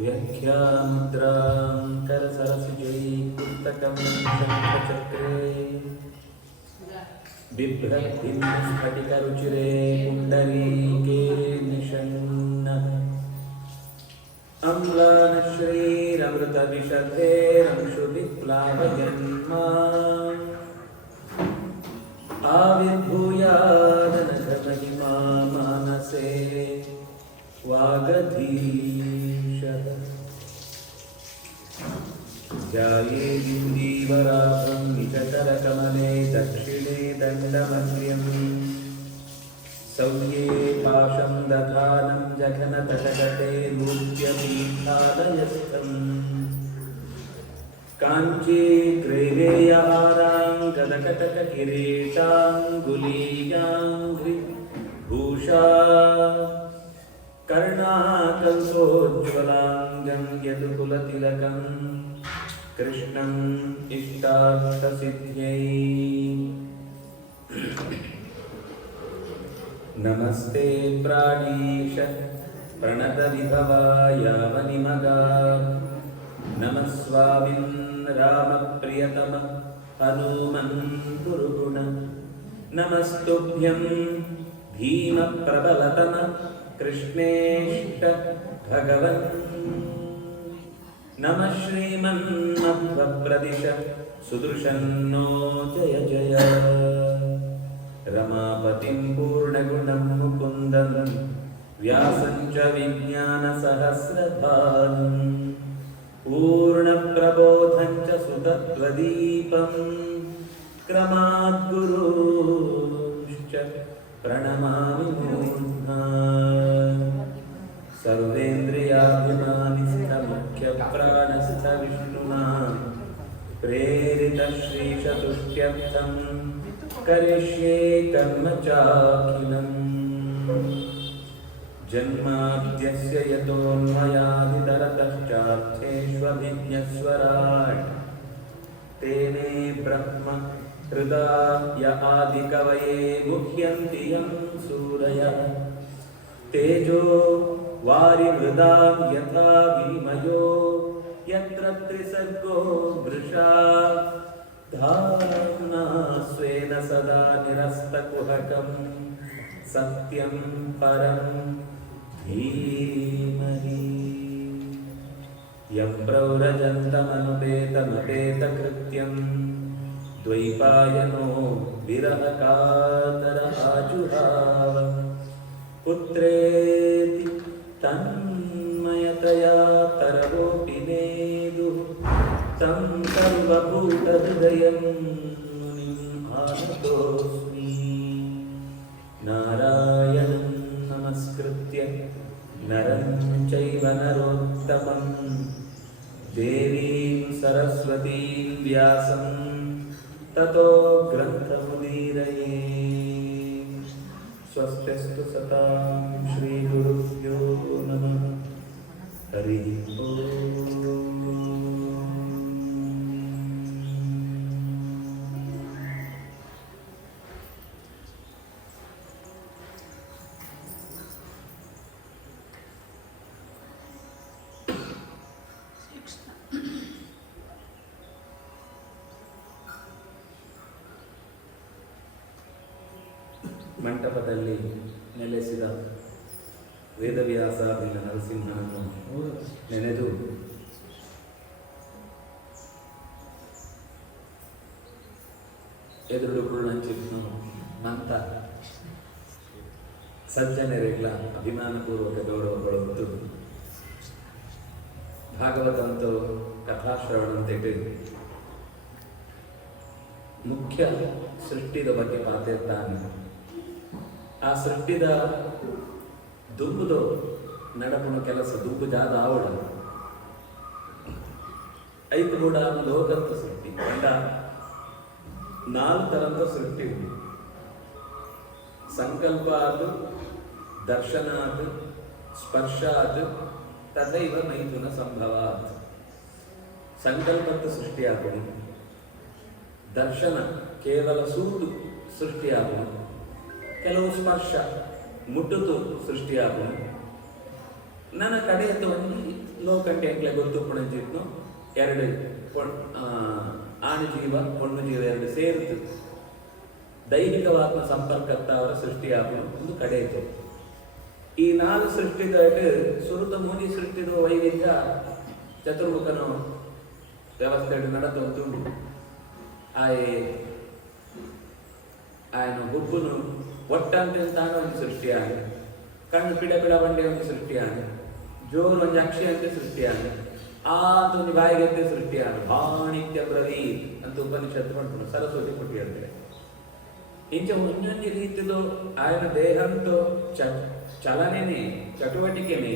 व्याख्यामुद्रां करसरसिजै पुस्तकं शङ्खचक्रे बिभ्रद्भिं स्फटिकरुचिरे पुण्डरीके निषण्णः अम्लानश्रीरमृतविशधेरंशुविप्लावयन्माम् आविर्भूयादनघमहिमा मानसे वागधीशः ध्यायेदिन्दीवराभं निजकरकमले दक्षिणे दण्डमग्र्यम् सौर्ये पाशं दधानं जघनतटगते लूप्यपीठालयस्थम् काञ्ची ग्रैवेयहाराङ्गदकटककिरीटाङ्गुलीयाङ्घ्रिभूषा कर्णाकल्पोज्ज्वलाङ्गं यदुकुलतिलकं कृष्णम् इष्टार्थसिद्ध्यै नमस्ते प्राणीश प्रणतविभवायावनिमगा नमः स्वामिन् रामप्रियतम हनुमन् गुरुगुण नमस्तुभ्यं भीमप्रबलतम कृष्णेष्ट भगवन् नमः श्रीमन्मध्वप्रदिश सुदृशन्नो जय जय रमापतिं पूर्णगुणं मुकुन्दं व्यासं च विज्ञानसहस्रभानुं पूर्णप्रबोधं च सुतत्वदीपं क्रमाद्गुरूंश्च प्रणमामि मूर्ध्ना सर्वेन्द्रियाभिमानिस्थमुख्यप्राणस्थविष्णुना प्रेरितश्रीशतुष्ट्यर्थं करिष्ये कर्म चाखिलम् जन्माद्यस्य यतोऽन्वयादितरतश्चार्थेष्वभिज्ञस्वराट् तेने ब्रह्म हृदाय आदिकवये मुह्यन्ति यं सूरयः तेजो वारिमृदां यथा विनिमयो यत्र त्रिसर्गो वृषा धाम्ना स्वेन सदा निरस्तकुहकं सत्यं परं धीमहि यं प्रव्रजन्तमनुपेतमपेतकृत्यं द्वैपायनो विरहकातर आजुहाव पुत्रेति तन्मयतया तरवोऽपि नेदुः तं सर्वभूतहृदयं मुनिम् आनतोऽस्मि नारायणं नमस्कृत्य नरं चैव नरोत्तमं देवीं सरस्वतीं व्यासं ततो ग्रन्थमुदीरये स्वस्तिस्तु सतां श्रीगुरुभ्यो नमः हरिः ओम् ಮಂಟಪದಲ್ಲಿ ನೆಲೆಸಿದ ವೇದವ್ಯಾಸಾರ್ಯ ನರಸಿಂಹನನ್ನು ನೆನೆದು ಎದುರು ಪೂರ್ಣಚಿತ್ನು ಮಂತ ಸಜ್ಜನರಿಗಳ ಅಭಿಮಾನಪೂರ್ವಕ ಗೌರವಗೊಳ್ಳುವುದು ಭಾಗವತಂತೋ ಕಥಾಶ್ರವಣಂತೆ ಮುಖ್ಯ ಸೃಷ್ಟಿದ ಬಗ್ಗೆ ಪಾತಿರ್ತಾನೆ ಆ ಸೃಷ್ಟಿದ ದುಂಬುದು ನಡಪುಣ ಕೆಲಸ ದುಂಬು ಜಾದ ಆವಡ ಐದು ಕೂಡ ಲೋಕಂತ ಸೃಷ್ಟಿ ಕಂಡ 4 ತರಂತ ಸೃಷ್ಟಿ ಸಂಕಲ್ಪ ಅದು ದರ್ಶನ ಅದು ಸ್ಪರ್ಶ ಅದು ತದೈವ ಮೈಥುನ ಸಂಭವ ಅದು ಸಂಕಲ್ಪದ ಸೃಷ್ಟಿಯಾಗುವುದು ದರ್ಶನ ಕೇವಲ ಸೂದು ಸೃಷ್ಟಿಯಾಗುವುದು ಕೆಲವು ಸ್ಪರ್ಶ ಮುಟ್ಟುತು ಸೃಷ್ಟಿಯಾಗುವುದು ನನ್ನ ಕಡೆಯದ್ದು ಒಂದು ಲೋಕಂಟೆ ಅಂಕ್ಲೆ ಗೊತ್ತು ಪುಣಜಿತ್ತು ಎರಡು ಆಣು ಜೀವ ಪೊಣ್ಣು ಜೀವ ಎರಡು ಸೇರಿತು ದೈಹಿಕವಾದ ಸಂಪರ್ಕತ್ತ ಅವರ ಸೃಷ್ಟಿಯಾಗಲು ಒಂದು ಕಡೆಯಿತು. ಈ ನಾಲ್ಕು ಸೃಷ್ಟಿದಾയിട്ട് ಸುರುತ ಮೂನಿ ಸೃಷ್ಟಿದ ವೈವಿಧ್ಯ ಚತುರ್ಮುಖನು ವ್ಯವಸ್ಥೆ ನಡತುಂಟು. ఆయన గుబ్బును ಒಟ್ಟಂತೆ ತಾನು ಒಂದು ಸೃಷ್ಟಿಯಾಗಿ, ಕಣ್ಣು ಪಿಡ ಪಿಡ ಬಂಡೆ ಒಂದು ಸೃಷ್ಟಿಯಾಗಿ, ಜೋರು ಒಂದು ಅಕ್ಷಿ ಅಂತೆ ಸೃಷ್ಟಿಯಾಗಿ, ಅಂತ ಒಂದು ಬಾಯಿಗೆಂತೆ ಸೃಷ್ಟಿಯಾಗಿ, ಭಾಣಿತ್ಯ ಬ್ರವೀ ಅಂತ ಉಪನಿಷತ್ತು ಮಾಡ್ಕೊಂಡು ಸರಸ್ವತಿ ಪುಟ್ಟಿ ಅಂತೇಳಿ ಇಂಚ ಒಂದೊಂದು ರೀತಿದು ఆయన ದೇಹಂతో ಚಲನೆನೇ ಚಟುವಟಿಕೆನೇ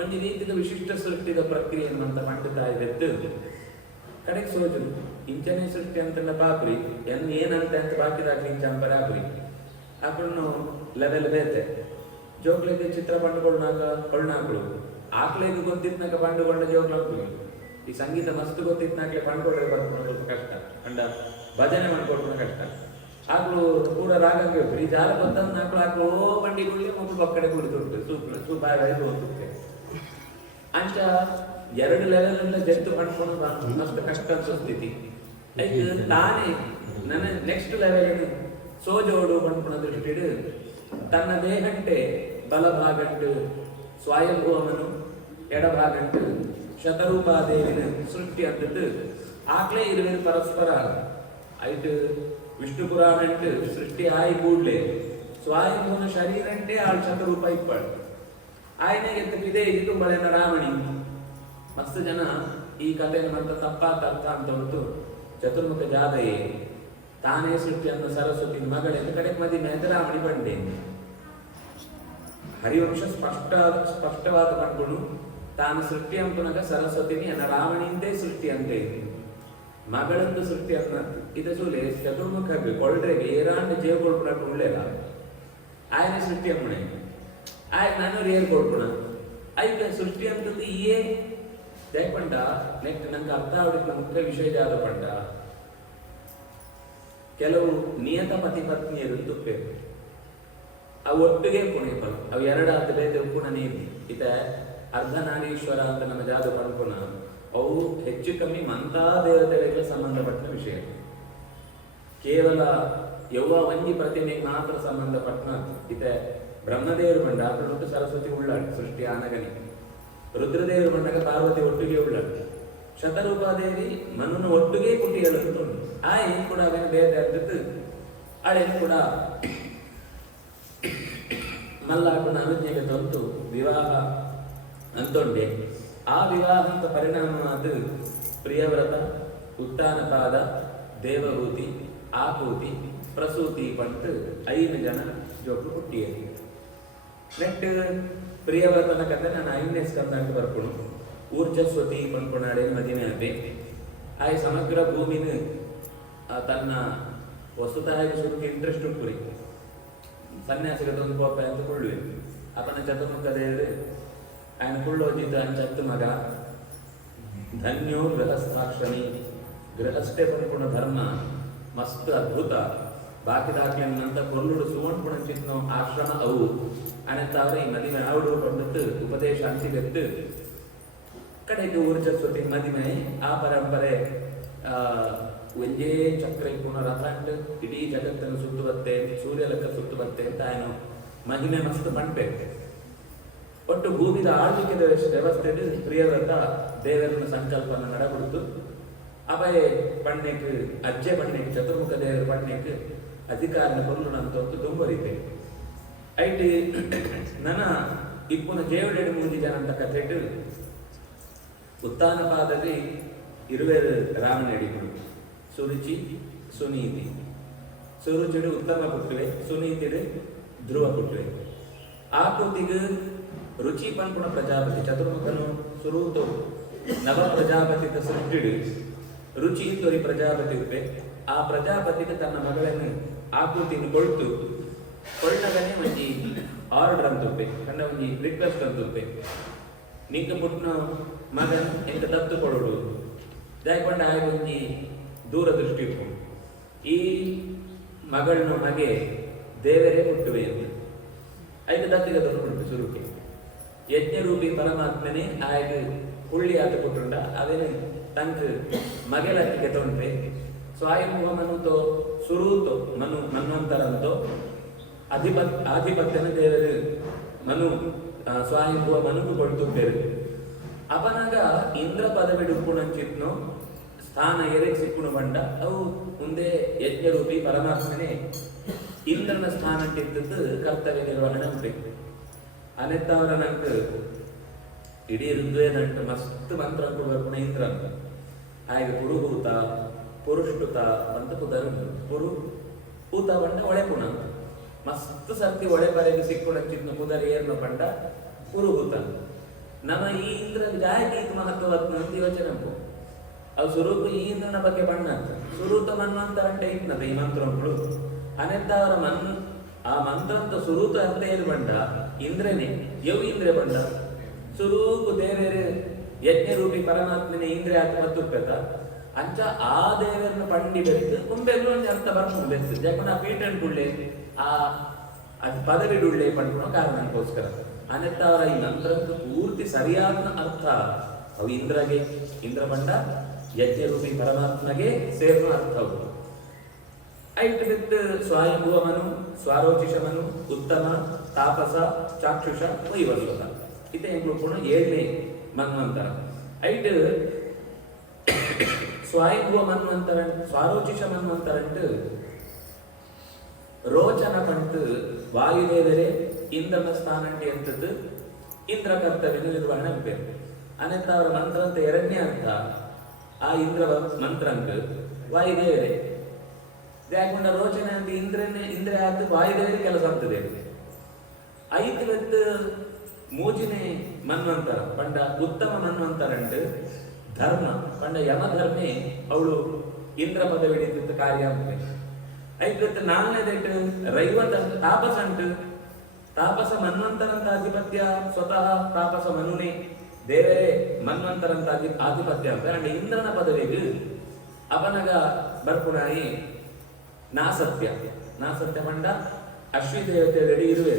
ಒಂದು ರೀತಿಯ ವಿಶಿಷ್ಟ ಸೃಷ್ಟಿದ ಪ್ರಕ್ರಿಯೆಯನ್ನು ಅಂತ ಮಾಡ್ತಾ ಇದ್ದು ಕಡೆಗೆ ಸೋಜು ಇಂಚನೇ ಸೃಷ್ಟಿ ಅಂತೆಲ್ಲ ಬಾಬ್ರಿ ಏನಂತೆ ಅಂತ ಬಾಕಿದಾಗ್ಲಿ ಇಂಚ ಬರಾಬ್ರಿ ಅಕ್ಕಳನ್ನು ಲೆವೆಲ್ ಬೇತೆ ಜೋಗ್ಲಿಗೆ ಚಿತ್ರ ಬಂಡುಗಳಾಗ ಹೊಳ್ನಾಗಳು ಆಕ್ಳಿಗೆ ಗೊತ್ತಿದ್ನಾಗ ಬಂಡುಗೊಂಡ ಜೋಗ್ಲಾಗ್ಲಿ ಈ ಸಂಗೀತ ಮಸ್ತ್ ಗೊತ್ತಿದ್ನಾಗ್ಲೆ ಬಂಡ್ಕೊಂಡ್ರೆ ಬರ್ಕೊಂಡು ಸ್ವಲ್ಪ ಕಷ್ಟ ಅಂಡ ಭಜನೆ ಮಾಡ್ಕೊಳ್ಕೊಂಡು ಕಷ್ಟ ಆಕಳು ಕೂಡ ರಾಗಂಗೆ ಈ ಜಾಲ ಗೊತ್ತಂದು ಆಕಳು ಆಕಳು ಬಂಡಿಗುಳ್ಳಿ ಮಕ್ಕಳು ಪಕ್ಕಡೆ ಕುಳಿತುಂಟು ಸೂಪಾಯಿ ಹೋಗುತ್ತೆ ಅಂಚ ಎರಡು ಲೆವೆಲ್ ಎಲ್ಲ ಜಂತು ಮಾಡ್ಕೊಂಡು ಅಷ್ಟು ಕಷ್ಟ ಅನ್ಸುತ್ತಿದ್ದಿ ತಾನೇ ನನ್ನ ನೆಕ್ಸ್ಟ್ ಲೆವೆಲ್ ಸೋಜೋಡು ಪಂಡ್ಕೊಂಡ ದೃಷ್ಟಿಡು ತನ್ನ ದೇಹಂಟೆ ಬಲಭಾಗಂಟು ಸ್ವಯಂಭೂವಮನು ಎಡಭಾಗಂಟು ಶತರೂಪಾದೇವಿನ ಸೃಷ್ಟಿ ಅಂತಿಟ್ಟು ಆಕ್ಲೇ ಇರುವೆ ಪರಸ್ಪರ ಆಯ್ತು. ವಿಷ್ಣು ಪುರಾಣ ಸೃಷ್ಟಿ ಆಯಿ ಕೂಡ್ಲೆ ಸ್ವಯಂಭೂವನ ಶರೀರ ಅಂಟೆ ಆಳು ಶತರೂಪ ಇಪ್ಪಳು ಆಯ್ನೆಗೆ ಇದೇ ಇದು ಬಳೆನ ರಾವಣಿ ಮಸ್ತ್ ಜನ ಈ ಕಥೆಯನ್ನು ಮಾಡ್ತಾ ತಪ್ಪಾತ ಅರ್ಥ ಅಂತ ಹೊರತು ಚತುರ್ಮುಖ ಜಾದಯೇ ತಾನೇ ಸೃಷ್ಟಿಯನ್ನು ಸರಸ್ವತಿ ಮಗಳೆಂದು ಕಡೆ ಮದಿಮೆ ಅಂತ ರಾವಣಿ ಬಂಡೆ ಹರಿವಂಶ ಸ್ಪಷ್ಟವಾದ ಕಂಡು ತಾನು ಸೃಷ್ಟಿ ಅಂಪುನಗ ಸರಸ್ವತಿನಿ ಅನ್ನ ರಾವಣಿಂದೇ ಸೃಷ್ಟಿ ಅಂತೆ ಮಗಳಂದು ಸೃಷ್ಟಿ ಅನ್ನ ಇದು ಸೂಲೆ ಚತುರ್ಮುಖ ಕೊಳ್ರೆಗೆ ಏರಾಂಡ್ ಜೇವ್ ಕೊಡ್ಬಿಡ ಉಳ್ಳೇಲ ఆయన ಸೃಷ್ಟಿ ಅಮ್ಮನೆ ఆయన ನಾನು ರೇರ್ ಕೊಡ್ಬಿಡ ಐಕ ಸೃಷ್ಟಿ ಅಂತಂದು ಏ ದೇಪಂಡ ನೆಕ್ಸ್ಟ್ ನಂಗೆ ಅರ್ಥ ಆಡಿದ ಮುಖ್ಯ ವಿಷಯ ಯಾವ್ದು ಪಂಡ ಕೆಲವು ನಿಯತ ಪತಿ ಪತ್ನಿಯರು ತುಪ್ಪೆ ಅವು ಒಟ್ಟಿಗೆ ಪುಣ್ಯಪಲ್ ಅವು ಎರಡು ಅರ್ಧ ಬೇರೆ ಪುಣನೇ ಇತ ಅರ್ಧನಾರೀಶ್ವರ ಅಂತ ನಮ್ಮ ಜಾದು ಪಡ್ಕೊಣ ಅವು ಹೆಚ್ಚು ಕಮ್ಮಿ ಮಂತಾ ದೇವತೆಗಳಿಗೆ ಸಂಬಂಧಪಟ್ಟ ವಿಷಯ. ಕೇವಲ ಯವ್ವ ಒಂಜಿ ಪ್ರತಿಮೆಗೆ ಮಾತ್ರ ಸಂಬಂಧಪಟ್ಟ ಇತ ಬ್ರಹ್ಮದೇವರು ಬಂಡ ಅದರೊಟ್ಟು ಸರಸ್ವತಿ ಉಳ್ಳಾಡು ಸೃಷ್ಟಿ ಆನಗನಿ, ರುದ್ರದೇವರು ಬಂದಾಗ ಪಾರ್ವತಿ ಒಟ್ಟಿಗೆ ಉಳ್ಳಾಡು, ಶತರೂಪಾದೇವಿ ಮನುನ ಒಟ್ಟಿಗೆ ಕುಟಿ ಹೇಳುತ್ತುಂಟು. ಆ ಏನು ಕೂಡ ಅವನ ಬೇರೆ ಅರ್ಧತ್ತು ಅಳೇನು ಕೂಡ ಮಲ್ಲಾಟನ ಅನುಜ್ಞೆಗೆ ತಂತು ವಿವಾಹ ಅಂತೊಂಡೆ. ಆ ವಿವಾಹ ಅಂತ ಪರಿಣಾಮ ಅದು ಪ್ರಿಯವ್ರತ, ಉತ್ತಾನಪಾದ, ದೇವಹೂತಿ, ಆಕೂತಿ, ಪ್ರಸೂತಿ ಪಂಟು 5 ಜನ ಜೋಕ್ಲು ಹುಟ್ಟಿಯರು. ನೆಕ್ಸ್ಟ್ ಪ್ರಿಯವ್ರತನ ಕತೆ ನಾನು 5ನೇ ಸ್ಕಂದಕ್ಕೆ ಬರ್ಕೊಂಡು ಊರ್ಜಸ್ವತಿ ಪಂಡ್ಕೊಂಡಾಡೆ ಮದಿಮೆ ಆಪೆ ಆಯ್ ಸಮಗ್ರ ಭೂಮಿನ ತನ್ನ ವಸ್ತುತಾಗಿ ಸುರುಕಿ ಇಂಟ್ರೆಸ್ಟ್ ಉಂಟುರಿ ಸನ್ಯಾಸಿಗದೊಂದು ಕೋಪ ಅಂತ ಕೊಳ್ಳುವೆ ಅಪ್ಪನ ಚತುರ್ಮುಖದೇವರು ఆయన ಕುಳ್ಳೋಜಿದ್ದ ಅಂಚತ್ತು ಮಗ ಧನ್ಯೋ ಗೃಹಸ್ಥಾಶ್ರಮಿ ಗೃಹಸ್ಥೆ ಪಂಡ್ಕೊಂಡ ಧರ್ಮ ಮಸ್ತ್ ಅದ್ಭುತ ಬಾಕಿದಾಕ್ಲಿನಂತ ಕೊಲ್ಲುಡು ಸುವಣ್ಪುಣ ಚಿತ್ನೋ ಆಶ್ರಮ ಅವು ಅನಂತಾವ್ರೆ ಈ ಮದಿಮೆ ಆವುಡು ಕೊಂಡದ್ದು ಉಪದೇಶ ಅಂತಿಗತ್ತು ಕಡೆಗೆ ಊರ್ಜಸ್ವತಿ ಮದಿಮೆ ಆ ಪರಂಪರೆ ಒಂದೇ ಚಕ್ರ ಪುನರಥ ಇಡೀ ಜಗತ್ತನ್ನು ಸುತ್ತುವತ್ತೆ ಸೂರ್ಯ ಲೆಕ್ಕ ಸುತ್ತುವತ್ತೆ ಅಂತ ఆయన ಮಹಿಮೆ ಮಸ್ತ್ ಪಂಡ್ಬೇಕು. ಒಟ್ಟು ಭೂಮಿದ ಆಳ್ವಿಕೆದ ವ್ಯವಸ್ಥೆ ಪ್ರಿಯವ್ರತ ದೇವರನ್ನ ಸಂಕಲ್ಪನ ನಡಬಿಡ್ತು ಅಭಯ ಪಣ್ಣೆಗೆ ಅಜ್ಜೆ ಪಣ್ಣೆಗೆ ಚತುರ್ಮುಖ ದೇವರ ಪಣ್ಣೆಗೆ ಅಧಿಕಾರನ ಕೊಲ್ಲುಣಂತ ಒಂದು ತುಂಬರಿತೆ ಐಟಿ ನನ್ನ ಇಪ್ಪುನ ಜೇವಡೆಡು 3 ಜನ ಅಂತ ಕಥೆಟ್ಟು ಉತ್ತಾನಪಾದಲ್ಲಿ 20 ರಾಮನಡಿಗಳು ಸುರುಚಿ ಸುನೀತಿ. ಸುರುಚಿಡು ಉತ್ತಮ ಪುಟ್ವೆ, ಸುನೀತಿಡು ಧ್ರುವ ಪುಟ್ವೆ. ಆಕೂತಿಗೆ ರುಚಿ ಪಂಪುಣ ಪ್ರಜಾಪತಿ ಚತುರ್ಮುಖನು ಸುರೂತು ನವ ಪ್ರಜಾಪತಿ ಸೃಷ್ಟಿಡು ರುಚಿ ತೋರಿ ಪ್ರಜಾಪತಿ ಉಪ್ಪೆ. ಆ ಪ್ರಜಾಪತಿಗೆ ತನ್ನ ಮಗಳನ್ನು ಆಕೂತಿನ ಕೊಳ್ತು ಕೊಳ್ಳಗನೆ ಒಂಜಿ ಆರ್ಡರ್ ಅಂತುಪ್ಪೆ ಕಂಡ ಒಂಜಿ ರಿಕ್ವೆಸ್ಟ್ ಅಂತುಪ್ಪೆ ನಿಂಕ ಪುಟ್ನ ಮಗನ್ ಎಂತ ದತ್ತು ಕೊಡೋಡು ಜಾಯ್ಕೊಂಡ ಆಗ ಒಂಜಿ ದೂರದೃಷ್ಟಿ ಉಪ್ಪು ಈ ಮಗಳನ್ನ ಮಗೆ ದೇವರೇ ಹುಟ್ಟುವೆ ಅಂತ ಐದು ದತ್ತಿಗೆ ತಂದುಬಿಡ್ತು ಸುರುಕೆ. ಯಜ್ಞರೂಪಿ ಪರಮಾತ್ಮನೇ ಆಯ್ದು ಹುಳ್ಳಿ ಆತ ಕೊಟ್ಟುಂಡ ಅವೇನು ತಂಕ್ ಮಗೆಲತ್ತಿಗೆ ತೊಂದ್ರೆ ಸ್ವಾಯಂಭುವ ಮನುತೋ ಸುರೂತೋ ಮನ್ವಂತರಂತೋ ಆಧಿಪತ್ಯನ ದೇವರು ಮನು ಸ್ವಾಯಂಭುವ ಮನುಕು ಕೊಡ್ತುಂಟೇರು ಅವನಾಗ ಇಂದ್ರ ಪದವಿಡುಪ್ಪುಣಂಚಿತ್ನೋ ಸ್ಥಾನ ಎರೆ ಸಿಕ್ಕುಣು ಬಂಡ ಅವು ಮುಂದೆ ಯಜ್ಞರೂಪಿ ಪರಮಾತ್ಮನೇ ಇಂದ್ರನ ಸ್ಥಾನಕ್ಕಿದ್ದು ಕರ್ತವ್ಯ ನಿರ್ವಹಣೆ ಉಂಟು ಅನೆತ್ತವರ ನಂಗೆ ಇಡೀ ಋಗ್ವೇದಂಟು ಮಸ್ತ್ ಮಂತ್ರ ಬರ್ಪುಣ ಇಂದ್ರ ಅಂತ ಹಾಗೆ ಪುರುಹೂತ ಪುರುಷ್ಟುತ ಅಂತ ಕುದರು ಪೂತ ಬಂಡ ಒಳೆಪುಣ ಅಂತ ಮಸ್ತ್ ಸರ್ತಿ ಒಳೆ ಬರೆಗೆ ಸಿಕ್ಕುಣಂಚಿದ್ನ ಕುದರ ಏರ್ನ ಬಂಡ ಪುರುಹೂತ ನಮ್ಮ ಈ ಇಂದ್ರ ಜಾಯಕೀತ ಮಹತ್ವವತ್ನ ಅಂತ ಯೋಚನೆ ಅವು ಸ್ವರೂಪ ಈ ಇಂದ್ರನ ಬಗ್ಗೆ ಬಣ್ಣ ಅಂತ ಸುರೂತ ಮನ್ವಂತರ ಅಂತ ಇದ್ನದ ಈ ಮಂತ್ರಗಳು ಅನೆತ್ತವರ ಆ ಮಂತ್ರ ಅಂತ ಸುರೂತ ಅಂತ ಏನು ಬಂಡ ಇಂದ್ರನೇ ಯವು ಇಂದ್ರೆ ಬಂಡ ಸುರೂಪು ದೇವೇರು ಯಜ್ಞರೂಪಿ ಪರಮಾತ್ಮನೇ ಇಂದ್ರೆ ಆತ ಮತ್ತುಪ್ಪೆತ ಅಂಚ ಆ ದೇವರನ್ನು ಪಂಡಿ ಬೆರೆತು ಮುಂಬೆಲ್ಲೂ ಒಂದು ಅರ್ಥ ಬರ್ಕೊಂಡು ಬೆರೆತು ಜಗನ ಪೀಠನ್ ಗುಳ್ಳೆ ಅದು ಪದವಿಡುಳ್ಳೆ ಪಂಡುವ ಕಾರಣಕ್ಕೋಸ್ಕರ ಅನೆತ್ತವರ ಈ ಮಂತ್ರಕ್ಕೆ ಪೂರ್ತಿ ಸರಿಯಾದ ಅರ್ಥ ಅವು ಇಂದ್ರ ಬಂಡ ಯಜ್ಞರೂಪಿ ಪರಮಾತ್ಮಗೆ ಸೇರುವ ಅರ್ಥವು ಐಟ್ ವಿತ್ ಸ್ವಾಯಂಭುವ ಮನು ಸ್ವಾರೋಚಿಷ ಮನು ಉತ್ತಮ ತಾಪಸ ಚಾಕ್ಷುಷ ವೈವಸ್ವತ ಇದೇ ಕೂಡ 7ನೇ ಮನ್ವಂತರ ಐಟ್ ಸ್ವಾಯಂಭುವ ಮನ್ವಂತರ ಸ್ವಾರೋಚಿಷ ಮನ್ವಂತರಂಟು ರೋಚನ ಪಂಟು ವಾಯುದೇವರೇ ಇಂದ್ರನ ಸ್ಥಾನಂಟಿ ಅಂತದ್ದು ಇಂದ್ರ ಕರ್ತವ್ಯ ನಿರ್ವಹಣೆ ಬೇಕು ಅನೆತ್ತ ಅವರ ಮಂತ್ರ ಅಂತ 2ನೇ ಅರ್ಥ ಆ ಇಂದ್ರ ಮಂತ್ರಂಕ ವಾಯುದೇವರೇ ಯಾಕೊಂಡ ರೋಚನೆ ಅಂತ ಇಂದ್ರ ಆಯ್ತು ವಾಯುದೇವರೇ ಕೆಲಸ ಆಗ್ತದೆ ಐದು ಇವತ್ತು ಮೂಜಿನೇ ಮನ್ವಂತರ ಪಂಡ ಉತ್ತಮ ಮನ್ವಂತರಂಟು ಧರ್ಮ ಪಂಡ ಯಮಧರ್ಮೇ ಅವಳು ಇಂದ್ರ ಪದವಿಡಿದ ಕಾರ್ಯ ಆಗ್ತದೆ ಐದು 4ನೇದೆಟ್ಟು ರೈವತ ತಾಪಸ ಅಂಟು ತಾಪಸ ಮನ್ವಂತರಂತ ಆಧಿಪತ್ಯ ಸ್ವತಃ ತಾಪಸ ಮನುನೇ ದೇವರೇ ಮನ್ವಂತರಂತ ಆಧಿಪತ್ಯ ಅಂತ ಅಂಡ್ ಇಂದ್ರನ ಪದವಿಗೆ ಅವನಗ ಬರ್ಪುಣಾಯಿ ನಾಸತ್ಯ ಪಂಡ ಅಶ್ವಿ ದೇವತೆ ರೆಡಿ ಇರುವೆ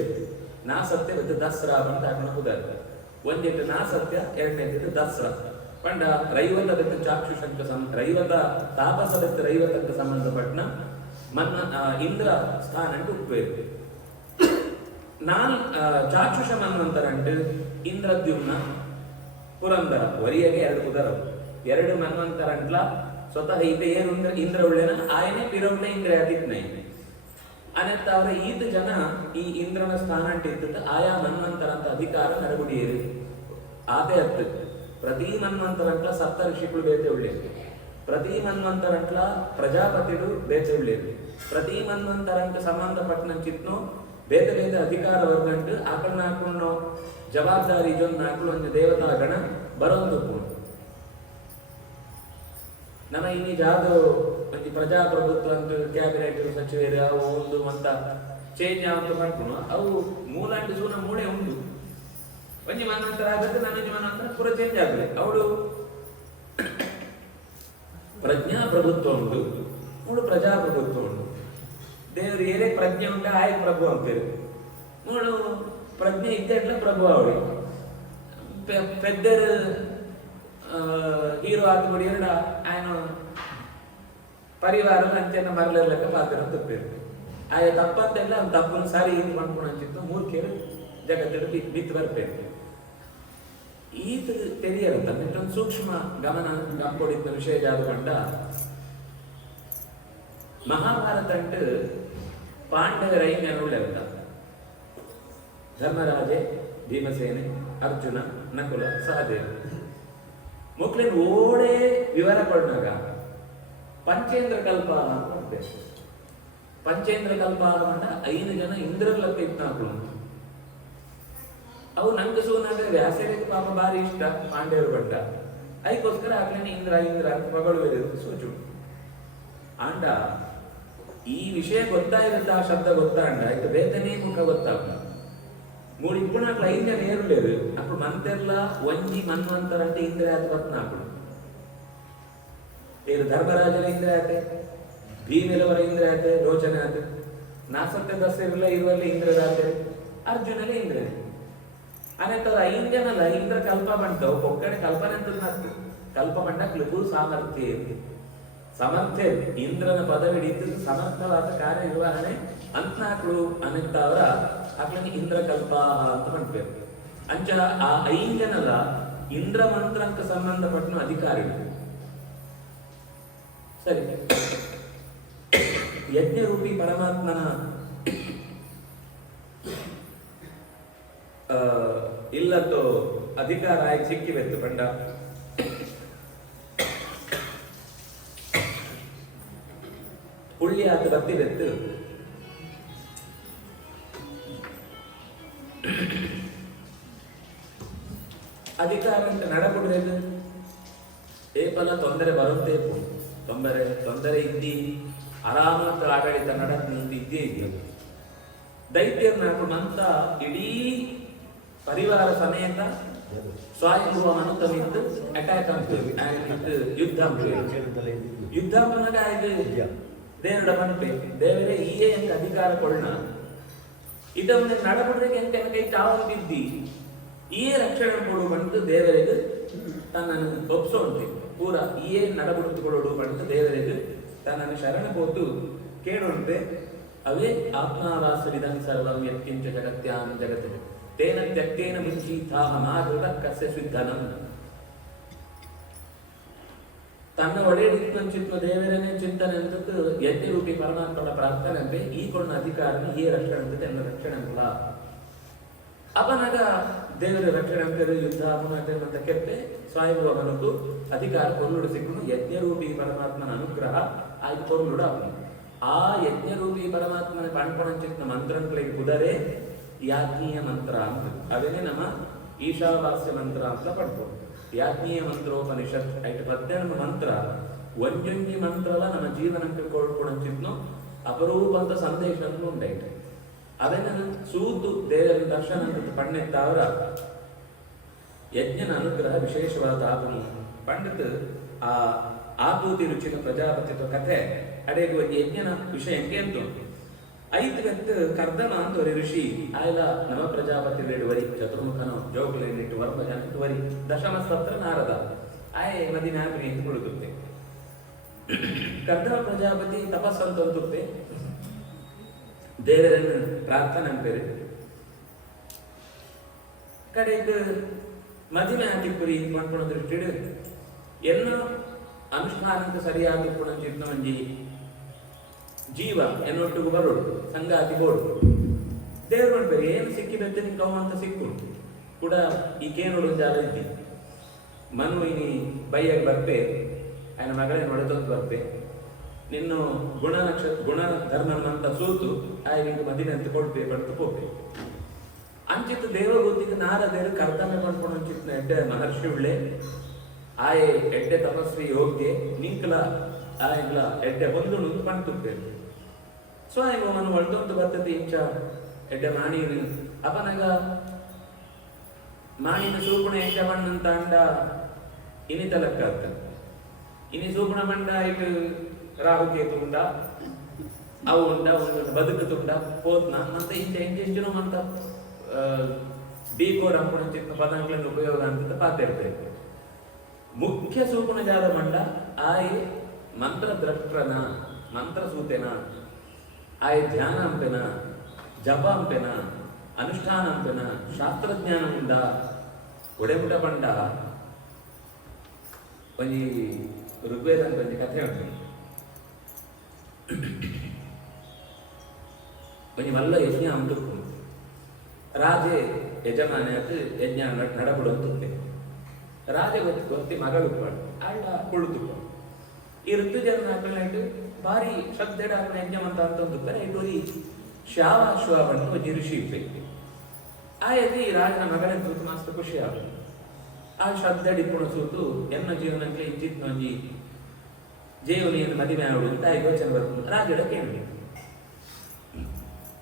ನಾಸತ್ಯ ಮತ್ತು ದಸರಾ ಬಂದ ಕುದರ್ ಒಂದೆಟ್ಟು ನಾಸತ್ಯ 2ನೇದು ದಸರಾ ಪಂಡ ರೈವತ ಬೆತ್ತ ಚಾಕ್ಷುಷಂಕ ರೈವತ ತಾಪಸ ಬೆತ್ತ ರೈವತಕ್ಕೆ ಸಂಬಂಧಪಟ್ಟ ಇಂದ್ರ ಸ್ಥಾನ ಉಪಯೋಗ ಚಾಕ್ಷುಷ ಮನ್ವಂತರಂಟು ಇಂದ್ರದ್ಯುಮ್ನ ಪುರಂದರ ವರಿಯಗೆ 2 ಕುದರವು 2 ಮನ್ವಂತರಂಟ್ಲ ಸ್ವತಃ ಇವೆ ಏನು ಇಂದ್ರ ಉಳ್ಳೆನ ಆಯನೆ ಪಿರೌಂಡ ಇಂದ್ರ ಅತಿತ್ನೈ ಅನೆತ್ತ ಅವರ ಈತ ಜನ ಈ ಇಂದ್ರನ ಸ್ಥಾನ ಅಂಟಿದ್ದು ಆಯಾ ಮನ್ವಂತರಂತ ಅಧಿಕಾರ ನಡಗುಡಿಯೇರು ಆತೆ ಅತ್ತು ಪ್ರತಿ ಮನ್ವಂತರಂಟ್ಲ ಸಪ್ತ ಋಷಿಗಳು ಬೇತೆ ಉಳ್ಳೇರು ಪ್ರತಿ ಮನ್ವಂತರಂಟ್ಲ ಪ್ರಜಾಪತಿಗಳು ಬೇತೆ ಉಳ್ಳೇರು ಪ್ರತಿ ಮನ್ವಂತರಂಟ ಸಂಬಂಧಪಟ್ಟ ಚಿತ್ನೋ ಬೇತೆ ಬೇತೆ ಅಧಿಕಾರ ವರ್ಗಂಟು ಆಕಳನ್ನ ಜವಾಬ್ದಾರಿ ಜೊಂದು ನಾಲ್ಕು ಒಂದು ದೇವತಾ ಗಣ ಬರೋದು ನಮ್ಮ ಇನ್ನಿ ಜಾದು ಒಂದು ಪ್ರಜಾಪ್ರಭುತ್ವ ಅಂತ ಕ್ಯಾಬಿನೆಟ್ ಸಚಿವರು ಅವು ಒಂದು ಅಂತ ಚೇಂಜ್ ಆಗುತ್ತೆ ಮಾಡ್ಕೊಂಡು ಅವು ಮೂಲಾಂಟಿ ಸೂನ ಮೂಳೆ ಉಂಟು ಒಂಜಿ ಮನ್ವಂತರ ಆಗುತ್ತೆ ನಾನೊಂದು ಮನ್ವಂತರ ಪೂರ ಚೇಂಜ್ ಆಗ್ತದೆ ಅವಳು ಪ್ರಜ್ಞಾಪ್ರಭುತ್ವ ಉಂಟು ಮೂಡು ಪ್ರಜಾಪ್ರಭುತ್ವ ಉಂಟು ದೇವರು ಏನೇ ಪ್ರಜ್ಞೆ ಉಂಟ ಆಯ್ತು ಪ್ರಭು ಅಂತೇಳಿ ಮೂಡು ಪ್ರಜ್ಞೆ ಇದ್ದ ಪ್ರಭು ಅವಳಿ ಪೆದ್ದರು ಹೀರೋ ಆತುಬಿಡಿ ಎರಡ ఆయన ಪರಿವಾರ ಅಂಚೆನ ಮರಲೆಲ್ಲಕ ಪಾತ್ರ ತಪ್ಪೇರು ಆಯ ತಪ್ಪಂತೆಲ್ಲ ಅವ್ನು ತಪ್ಪನ್ನು ಸಾರಿ ಇದು ಮಾಡ್ಕೊಂಡು ಅಂಚಿತ್ತು ಮೂರ್ಖೇರು ಜಗತ್ತಿನ ಬಿತ್ತು ಬರ್ಬೇಕು ಈತ ತೆರಿಯರಂತ ಇಷ್ಟೊಂದು ಸೂಕ್ಷ್ಮ ಗಮನ ಗಂಪೊಡಿದ್ದ ವಿಷಯ ಜಾದುಕೊಂಡ ಮಹಾಭಾರತ ಅಂಟು ಪಾಂಡವರ ಐನ್ಯನುಳ್ಳೆಂತ ಧರ್ಮರಾಜೆ ಭೀಮಸೇನೆ ಅರ್ಜುನ ನಕುಲ ಸಹದೇವ ಮುಕ್ಲಿನ ಓಡೇ ವಿವರ ಕೊಡ್ನಾಗ ಪಂಚೇಂದ್ರ ಕಲ್ಪ ಅಂತ ಪಂಚೇಂದ್ರ ಕಲ್ಪ ಅಂಡ 5 ಜನ ಇಂದ್ರಲಕ್ಕ ಇತ್ನಾಕು ಅವು ನಂಗೆ ಸೂನಾಗ ವ್ಯಾಸರಿಗೆ ಪಾಪ ಭಾರಿ ಇಷ್ಟ ಪಾಂಡವರು ಪಟ್ಟ ಅದಕ್ಕೋಸ್ಕರ ಆಗ್ಲೇನೆ ಇಂದ್ರ ಅಂತ ಮಗಳು ಸೂಚು ಅಂಡ ಈ ವಿಷಯ ಗೊತ್ತಾಗಿರುತ್ತೆ ಆ ಶಬ್ದ ಗೊತ್ತಾಂಡ ಇದು ಬೇತನೇ ಮುಖ ಗೊತ್ತಾಗ ಮೂಡಿ ఇప్పుడు నాకు 5 జన ఏరు లేదు అప్పుడు మంతెర్ల వంజి మన్వంతరంటే ఇంద్రాయత పట్నాకుడు ఏరు ధర్మరాజన ఇంద్రాయతే ಭೀಮೆಲವರ ಇಂದ್ರಾಯತೆ ರೋಚನಾತೆ ನಾಸತ್ಯ ದಸರಿಲ್ಲ ಇರುವಲ್ಲಿ ಇಂದ್ರರಾತೆ ಅರ್ಜುನನೇ ಇಂದ್ರನೇ అనేತರ ಐಂಜನಲ್ಲ ಇಂದ್ರ ಕಲ್ಪ ಬಂತ ಒಕ್ಕಡೆ ಕಲ್ಪನೆ ಅಂತ ಕಲ್ಪ ಬಂಡಕ್ಲಿಗೂ ಸಾಮರ್ಥ್ಯ ಸಮರ್ಥ್ಯ ಇಂದ್ರನ ಪದವಿಡಿದ್ದು ಸಮರ್ಥವಾದ ಕಾರ್ಯನಿರ್ವಹಣೆ ಅಂತನಾಕ್ಳು ಅನ್ನತ್ತವರ ಅಕ್ಳನಿ ಇಂದ್ರ ಕಲ್ಪ ಅಂತ ಮಾಡ್ಬೇಕು ಅಂಚ ಆ ಐಂಜನಲ್ಲ ಇಂದ್ರ ಮಂತ್ರಂಕ ಸಂಬಂಧಪಟ್ಟ ಅಧಿಕಾರಿಗಳು ಸರಿ ಯಜ್ಞರೂಪಿ ಪರಮಾತ್ಮನ ಇಲ್ಲದ್ದು ಅಧಿಕಾರ ಆಯ್ತು ಸಿಕ್ಕಿವೆತ್ತು ಪಂಡ ಪುಳ್ಳಿ ಆತ ಬರ್ತಿವೆತ್ತು ಅಧಿಕಾರ ಅಂತ ನಡಬಿಡ್ರೇದು ಏಪಲ ತೊಂದರೆ ಬರುತ್ತೆ ತೊಂದರೆ ಇದ್ದಿ ಆರಾಮದ ಆಡಳಿತ ನಡಕ್ ಇದ್ದೇ ಇದೆಯಾ ದೈತ್ಯರು ನಾಲ್ಕು ಇಡೀ ಪರಿವಾರ ಸಮೇತ ಸ್ವಯಂಭುವ ಮನುತವಿದ್ದು ಅಟ್ಯಾಕ್ ಅಂತ ಯುದ್ಧ ದೇವರ ಪಂಪೆ ದೇವರೇ ಈಯೇ ಎಂಕ ಅಧಿಕಾರ ಕೊಳ್ಳ ಇದೊಂದು ನಡಬಿಡ್ರಿಗೆ ಎಂಕ ಕೈ ತಾವಂದಿದ್ದಿ ಈಯೇ ರಕ್ಷಣೆ ಕೊಡು ಬಂತು ದೇವರಿಗೆ ತನ್ನನ್ನು ಒಪ್ಸೋಂತೆ ಪೂರ ಈಯೇ ನಡಬಿಡುತ್ತುಕೊಳ್ಳೋಡು ಬಂತು ದೇವರಿಗೆ ತನ್ನನ್ನು ಶರಣ ಹೋತು ಕೇಳುಂಟೆ ಅವೇ ಆತ್ಮಾವಾಸವಿದಂ ಸರ್ವಂ ಯತ್ಕಿಂಚ ಜಗತ್ಯಾಂ ಜಗತ್ ತೇನ ತ್ಯಕ್ತೇನ ಮುಂಚೀತಾಹ ಮಾಧೃತ ಕಸ್ಯ ಶುದ್ಧನಂ ತನ್ನ ಒಡೆಯಡಿತ್ತು ದೇವರನ್ನೇ ಚಿಂತನೆ ಅಂತ ಯಜ್ಞರೂಪಿ ಪರಮಾತ್ಮನ ಪ್ರಾರ್ಥನೆ ಅಂದ್ರೆ ಈ ಕೊಂಡ ಅಧಿಕಾರನ ಈ ರಕ್ಷಣೆ ಅಂತ ಎಲ್ಲ ರಕ್ಷಣೆ ಅಲ್ಲ ಅವನಾಗ ದೇವರ ರಕ್ಷಣೆ ಅಂತಾರೆ ಯುದ್ಧ ಅಂತ ಕೆತ್ತೆ ಸ್ವಯಂಭವನದ್ದು ಅಧಿಕಾರ ಕೊಲ್ಲುಡು ಸಿಕ್ಕನು ಯಜ್ಞರೂಪಿ ಪರಮಾತ್ಮನ ಅನುಗ್ರಹ ಆಯ್ತು ಕೊಲ್ಲುಡು ಅವನು ಆ ಯಜ್ಞರೂಪಿ ಪರಮಾತ್ಮನ ಪಣ್ಪಣಚಿತ್ನ ಮಂತ್ರಗಳಿಗೆ ಕುದರೆ ಯಾಜ್ಞೀಯ ಮಂತ್ರ ಅಂತ ಅದೇನೆ ನಮ್ಮ ಈಶಾವಾಸ್ಯ ಮಂತ್ರ ಅಂತ ಪಡ್ಬೋದು ಯಾಜ್ಞೀಯ ಮಂತ್ರೋಪನಿಷತ್ ಐಟ್ 17 ಮಂತ್ರ ಒಂಜೊಂಜಿ ಮಂತ್ರಲ ನಮ್ಮ ಜೀವನಕ್ಕೆ ಕೊಡ್ಕೊಡಂಚಿತ್ನು ಅಪರೂಪಂತ ಸಂದೇಶವನ್ನು ಉಂಟಾಯ್ತು ಅದನ್ನು ಸೂತು ದೇವರ ದರ್ಶನ ಅಂತ ಪಂಡಿತಾವರ ಯಜ್ಞನ ಅನುಗ್ರಹ ವಿಶೇಷವಾದ ಆತನು ಪಂಡಿತ ಆ ಆತೂತಿ ರುಚಿನ ಪ್ರಜಾಪತಿತ್ವ ಕಥೆ ಅಡೆಗೆ ಯಜ್ಞನ ವಿಷಯ ಎಂಟು ಐದು ವ್ಯಕ್ತ ಕರ್ದಮ ಅಂತ ಒಂದು ಋಷಿ ಆಯ್ಲ ನವ ಪ್ರಜಾಪತಿ ವರಿ ಚತುರ್ಮುಖನೋ ಜೋಗುಲಿಟ್ಟು ವರ್ಮ ಜನಕ್ಕೆ ವರಿ ದಶಮ ಸತ್ರ ನಾರದ ಆಯ್ ಮದಿ ಮ್ಯಾಗ್ರಿ ಅಂತ ಕುಳಿತುತ್ತೆ ಕರ್ದಮ ಪ್ರಜಾಪತಿ ತಪಸ್ಸಂತ ಅಂತುತ್ತೆ ದೇವರನ್ನು ಪ್ರಾರ್ಥನೆ ಅಂಪೇರು ಕಡೆಗೆ ಮದಿಮೆ ಹಾಕಿಪುರಿ ಮಾಡ್ಕೊಂಡು ದೃಷ್ಟಿಡು ಎನ್ನ ಅನುಷ್ಠಾನಕ್ಕೆ ಸರಿಯಾದ ಪುಣಂಚಿತ್ನ ಒಂಜಿ ಜೀವ ಎನ್ನೊಟ್ಟಿಗೂ ಬರೋಡು ಸಂಗಾತಿ ಬೋಡು ದೇವ್ರು ಮಾಡ್ಬೇರು ಏನು ಸಿಕ್ಕಿದಂತೆ ನಿಂಗೆ ಅವ ಅಂತ ಸಿಕ್ಕು ಕೂಡ ಈ ಕೇನೋಡು ಜಾಲ ಇದ್ದಿ ಮನು ಇನಿ ಬೈಯಾಗಿ ಬರ್ಪೆ ఆయన ಮಗಳೇನು ಹೊಡೆದೊಂದು ಬರ್ಪೆ ನಿನ್ನು ಗುಣ ಧರ್ಮನಂತ ಸೂತು ಆಯ್ತು ಮದಿನ ಅಂತ ಕೊಡ್ಪೆ ಬಡ್ತು ಪೋಪೆ ಅಂಚಿತ್ತು ದೇವಭೂತಿಗೆ ನಾರದೇರು ಕರ್ತವ್ಯ ಮಾಡ್ಕೊಂಡು ಅಂಚಿತ್ನ ಎಡ್ಡೆ ಮಹರ್ಷಿ ಉಳ್ಳೆ ಆಯೆ ಎಡ್ಡೆ ತಪಸ್ವಿ ಯೋಗ್ಯ ನಿಂಕಲ ಆಯ್ಲ ಎಡ್ಡೆ ಒಂದು ನುಂದು ಪಣ್ತುಪ್ಪೇರು ಸೊ ಆಯ್ತು ಮನು ಒಳ್ದೊಂದು ಬರ್ತದೆ ಇಂಚ ಎಡ್ಡೆ ಮಾಣೀರು ಅಪನಗ ಮಾಣಿನ ಸೂಪುಣ ಎಂಚ ಬಣ್ಣಂತ ಅಂಡ ಇನಿತ ಲೆಕ್ಕ ಆಗ್ತದೆ ಇನಿ ಸೂಪುಣ ಬಂಡ ಆಯ್ತು ರಾಹುಕೇತು ಉಂಡ ಅವು ಉಂಡ ಒಂದು ಬದುಕುತುಂಡ ಪೋತ್ನ ಮತ್ತೆ ಇಂಚ ಇಂಚೆಂಚಿನೋ ಮಂತ ಡಿ ಕೋಡ್ ಅಂಪುಣ ಚಿಕ್ಕ ಪದಾಂಕಗಳನ್ನು ಉಪಯೋಗ ಅಂತ ಪಾತಿರ್ತೇವೆ ಮುಖ್ಯ ಸೂಪುಣ ಜಾದ ಮಂಡ ಆಯ್ ಮಂತ್ರ ದ್ರಷ್ಟನ ಮಂತ್ರ ಸೂತೆನ ಆಯ್ ಧ್ಯಾನ ಅಂಪೆನ ಜಪ ಅಂಪೆನ ಅನುಷ್ಠಾನ ಅಂಪೆನ ಶಾಸ್ತ್ರಜ್ಞಾನ ಉಂಡ ಒಡೆಬುಟ ಬಂಡ ಒಂಜಿ ಋಗ್ವೇದ ಅಂತ ಒಂಜಿ ಕಥೆ ಉಂಟು ಒಂಜಿ ಮಲ್ಲ ಯಜ್ಞ ಅಂಟು ರಾಜೆ ಯಜಮಾನಕ್ಕೆ ಯಜ್ಞ ನಡಬಿಡುತ್ತೆ ರಾಜ ಗೊತ್ತಿ ಮಗಳು ಆಳ ಕುಳಿತು ಈ ಋತುಜನ ಹಾಕೊಂಡು ಭಾರಿ ಶ್ರದ್ಧೆಡ ಯಜ್ಞ ಅಂತ ಅಂತಾರೆ ಇಡೋರಿ ಶಾವಾಶ್ವವನ್ನು ಒಂಜಿ ಋಷಿ ಇರ್ಬೇಕು ಆ ಯಜ್ಞ ಈ ರಾಜನ ಮಗಳ ಕೂತು ಮಸ್ತ್ ಖುಷಿ ಆಗ ಆ ಶ್ರದ್ಧೆಡಿ ಕುಣಿಸೋದು ಎನ್ನ ಜೀವನಕ್ಕೆ ಇಂಚಿತ್ ಒಂಜಿ ಜೀವನಿಯನ್ನು ಮದುವೆ ಆಡು ಅಂತ ಯೋಚನೆ ಬರ್ತದೆ ರಾಜಡ ಕೇಳಿ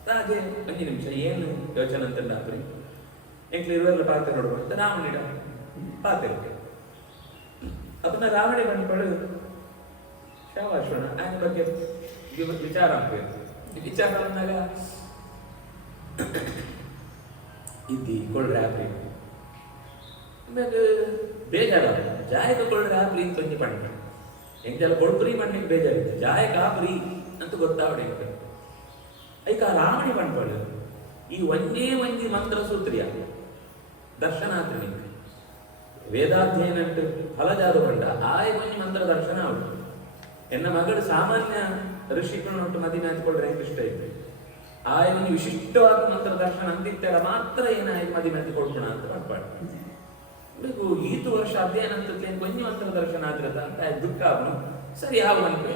ರಾಜೆ ಒಂಜಿ ನಿಮಿಷ ಏನು ಯೋಚನೆ ಅಂತಂದ ಆಗ್ರಿ ಎಂಕ್ಲು ಇರುವಲ್ಲ ಪಾತ್ರೆ ನೋಡ್ಬೋದು ರಾವಣಿಡ ಪಾತ್ರೆ ಅದನ್ನ ರಾವಣಿ ಬಂದ್ಪಡು ಶಾವಾಶ್ವನ ಆಯ್ನ ಬಗ್ಗೆ ವಿಚಾರ ಆಗ್ಬೇಕು ವಿಚಾರ ಅಂದಾಗ ಇದ್ದಿ ಕೊಳ್ರೆ ಆಗ್ಬೇಕು ಆಮೇಲೆ ಬೇಜಾರ ಜಾಯ ತಗೊಳ್ರೆ ಆ ಪ್ರೀ ತೊಂಜಿ ಪಂಡ ಎಂಗೆಲ್ಲ ಕೊಡ್ಪ್ರಿ ಮಣ್ಣಿಗೆ ಬೇಜಾರಿತ್ತು ಜಾಯ ಕಾಪ್ರಿ ಅಂತ ಗೊತ್ತಾವಡೆ ಐಕ ರಾಮಣಿ ಪಂಡ್ಪಡು ಈ ಒಂದೇ ಒಂಜಿ ಮಂತ್ರ ಸೂತ್ರಿಯ ದರ್ಶನಾತ್ರಿ ವೇದಾಧ್ಯಯನ ಫಲಜಾದು ಪಂಡ ಆಯ ಒಂಜಿ ಮಂತ್ರ ದರ್ಶನ ಅವಳು ಎನ್ನ ಮಗಳು ಸಾಮಾನ್ಯ ಋಷಿಗಳು ಮದಿನ ಅಂತ್ಕೊಳ್ರೆ ಹೆಂಗೆ ಇಷ್ಟ ಇತ್ತು ಆಯ ಒಂದು ವಿಶಿಷ್ಟವಾದ ಮಂತ್ರ ದರ್ಶನ ಅಂತಿತ್ತೇಳ ಮಾತ್ರ ಏನಾಯ್ತು ಮದಿನ ಅಂತ್ಕೊಳ್ಕೋಣ ಅಂತ ಮಾಡ್ಪಾಡು ಈತು ವರ್ಷ ಅಧ್ಯಯನ ಅಂತ ಕೊಂಚ ಮಂತ್ರ ದರ್ಶನ ಆದ್ರದ ಅಂತ ದುಃಖ ಅವನು ಸರಿ ಯಾವ ಮನ್ಪೆ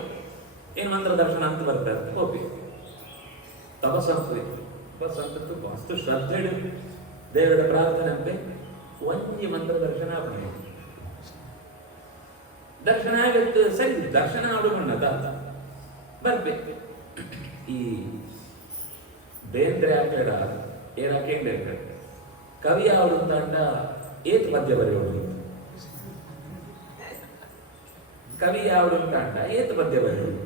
ಏನು ಮಂತ್ರ ದರ್ಶನ ಅಂತ ಬರ್ತಾರೆ ಹೋಗಿ ತಪಸ್ಸಂತದ್ದು ಮಸ್ತು ಶ್ರದ್ಧೆ ದೇವರ ಪ್ರಾರ್ಥನೆ ಅಂತೆ ಒಂಜಿ ಮಂತ್ರ ದರ್ಶನ ಅವನಿಗೆ ದರ್ಶನ ಆಗತ್ತು ಸರಿ ದರ್ಶನ ಅವಡುಕೊಂಡದ ಬರ್ಬೇಕು ಈ ಬೇಂದ್ರೆ ಆಕೇಡ ಏನಾಕೇಂದ್ರ ಕವಿ ಅವಳು ತಂಡ ಏತ್ ಪದ್ಯ ಬರೆಯೋಳು ಕವಿ ಯಾವಳು ತಂಡ ಏತ್ ಪದ್ಯ ಬರೆಯೋಳು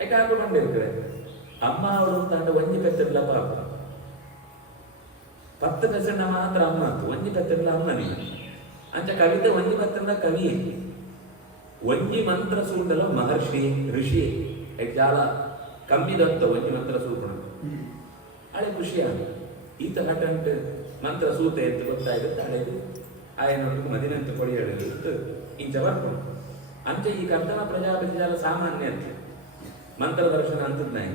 ಯಾಕೆ ಹಾಕೊಂಡಿರ್ತೇವೆ ಅಮ್ಮ ಅವಳು ತಂಡ ಒಂಜಿ ಪೆತ್ತಿರ್ಲ ಪಾಪ 10% ಮಾತ್ರ ಅಮ್ಮ ಆತು ಒಂಜಿ ಪೆತ್ತಿರ್ಲ ಅಮ್ಮನಿ ಅಂಚ ಕವಿತೆ ಒಂಜಿ ಪತ್ತಿರ್ಲ ಕವಿ ಒಂಜಿ ಮಂತ್ರ ಸೂಟಲ ಮಹರ್ಷಿ ಋಷಿ ಜಾಲ ಕಮ್ಮಿದಂತ ಒಂಜಿ ಮಂತ್ರ ಸೂಟ ಹಳೆ ಖುಷಿಯಾಗ ಈತ ನಟಂಟ್ ಮಂತ್ರ ಸೂತೆ ಅಂತ ಗೊತ್ತಾಗುತ್ತೆ ಹಳೆದು ಆಯನೊಟ್ಟಿಗೆ ಮದಿನಂತ ಕೊಡಿ ಹೇಳಿತ್ತು ಇಂಚ ಬರ್ಕೊಂಡು ಅಂಚೆ ಈ ಕರ್ತನ ಪ್ರಜಾಪತಿ ಜಾಲ ಸಾಮಾನ್ಯ ಅಂತ ಮಂತ್ರ ದರ್ಶನ ಅಂತದ್ ನಾಯಿ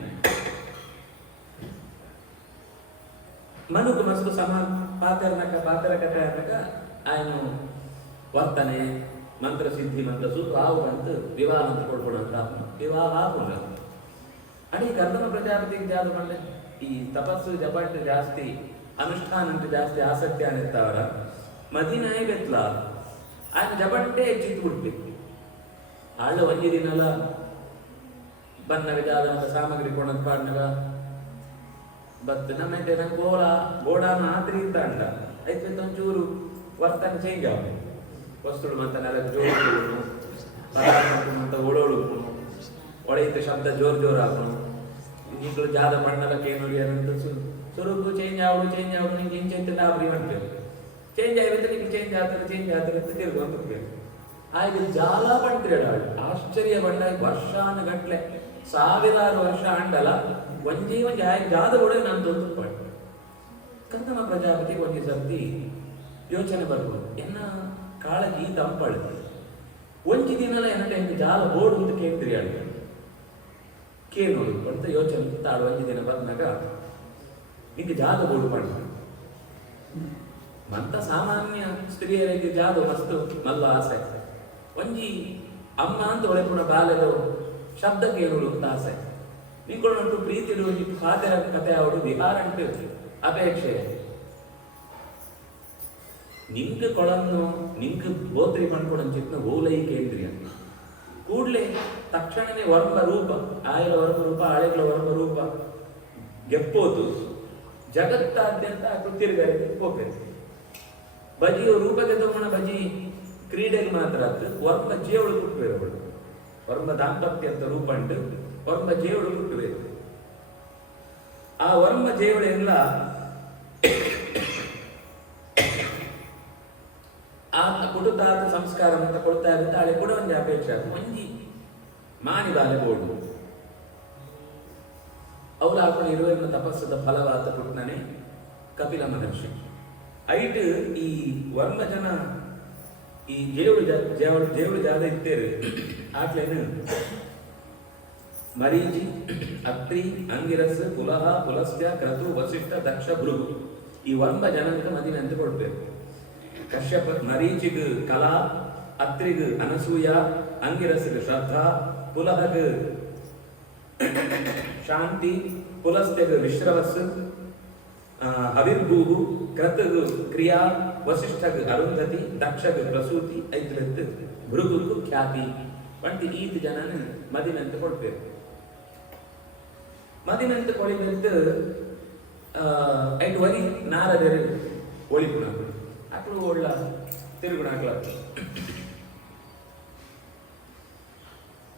ಮನುಕು ಮಸ್ತು ಸಮ ಪಾತ್ರ ಕಥೆ ಅನ್ನಕ ಆಯನು ವರ್ತನೆ ಮಂತ್ರ ಸಿದ್ಧಿ ಮಂತ್ರ ಸೂತ್ರ ಆವು ಅಂತ ವಿವಾಹ ಅಂತ ಕೊಡ್ಕೊಡಂತ ವಿವಾಹ ಆಗುಂಡ ಅಡಿ ಕರ್ತನ ಪ್ರಜಾಪತಿಗೆ ಜಾಲ ಬಂದೆ ಈ ತಪಸ್ಸು ಜಪಟ್ ಜಾಸ್ತಿ ಅನುಷ್ಠಾನ ಅಂತ ಜಾಸ್ತಿ ಆಸಕ್ತಿ ಅನ್ನಿರ್ತಾವರ ಮದಿನಾಯಿ ಬೆತ್ಲ ಆಯ್ನ ಜಪಟ್ಟೆ ಚಿತ್ತು ಬಿಡ್ಬೇಕು ಆಳ ಒಂಜಿ ದಿನಲ್ಲ ಬನ್ನ ವಿಧಾನದ ಸಾಮಗ್ರಿ ಕೊಡೋದು ಪಾಡ್ನಾಗ ಬತ್ ನಮ್ಮೈತೆ ನಂಗೆ ಗೋಡಾನ ಆದ್ರಿಂದ ಅಂಡ ಐತೆ ಒಂಚೂರು ವರ್ತನೆ ಚೇಂಜ್ ಆಗ ವಸ್ತುಗಳು ಮತ್ತ ನೆಲ ಜೋರು ಮತ್ತ ಓಡೋಳು ಒಳೆಯಿತು ಶಬ್ದ ಜೋರು ಹಾಕೋಣ ಈಗಲೂ ಜಾದ ಮಣ್ಣಲಕ್ಕೆ ಏನು ಅಂತ ಸ್ವರೂಪ ಚೇಂಜ್ ಆಗೋದು ನಿಂಗೆ ಇಂಚೆ ಲಾಭರಿ ಮಾಡ್ಬೇಕು ಚೇಂಜ್ ಆಗಿರುತ್ತೆ ನಿಮ್ಗೆ ಚೇಂಜ್ ಆಗ್ತದೆ ತಿರ್ಗು ಅಂತ ಆಯ್ತು ಜಾಲ ಬಂಟ್ರೇಳ ಆಶ್ಚರ್ಯ ಬಂಡ ವರ್ಷಾನುಗಟ್ಲೆ ಸಾವಿರಾರು ವರ್ಷ ಅಂಡಲ ಒಂಜಿ ಆಯ್ತು ಜಾದ ಒಳಗೆ ನಾನು ತೊಂದು ಪಟ್ಟು ಕರ್ತನ ಪ್ರಜಾಪತಿ ಒಂಜಿ ಸರ್ತಿ ಯೋಚನೆ ಬರ್ಬೋದು ಎನ್ನ ಕಾಳಜಿ ತಂಪಳು ಒಂಜಿ ದಿನಲ ಎನ್ನ ಜಾಲ ಬೋರ್ಡು ಅಂತ ಕೇಳ್ತೀರಿ ಅಡ್ಡ ಕೇಳೋದು ಅಂತ ಯೋಚನೆ ತಾಳು ಒಂಜಿ ದಿನ ಬಂದಾಗ ನಿಂಗೆ ಜಾದ ಬೋರ್ಡು ಮಾಡಿ ಮಂತ ಸಾಮಾನ್ಯ ಸ್ತ್ರೀಯರಿಗೆ ಜಾದು ಮಸ್ತು ಮಲ್ಲ ಆಸೆ ಒಂಜಿ ಅಮ್ಮ ಅಂತ ಒಳಪುಣ ಬಾಲ್ಯದ ಶಬ್ದ ಕೇಳೋಡು ಅಂತ ಆಸೆ ನಿಂಕೊಂಡು ಪ್ರೀತಿ ಒಂಜಿ ಖಾತೆರ ಕಥೆ ಅವಡು ವಿಹಾರ ಅಂಟು ಅಪೇಕ್ಷೆ ನಿಂಗೆ ಕೊಳನ್ನು ನಿಂಗೆ ಬೋತ್ರಿ ಮಾಡ್ಕೊಡಂಚಿತ್ನ ಓಲೈ ಕೇಂದ್ರೀಯ ಕೂಡ್ಲೆ ತಕ್ಷಣವೇ ವರ್ಮ ರೂಪ ಆಯರ ವರ್ಮ ರೂಪ ಆಳೆಗಳ ವರ್ಮ ರೂಪ ಗೆಪ್ಪೋದು ಜಗತ್ತಾದ್ಯಂತ ತಿರುಗಾರಿಗೆ ಹೋಗ್ಬೇಕು ಬಜಿಯ ರೂಪಕ್ಕೆ ತಗೊಂಡ ಬಜಿ ಕ್ರೀಡೆಗೆ ಮಾತ್ರ ವರ್ಮ ಜೇವಳು ಕುಟ್ಟುವೆ ವರ್ಮ ದಾಂಪತ್ಯ ಅಂತ ರೂಪ ಉಂಟು ವರ್ಮ ಜೇವಳು ಕುಟ್ಟುವೆ ಆ ವರ್ಮ ಜೇವಳೆಲ್ಲ ಆತ ಕುಟುತಾತ ಸಂಸ್ಕಾರ ಅಂತ ಕೊಡ್ತಾ ಇರುತ್ತೆ ಹಳೆ ಕೂಡ ಒಂದು ಅಪೇಕ್ಷೆ ಮಂಜಿ ಮಾನಿ ಬಾಲೆ ಬೋಡು ಅವಳು ಹಾಕೊಂಡು ಇರುವಿನ ತಪಸ್ಸದ ಫಲವಾದ ಪುಟ್ನನೆ ಕಪಿಲ ಮಹರ್ಷಿ ಐಟ್ ಈ ವರ್ಮ ಜನ ಈ ಜೇವಳು ಜಾಗ ಇತ್ತೇರು ಆಟ್ಲೇನು ಮರೀಚಿ ಅತ್ರಿ ಅಂಗಿರಸ್ ಪುಲಹ ಪುಲಸ್ತ್ಯ ಕ್ರತು ವಸಿಷ್ಠ ದಕ್ಷ ಭೃಗು ಈ ವರ್ಮ ಜನಂಕ ಮದಿನ ಅಂತ ಕೊಡ್ಬೇಕು ಕಶ್ಯಪ ಮರೀಚಿಗ್ ಕಲಾ ಅತ್ರಿಗ್ ಅನಸೂಯ ಅಂಗಿರಸ್ಗ್ ಶ್ರದ್ಧಾ ಪುಲಹಗ್ ಶಾಂತಿ ಪುಲಸ್ತ್ಯಗ್ ವಿಶ್ರವಸ್ ಅವಿರ್ಭೂಗು ಕ್ರತಗ್ ಕ್ರಿಯಾ ವಸಿಷ್ಠಗ್ ಅರುಂಧತಿ ದಕ್ಷಗ್ ಪ್ರಸೂತಿ ಐತ್ಲತ್ ಭೃಗುಗು ಖ್ಯಾತಿ ಪಂಟಿ ಈತ್ ಜನನ ಮದಿನಂತ ಕೊಡ್ಬೇಕು ಮದಿನಂತ ಕೊಳಿದಂತ ಐಟ್ ಒಲಿ ನಾರದರು ಒಳಿಪುಣ ಅಕ್ಕಳು ಒಳ್ಳ ತಿರುಗುಣ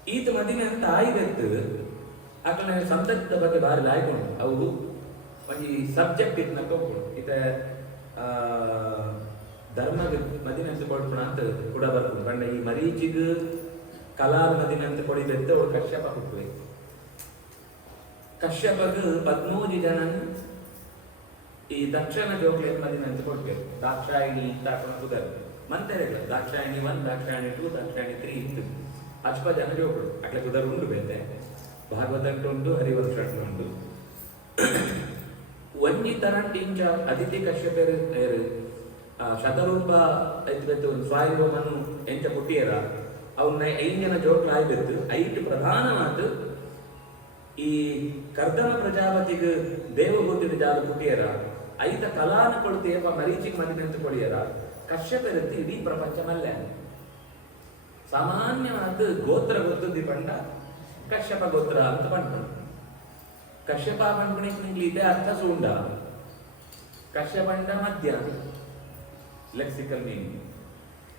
ಈತ ಮದಿನ ಅಂತ ಆಯ್ದತ್ತು ಅಕ್ಕಳ ಸಂತದ ಬಗ್ಗೆ ಬಾರಿ ಲಾಯ್ಕೊಂಡು ಅವು ಒಂದು ಸಬ್ಜೆಕ್ಟ್ ಇತ್ತು ನಕ್ಕೊಂಡು ಈತ ಧರ್ಮದ ಮದಿನಂತ ಕೊಡ್ಪುಣ ಅಂತ ಕೂಡ ಬರ್ಬೋದು ಕಂಡ ಈ ಮರೀಚಿಗ ಕಲಾಲ ಮದಿನಂತ ಕೊಡಿಬೆತ್ತ ಅವಳು ಕಶ್ಯಪ ಹುಟ್ಟುವೆ ಕಶ್ಯಪಗ 13 ಜನ ಈ ದಕ್ಷಿಣ ಜೋಗ್ಲೆ ಮದಿನಂತ ಕೊಡ್ಬೇಕು ದಾಕ್ಷಾಯಿಣಿ ತಾಕೊಂಡು ಕುದರ್ ಮಂತ್ರಿಗಳು ದಾಕ್ಷಾಯಿಣಿ 1 ದಾಕ್ಷಾಯಿಣಿ 2 ದಾಕ್ಷಾಯಿಣಿ 3 ಇತ್ತು ಅಲ್ಪ ಜನ ಜೋಗಳು ಅಟ್ಲ ಕುದರ್ ಉಂಡು ಬೇತೆ ಭಾಗವತ ಉಂಟು ಹರಿವಂಶ ಉಂಟು ಒಂಜಿ ತರಂಟಿಂಚ ಅದಿತಿ ಕಶ್ಯಪರು ಶತರೂಪ ಎತ್ತು ಸ್ವಾಯುಮನು ಎಂಚ ಪುಟ್ಟಿಯರ ಅವನ್ನ 5 ಜನ ಜೋಕ್ಲ ಆಯ್ತು 5 ಪ್ರಧಾನವಾದ ಈ ಕರ್ದಮ ಪ್ರಜಾಪತಿಗ ದೇವಭೂತಿನ ಜಾಲ ಪುಟ್ಟಿಯರ 5 ಕಲಾನ ಕೊಡ್ತೇವ ಮರೀಚಿಗೆ ಮದಿನಂತ ಕೊಡಿಯರ ಕಶ್ಯಪರತ್ತು ಇಡೀ ಪ್ರಪಂಚ ಮಲ್ಲ ಸಾಮಾನ್ಯವಾದ ಗೋತ್ರ ಗೊತ್ತದಿ ಪಂಡ ಕಶ್ಯಪ ಗೋತ್ರ ಅಂತ ಪಂಡ ಕಶ್ಯಪ ಪಂಪಣಿಗೆ ಇದೇ ಅರ್ಥ ಸೂಂಡ ಕಶ್ಯಪಂಡ ಮಧ್ಯ ಲೆಕ್ಸಿಕಲ್ ಮೀನಿಂಗ್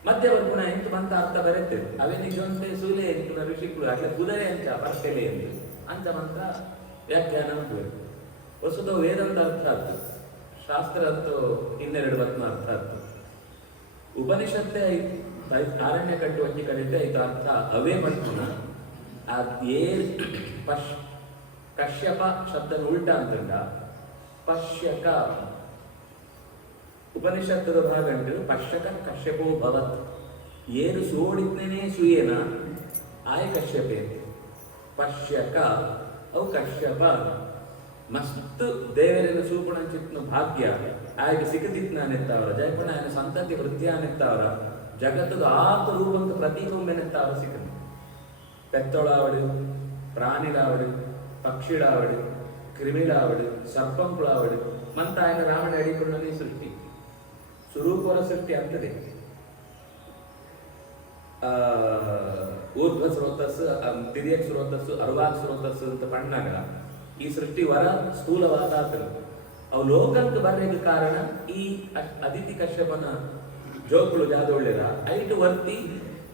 ಮಧ್ಯ ಬರ್ಗುಣ ಎಂಟು ಮಂತ ಅರ್ಥ ಬರುತ್ತೆ ಅವೇ ನಿಜವಂತೆ ಸೂಲೆ ಎಂಟು ಋಷಿಗಳು ಅಟ್ಲ ಕುದುರೆ ಅಂಚ ಬರ್ತಲೆ ಅಂತ ಮಂತ ವ್ಯಾಖ್ಯಾನ ಉಂಟು ವಸುದ ವೇದಂತ ಅರ್ಥ ಆಯ್ತು ಶಾಸ್ತ್ರ ಅಂತೂ 12 ರತ್ನ ಅರ್ಥ ಆಯ್ತು ಉಪನಿಷತ್ತೇ ಆರಣ್ಯ ಕಟ್ಟು ಒಂಜಿ ಕಡಿತೆ ಐದು ಅರ್ಥ ಅವೇ ಪಂಪುಣ ಕಶ್ಯಪ ಶಬ್ದನ ಉಲ್ಟ ಅಂತಂಡ ಪಶ್ಯಕ ಉಪನಿಷತ್ತದ ಭಾಗ ಉಂಟು ಪಶ್ಯಕ ಕಶ್ಯಪೋ ಭವತ್ ಏನು ಸೋಡಿದ್ನೇನೆ ಸುಯೇನ ಆಯ ಕಶ್ಯಪೆ ಪಶ್ಯಕ ಅವು ಕಶ್ಯಪ ಮಸ್ತ್ ದೇವರನ್ನು ಸೂಪುಣಂಚಿತ್ನ ಭಾಗ್ಯ ಆಯ್ಕೆ ಸಿಗದಿತ್ನಾನೆತ್ತವರ ಜಯಪುಣ ఆయన ಸಂತತಿ ವೃತ್ತಿಯಾನೆತ್ತವರ ಜಗತ್ತದ ಆತ ರೂಪಂತ ಪ್ರತೀಕೊಂಬೆನೆತ್ತವರ ಸಿಕ್ಕ పెత్తోళావడు ప్రాణిలావడు పక్షిడావడు క్రిమిలావడు సర్పంకులావడు మంత ఆయన రావణ అడిగున్నది సృష్టి ಸ್ವರೂಪವರ ಸೃಷ್ಟಿ ಆಗ್ತದೆ ಊರ್ಧ್ವ ಸ್ರೋತಸ್ಸು ತಿರಿಯಕ್ ಸ್ರೋತಸ್ಸು ಅರ್ವಾಕ್ ಸ್ರೋತಸ್ಸು ಅಂತ ಪಣ್ಣಾಗ ಈ ಸೃಷ್ಟಿ ವರ ಸ್ಥೂಲವಾದ ಅವು ಲೋಕಕ್ಕೆ ಬರ್ಲಿಕ್ಕೆ ಕಾರಣ ಈ ಅದಿತಿ ಕಶ್ಯಪನ ಜೋಕುಳು ಜಾದೊಳ್ಳೆರ 5 ವರ್ತಿ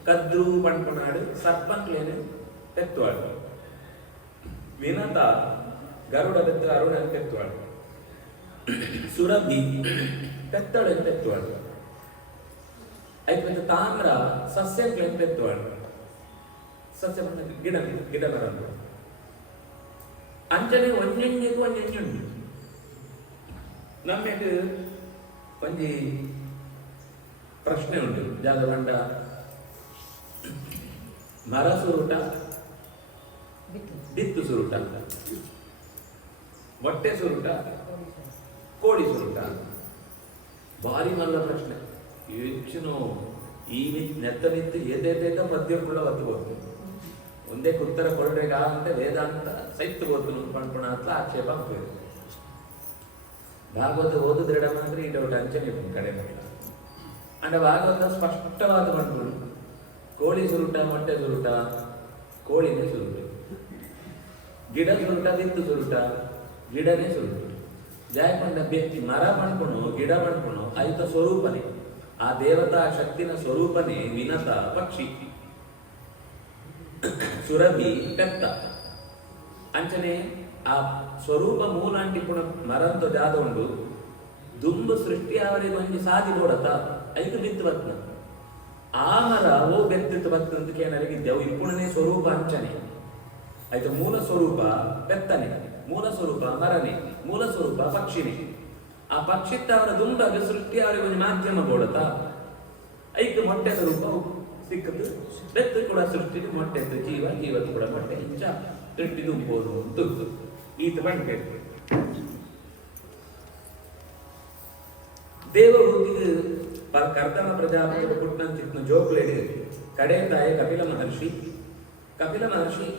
ಕದ್ರು ಪಣ್ಪನಾಡು ಸರ್ಪಂಕ್ಲೇನು ತೆತ್ತುವಾಡು ವಿನತ ಗರುಡ ಬೆತ್ತ ಅರುಣ ತೆತ್ತುವಾಡು ಸುರಭಿ ಪೆತ್ತಳು ತೆತ್ತುವಾಡು ಐದು ತಾಮ್ರ ಸಸ್ಯಂಕ್ಲೇನು ತೆತ್ತುವಾಡು ಸಸ್ಯ ಗಿಡ ಮರ ಅಂಚನೆ ಒಂಜೆಂಜಿಗೂ ಒಂಜೆಂಜುಂಡು ನಮ್ಮೆಟ್ಟು ಒಂಜಿ ಪ್ರಶ್ನೆ ಉಂಟು ಜಾದ ಬಂಡ ಮರ ಸುರುಟ ಬಿತ್ತು ಸುರುಟ ಮೊಟ್ಟೆ ಸುರುಟ ಕೋಳಿ ಸುರುಟ ಭಾರಿ ಮಲ್ಲ ಪ್ರಶ್ನೆ ಹೆಚ್ಚು ಈ ನೆತ್ತ ನಿಂತು ಏದೇದ ಮಧ್ಯಕ್ಕುಳ್ಳ ಒತ್ತುಬೋದು ಒಂದೇ ಉತ್ತರ ಕೊರಡೆಗ ಅಂತ ವೇದಾಂತ ಸೈತ್ಬೋದು ಪಣ್ಪುಣ ಅಂತ ಆಕ್ಷೇಪ ಆಗ್ತದೆ ಭಾಗವತ ಓದಿದ್ರೆಡ ಮಾತ್ರ ಈ ಡೌಟ್ ಅಂಚನೆ ಕಡೆ ಅಂಡ ಭಾಗವತ ಸ್ಪಷ್ಟವಾದ ಪಣ್ಪುಣ ಕೋಳಿ ಸುರುಟ ಮೊಟ್ಟೆ ಸುರುಟ ಕೋಳಿನೇ ಸುರುಟು ಗಿಡ ಸುರುಟ ಬಿತ್ತು ಸುರುಟ ಗಿಡನೇ ಸುರುಟು ಜಾಯಕೊಂಡ ವ್ಯಕ್ತಿ ಮರ ಪಣ್ಪುಣು ಗಿಡ ಪಣ್ಪುಣು ಆಯ್ತ ಸ್ವರೂಪನೇ ಆ ದೇವತಾ ಶಕ್ತಿನ ಸ್ವರೂಪನೇ ವಿನತ ಪಕ್ಷಿ ಸುರಭಿ ಪೆತ್ತ ಅಂಚನೆ ಆ ಸ್ವರೂಪ ಮೂಲ ಅಂಟಿಪುಣ ಮರಂತ ಜಾದೊಂಡು ದುಂಬು ಸೃಷ್ಟಿ ಅವರಿಗೆ ಒಂದು ಸಾಧಿ ನೋಡತ ಐದು ಬಿತ್ತು ಬತ್ನ ಆ ಮರ ಓ ಬೆತ್ತಿತ್ತು ಬತ್ತು ಅಂತ ಕೇಳರಿಗಿದ್ದೆವು ಇಪ್ಪುಣನೇ ಸ್ವರೂಪ ಅಂಚನೆ ಆಯ್ತು ಮೂಲ ಸ್ವರೂಪ ಪೆತ್ತನೆ ಮೂಲ ಸ್ವರೂಪ ಮರನೆ ಮೂಲ ಸ್ವರೂಪ ಪಕ್ಷಿನೇ ಆ ಪಕ್ಷಿತ್ತ ಅವರ ದುಂಬಾಗ ಸೃಷ್ಟಿ ಅವರಿಗೆ ಒಂದು ಮಾಧ್ಯಮ ಬೋಡತ ಐದು ಮೊಟ್ಟೆ ಸ್ವರೂಪ ಸಿಕ್ಕದು ಬೆತ್ತು ಕೂಡ ಸೃಷ್ಟಿ ಮೊಟ್ಟೆ ಜೀವ ಜೀವದ ಕೂಡ ಮೊಟ್ಟೆ ಇಂಚ ಸೃಷ್ಟಿ ದುಂಬೋದು ದುಡ್ಡು ಈತ ಬಂಟೆ ದೇವಹೂತಿಗೆ ಕರ್ದಮ ಪ್ರಜಾಪತಿ ಪುಟ್ಟಂಚಿತ್ನ ಜೋಕ್ಲೇಡಿ ಕಡೆ ತಾಯಿ ಕಪಿಲ ಮಹರ್ಷಿ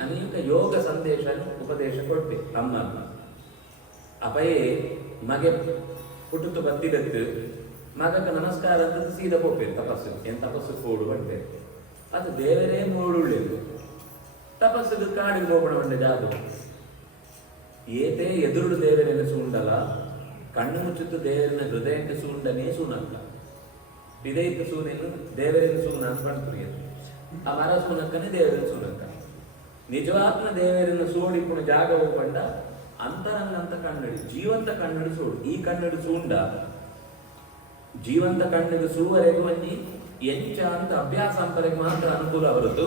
ಅನೇಕ ಯೋಗ ಸಂದೇಶ ಉಪದೇಶ ಕೊಡ್ತೆ ಅಮ್ಮ ಅಪಯೇ ಮಗೆ ಹುಟ್ಟುತ್ತು ಬತ್ತಿದತ್ತು ಮಗಕ್ಕೆ ನಮಸ್ಕಾರ ಅಂತ ಸೀದಾ ಹೋಗ್ಬೇಕು ತಪಸ್ಸು ಏನ್ ತಪಸ್ಸು ಕೋಡು ಬಂದೆ ಅದು ದೇವರೇ ಮೂಡುಳ್ಳೇದು ತಪಸ್ಸು ಕಾಡಿಗೆ ಹೋಗೋಣ ಬಂದೆ ಜಾದು ಏತೇ ಎದುರುಡು ದೇವರೇನ ಸೂಂಡಲ ಕಣ್ಣು ಮುಚ್ಚುತ್ತು ದೇವರಿನ ಹೃದಯಕ್ಕೆ ಸೂಂಡನೇ ಸೂನಲ್ಲ ಹೃದಯಕ್ಕೆ ಸೂನೇನು ದೇವರಿನ ಸೂನ ಅಂತ ಪಡ್ತೀರಿ ಆ ಮರ ಸೂನಕ್ಕನೇ ದೇವರಿನ ಸೂನಕ್ಕ ನಿಜವಾತ್ಮ ದೇವರಿನ ಸೋಡಿಪುಣ ಜಾಗ ಹೋಗ್ಬಂಡ ಅಂತರಂಗಂತ ಕನ್ನಡಿ ಜೀವಂತ ಕನ್ನಡಿ ಸೋಡು ಈ ಕನ್ನಡಿ ಸೂಂಡ ಜೀವಂತ ಕಣ್ಣಿಗೆ ಸುವರೆಗೂ ಒಂಜಿ ಎಂಚ ಅಂತ ಅಭ್ಯಾಸ ಅಂಪರೆಗೆ ಮಾತ್ರ ಅನುಕೂಲ ಹೊರತು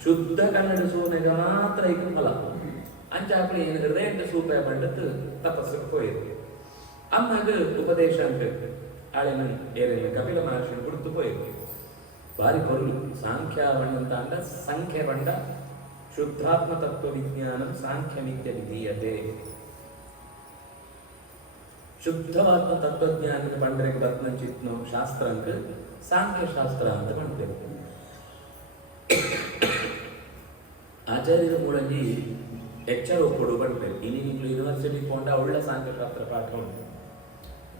ಶುದ್ಧ ಕನ್ನಡ ಸೂನೆಗೆ ಮಾತ್ರ ಈಗ ಫಲ ಅಂಚಾಪಿ ಏನು ಹೃದಯದ ಸೂಪೆ ಪಂಡತ್ ತಪಸ್ಸಕ್ಕೆ ಹೋಯಿತು ಅಮ್ಮದು ಉಪದೇಶ ಅಂತ ಆಳಿನ ಏನೇನು ಕಪಿಲ ಮಹರ್ಷಿ ಕುರಿತು ಹೋಯಿತು ಬಾರಿ ಕೊರಲು ಸಾಂಖ್ಯ ಬಣ್ಣ ಅಂತ ಅಂದ ಸಂಖ್ಯೆ ಬಂಡ ಶುದ್ಧಾತ್ಮ ತತ್ವ ವಿಜ್ಞಾನ ಸಾಂಖ್ಯ ನಿತ್ಯ ವಿಧೀಯತೆ ಶುದ್ಧವಾತ್ಮ ತತ್ವಜ್ಞಾನದ ಬಂಡರೆಗೆ ಬತ್ನ ಚಿತ್ನೋ ಶಾಸ್ತ್ರ ಅಂತ ಸಾಂಖ್ಯ ಶಾಸ್ತ್ರ ಅಂತ ಮಾಡ್ತೇವೆ. ಆಚಾರ್ಯರ ಮೂಲಂಜಿ ಎಚ್ಚರ ಒಪ್ಪಡು ಬಂದ್ಬೇಕು ಇನ್ನಿಂಗ್ಲು ಯೂನಿವರ್ಸಿಟಿ ಪೋಂಡ ಒಳ್ಳೆ ಸಾಂಖ್ಯಶಾಸ್ತ್ರ ಪಾಠ ಉಂಟು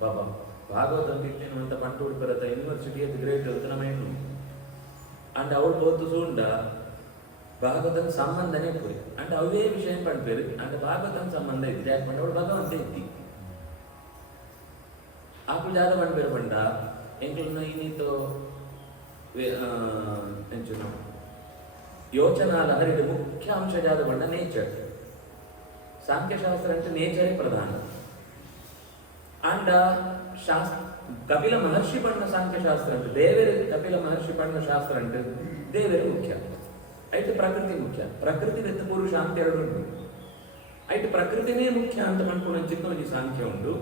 ಬಾಬಾ ಭಾಗವತ ಬಿಟ್ಟೇನು ಅಂತ ಪಂಟು ಹುಡುಕರತ್ತ ಯೂನಿವರ್ಸಿಟಿ ಅದು ಗ್ರೇಟ್ ನಮ್ಮ ಹೆಣ್ಣು ಅಂಡ್ ಅವಳು ಓದು ಸೂಂಡ ಭಾಗವತನ ಸಂಬಂಧನೇ ಪುರಿ ಅಂಡ್ ಅವೇ ವಿಷಯ ಪಡ್ಬೇರು ಅಂಡ್ ಭಾಗವತನ ಸಂಬಂಧ ಇತ್ತು ಯಾಕೆ ಪಂಡ ಅವಳು ಭಗವಂತ ಇದ್ದಿ ಆಕು ಜಾಗ ಪಡ್ಬೇರು ಪಂಡ ಎಂಕ್ಲನ್ನ ಇನ್ನಿತ್ತು ಎಂಚು ಯೋಚನಾಲ ಹರಿದ ಮುಖ್ಯ ಅಂಶ ಜಾದ ಪಂಡ ನೇಚರ್ ಸಾಂಖ್ಯಶಾಸ್ತ್ರ అంటే నేచరే ప్రధానం అండ్ కపిల మహర్షి పడిన సాంఖ్యశాస్త్రం అంటే దేవేరు కపిల మహర్షి పడిన శాస్త్రం అంటే దేవేరు ముఖ్య అయితే ప్రకృతి ముఖ్య ప్రకృతి వెత్త పురుష ಅಂತ ಎರಡು ಉಂಟು అయితే ಪ್ರಕೃತಿನೇ ಮುಖ್ಯ ಅಂತ ಪಂಡ್ಕೊಂಡು ಚಿತ್ತ ಈ ಸಾಂಖ್ಯ ಉಂಟು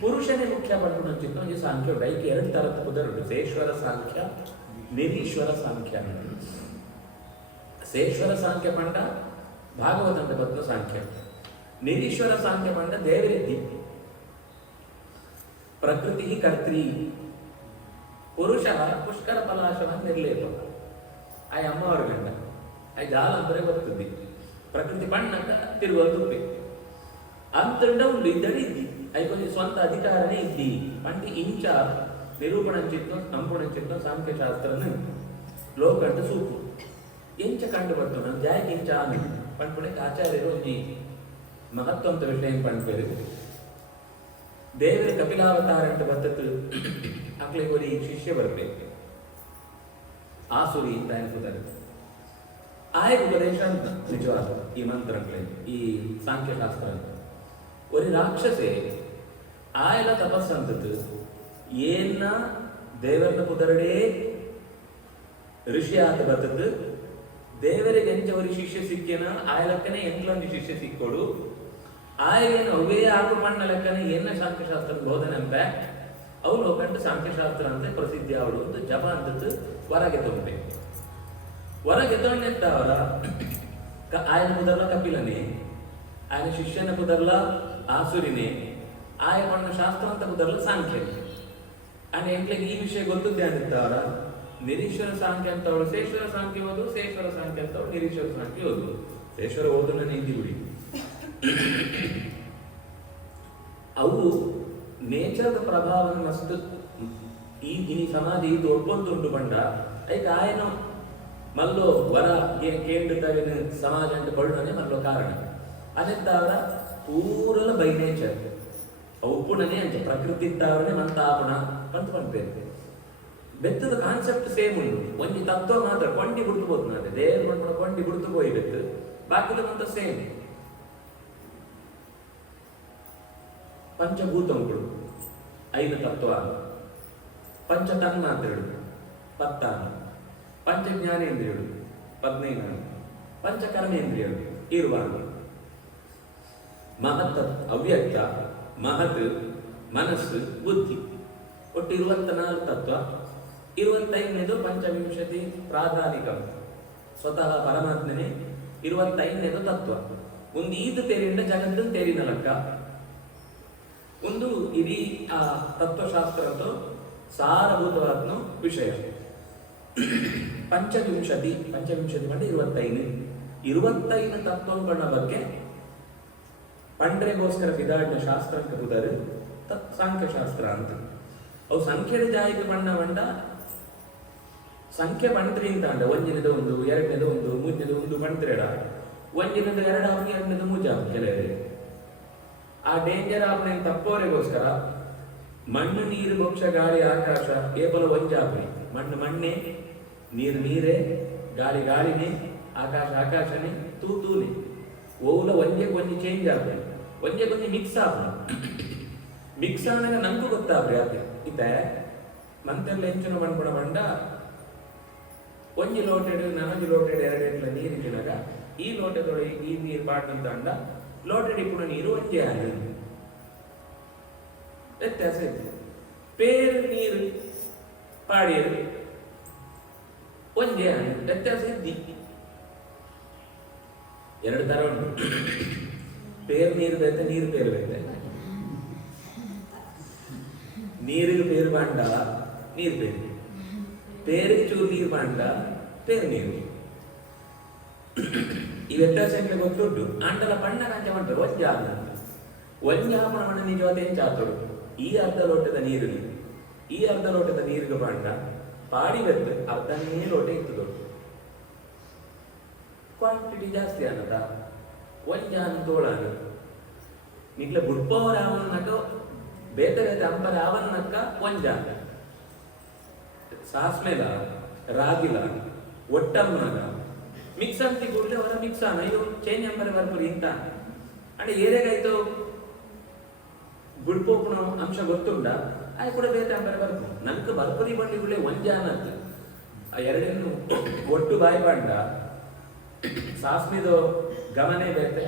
ಪುರುಷನೇ ಮುಖ್ಯ ಪಂಡ್ಕೊಂಡು ಚಿತ್ತ ಈ ಸಾಂಖ್ಯ ಉಂಟು ಐಕೆ ಎರಡು ತರದ ಪದರುಂಟು ಸೇಶ್ವರ ಸಾಂಖ್ಯ ನಿರೀಶ್ವರ ಸಾಂಖ್ಯ ಸೇಶ್ವರ ಸಾಂಖ್ಯ ಪಂಡ ಭಾಗವತ ಅಂತ ಬದ್ಧ ಸಾಂಖ್ಯ ನಿರೀಶ್ವರ ಸಾಂಖ್ಯ ಪಂಡ ದೇವರೆದ್ದಿ ಪ್ರಕೃತಿ ಕರ್ತ್ರಿ ಪುರುಷ ಪುಷ್ಕರ ಪಲಾಶನ ನಿರ್ಲೇಪ ಆಯ್ ಅಮ್ಮ ಅವ್ರ ಗಂಡ ಆಯ್ ಜಾಲ ಅಂದ್ರೆ ಬರ್ತದೆ ಪ್ರಕೃತಿ ಬಣ್ಣಕ್ಕ ತಿರುಗುವ ಅಂತಂಡ ಉಂಡು ಇದ್ದಡಿ ಇದ್ದಿ ಆಯ್ ಕೊಂಚ ಸ್ವಂತ ಅಧಿಕಾರನೇ ಇದ್ದಿ ಪಂಡಿ ಇಂಚ ನಿರೂಪಣ ಚಿತ್ತ ಸಂಪೂರ್ಣ ಚಿತ್ತ ಸಾಂಖ್ಯಶಾಸ್ತ್ರನ ಲೋಕಂಡ ಸೂಪು ಎಂಚ ಕಂಡು ಬರ್ತು ನಾನು ಜಾಯ್ ಇಂಚ ಪಂಡ್ಪುಣೆ ಆಚಾರ್ಯರು ಒಂಜಿ ಮಹತ್ವಂತ ವಿಷಯ ಪಂಡ್ಪೇರು ದೇವರ ಕಪಿಲಾವತಾರ ಅಂತ ಬರ್ತದ್ದು ಅಕ್ಲಿಗೆ ಒಂದು ಶಿಷ್ಯ ಬರಬೇಕು ಆಸುರಿ ಅಂತ ಅನ್ಕೋತಾರೆ ಆಯ ಉಪದೇಶ ಅಂತ ನಿಜವಾದ ಈ ಮಂತ್ರಗಳೇ ಈ ಸಾಂಖ್ಯಶಾಸ್ತ್ರ ಅಂತ ಒಂದು ರಾಕ್ಷಸೆ ಆಯಲ ತಪಸ್ಸಂತದ್ದು ಏನ ದೇವರ ಪುದರಡೇ ಋಷಿ ಆತ ಬರ್ತದ್ದು ದೇವರಿಗೆ ಎಂಚವರಿ ಶಿಷ್ಯ ಸಿಕ್ಕೇನ ಆಯ ಲೆಕ್ಕನೆ ಎಂಟ್ಲೊಂದು ಶಿಷ್ಯ ಸಿಕ್ಕೋಡು ಆಯೇನು ಅವೇ ಆಕು ಮಣ್ಣ ಲೆಕ್ಕನೆ ಏನ ಸಾಂಖ್ಯಶಾಸ್ತ್ರ ಬೋಧನೆ ಅಂತ ಅವು ಲೋಕಂಡ ಸಾಂಖ್ಯಶಾಸ್ತ್ರ ಅಂತ ಪ್ರಸಿದ್ಧಿ ಅವಳು ಒಂದು ಜಪ ಅಂತದ್ದು ಹೊರಗೆ ತೊಂಬೆ ಹೊರಗೆ ತೊಂಡೆಂತ ಅವರ ಆಯನ ಪುದರ್ಲ ಕಪಿಲನೇ ಆಯನ ಶಿಷ್ಯನ ಪುದರ್ಲ ಆಸುರಿನೇ ಆಯ ಮಣ್ಣ ಶಾಸ್ತ್ರ ಅಂತ ಪುದರ್ಲ ಸಾಂಖ್ಯ ಆಯನ ಎಂಟ್ಲಿಗೆ ಈ ವಿಷಯ ಗೊತ್ತಿದ್ದೆ ಅಂತ ಅವರ ನಿರೀಶ್ವರ ಸಾಂಖ್ಯ ಅಂತ ಅವಳು ಸೇಶ್ವರ ಸಾಂಖ್ಯ ಓದು ಸೇಶ್ವರ ಸಾಂಖ್ಯ ಅಂತ ಅವಳು ನಿರೀಶ್ವರ ಸಾಂಖ್ಯ ಓದು ಸೇಶ್ವರ ಓದನ್ನ ನೀತಿ ಬಿಡಿ ಅವು ನೇಚರ್ದ ಪ್ರಭಾವ ಮಸ್ತ್ ಈ ಸಮಾಧಿ ಇದು ಒಪ್ಪೊಂದುಂಟು ಬಂಡ ಐಕ ಆಯನ ಮಲ್ಲೋ ವರ ಕೇಂದ್ರದವಿನ ಸಮಾಜ ಅಂತ ಕೊಳ್ಳನೆ ಮಲ್ಲೋ ಕಾರಣ ಅದೆಂತ ಅವರ ಪೂರಲ ಬೈ ನೇಚರ್ ಅವು ಪುಣನೆ ಅಂಚ ಪ್ರಕೃತಿ ಇದ್ದಾವನೆ ಮಂತಾಪುಣ ಅಂತ ಪಂಪೇರು ಬೆತ್ತದ ಕಾನ್ಸೆಪ್ಟ್ ಸೇಮ್ ಉಂಟು ಒಂಜಿ ತತ್ವ ಮಾತ್ರ ಕೊಂಡಿ ಬಿಡ್ತುಬೋದು ನಾಳೆ ದೇವರು ಬಂದ್ಬಿಡ ಕೊಂಡಿ ಬಿಡ್ತು ಹೋಗಿ ಬೆತ್ತು ಬಾಕಿದ ಮಾತ್ರ ಸೇಮ್ ಪಂಚಭೂತಗಳು ಐದು ತತ್ವ ಪಂಚ ತನ್ಮಾತ್ರೆಗಳು 16 ಪಂಚ ಜ್ಞಾನೇಂದ್ರಿಯಗಳು 15 ಪಂಚ ಕರ್ಮೇಂದ್ರಿಯಗಳು 20 ಮಹತ್ ಅವ್ಯಕ್ತ ಮಹತ್ ಮನಸ್ಸು ಬುದ್ಧಿ ಒಟ್ಟು 24 ತತ್ವ 25ನೇದು ಪಂಚವಿಂಶತಿ ಪ್ರಾಧಾನಿಕಂ ಸ್ವತಃ ಪರಮಾತ್ಮನೇ 25ನೇದು ತತ್ವ ಒಂದು ಈದು ತೇರಿಂದ ಜಗತ್ತು ತೇರಿನ ಲೆಕ್ಕ ಒಂದು ಇಡೀ ಆ ತತ್ವಶಾಸ್ತ್ರದ ಸಾರಭೂತವಾದ ವಿಷಯ ಪಂಚವಿಂಶತಿ ಬಂದು 25 ತತ್ವಗಳ ಬಗ್ಗೆ ಪಂಡ್ರೆಗೋಸ್ಕರ ವಿಧಾನ ಶಾಸ್ತ್ರ ಅಂತ ಬುಧರು ಸಾಂಖ್ಯಶಾಸ್ತ್ರ ಅಂತ ಅವು ಸಂಖ್ಯೆದ ಜಾಯಿಗೆ ಬಣ್ಣ ಸಂಖ್ಯೆ ಪಂತ್ರಿ ಅಂತ ಅಂಡ ಒಂಜಿನದ ಒಂದು ಎರಡನೇದು ಒಂದು ಮೂರನೇದು ಒಂದು ಪಂತ್ರೆಡ ಒಂಜಿನದ ಎರಡು ಆಗಿ ಎರಡನೇದು ಮೂಜ ಕೆಲವರಿಗೆ ಆ ಡೇಂಜರ್ ಆಪಣೆ ತಪ್ಪೋರೆಗೋಸ್ಕರ ಮಣ್ಣು ನೀರು ಮೋಕ್ಷ ಗಾಳಿ ಆಕಾಶ ಕೇವಲ ಒಂಜಾಪಣೆ ಮಣ್ಣು ಮಣ್ಣೆ ನೀರು ನೀರೇ ಗಾಳಿ ಗಾಳಿನೇ ಆಕಾಶ ಆಕಾಶನೇ ತೂತೂನೆ ಓಲ ಒಂಜೆ ಕೊಂಚ ಚೇಂಜ್ ಆಪಣೆ ಒಂಜೆ ಕೊಂಚ ಮಿಕ್ಸ್ ಆಪಣೆ ಮಿಕ್ಸ್ ಆನಾಗ ನಂಗೂ ಗೊತ್ತಾಗ್ರಿ ಅದೇ ಇದೆ ಮಂತೆಲ್ಲ ಹೆಂಚಿನ ಮಣ್ಕೊಡ ಬಂಡ ಒಂಜಿ ಲೋಟೆಡ್ ನನಗೆ ಲೋಟೆಡ್ ಎರಡೆಟ್ಲ ನೀರು ಇಟ್ಟಿನಾಗ ಈ ಲೋಟದೊಳಗೆ ಈ ನೀರು ಪಾಡ್ನಂತ ಅಂಡ ಲೋಟೆಡ್ ಇಪ್ಪುನ ನೀರು ಒಂಜಿ ಆನೆ ವ್ಯತ್ಯಾಸ ಇದೆ. ಪೇರು ನೀರು ಪಾಡಿಯರು ಒಂಜಿ ಆನೆ ವ್ಯತ್ಯಾಸ ಇದ್ದಿ ಎರಡು ತರ ಉಂಟು. ಪೇರು ನೀರು ಬೇತೆ ನೀರು ಪೇರು ಬೇತೆ. ನೀರಿಗೆ ಪೇರು ಬಾಂಡ ನೀರು ಪೇರು, ಪೇರಿಗೆ ಚೂರು ನೀರು ಬಾಂಡ ಪೇರು ನೀರು. ಈ ವ್ಯತ್ಯಾಸ ಗೊತ್ತುಂಟು. ಅಂಡಲ ಬಣ್ಣ ಕಂಚ ಮಾಡ್ತಾರೆ ಒಂಜಾಪನ ಮಣ್ಣ ನಿಜವಾದ ಚಾತೋಡು. ಈ ಅರ್ಧ ಲೋಟದ ನೀರು ಈ ಅರ್ಧ ಲೋಟದ ನೀರಿಗೆ ಬಾಂಡ ಪಾಡಿ ಬೆತ್ತು ಅರ್ಧನೇ ಲೋಟ ಇತ್ತು. ಕ್ವಾಂಟಿಟಿ ಜಾಸ್ತಿ ಅನ್ನದ ಒಂಜಾನ ತೋಳಾನು ನಿಗ್ಲ ಬುಡ್ಪವರ ಅವನಕ್ಕ ಬೇರೆ ಅಂಬರ ಅವನಕ್ಕ ಒಂಜಾನ ಸಾಸ್ಮೆಲ ರಾಗಿಲ ಒಟ್ಟಮ್ಮನ ಮಿಕ್ಸ್ ಅಂತ ಕೂಡಲೇ ಅವರ ಮಿಕ್ಸ್ ಆನ ಇದು ಚೇಂಜ್ ಅಂಬರ ಬರ್ಬರಿ ಇಂತ ಅಂದ್ರೆ ಏರೆಗಾಯ್ತು ಬುಡ್ಪೋಪನ ಅಂಶ ಗೊತ್ತುಂಡ ಅದು ಕೂಡ ಬೇರೆ ಅಂಬರ ಬರ್ಪು ನನ್ಗೆ ಬರ್ಬರಿ ಬಂಡಿಗಳೇ ಒಂಜಾನ ಅಂತ ಎರಡನ್ನು ಒಟ್ಟು ಬಾಯಿ ಬಾಂಡ ಸಾಸ್ಮಿದು ಗಮನೆ ಬೇತೆ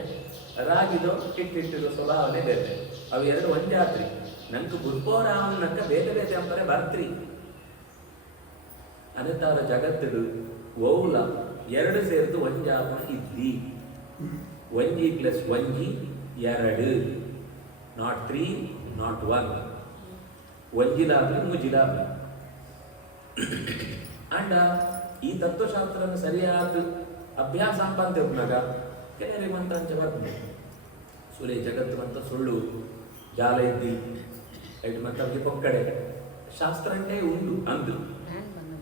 ರಾಗಿದು ಕಿಟ್ಟಿಟ್ಟಿದ್ದು ಸ್ವಭಾವನೆ ಬೇತೆ ಅವು ಎರಡು ಒಂದೇ ಆತ್ರಿ. ನಂಗೆ ಬುಡ್ಪೋರಾವನಕ್ಕ ಬೇತೆ ಬೇತೆ ಅಂಬರೆ ಬರ್ತ್ರಿ ಅನ್ನತಾರ ಜಗತ್ತಿಡು ಓಲ ಎರಡು ಸೇರ್ತು ಒಂಜಾಪನ ಇದ್ದಿ. ಒಂಜಿ ಪ್ಲಸ್ ಒಂಜಿ ಎರಡು, ನಾಟ್ 3 ನಾಟ್ 1. ಒಂಜಿಲಾಗ್ಲಿ ಮೂಜಿಲಾಗ್ಲಿ ಅಂಡ ಈ ತತ್ವಶಾಸ್ತ್ರ ಸರಿಯಾದ ಅಭ್ಯಾಸ ಅಂತ ಉಪನಾಗ ಕೆಲವರಿಗೆ ಮಂತ ಅಂಚ ಬರ್ತದೆ. ಸುರೇ ಜಗತ್ತು ಮಂತ ಸುಳ್ಳು ಜಾಲ ಇದ್ದಿ ಐಟು ಮಂತ ಅವ್ರಿಗೆ ಪೊಕ್ಕಡೆ ಶಾಸ್ತ್ರ ಅಂಟೇ ಉಂಡು ಅಂದು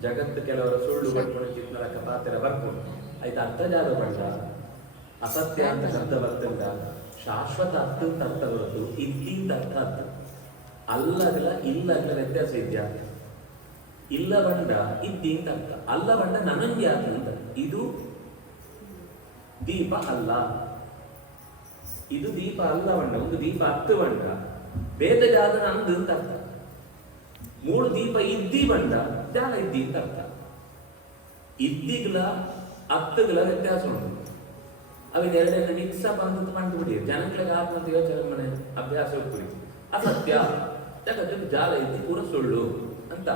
ಜಗತ್ತು ಕೆಲವರ ಸುಳ್ಳು ಬಟ್ಕೊಂಡು ಚಿತ್ನರಕ ಪಾತ್ರ ಬರ್ಕೊಂಡು ಆಯ್ತು ಅರ್ಥ ಜಾಗ ಬಂದ ಅಸತ್ಯ ಅಂತ ಶಬ್ದ ಬರ್ತಂದ ಶಾಶ್ವತ ಅರ್ಥ ಅಂತ ಅರ್ಥ ಬರುತ್ತು ಇದ್ದಿಂದ ಅರ್ಥ ಅರ್ಥ ಅಲ್ಲಗಲ ಇಲ್ಲಗಲ ವ್ಯತ್ಯಾಸ ಇದೆಯಾ? ಇಲ್ಲ ಬಂಡ ಇದ್ದಿಂದ ಅರ್ಥ, ಅಲ್ಲ ಬಂಡ ನನಂದ್ಯಾತ ಅಂತ. ಇದು ದೀಪ ಅಲ್ಲ, ಇದು ದೀಪ ಅಲ್ಲ ಬಂಡ ಒಂದು ದೀಪ ಹತ್ತು ಬಂಡ ಬೇದ ಜಾಗ ನಂದು ಅಂತ ಅರ್ಥ. ಮೂರು ದೀಪ ಇದ್ದಿ ಬಂಡ ಜಾಗ ಇದ್ದಿ ಅಂತ ಅರ್ಥ. ಇದ್ದಿಗ್ಲ ಹತ್ತುಗಳ ವ್ಯತ್ಯಾಸ ಉಂಟು. ಅವಿನ ಎರಡನ್ನ ಮಿಕ್ಸ್ ಅಪ್ ಅಂತ ಮಾಡ್ಬಿಡಿ ಜನಗಳಿಗೆ ಆತ್ಮಂತ ಯೋಚನೆ ಮನೆ ಅಭ್ಯಾಸ ಹೋಗ್ಬಿಡಿ. ಅಸತ್ಯ ಜಗತ್ತಿನ ಜಾಲ ಇದ್ದಿ ಪೂರ ಸುಳ್ಳು ಅಂತ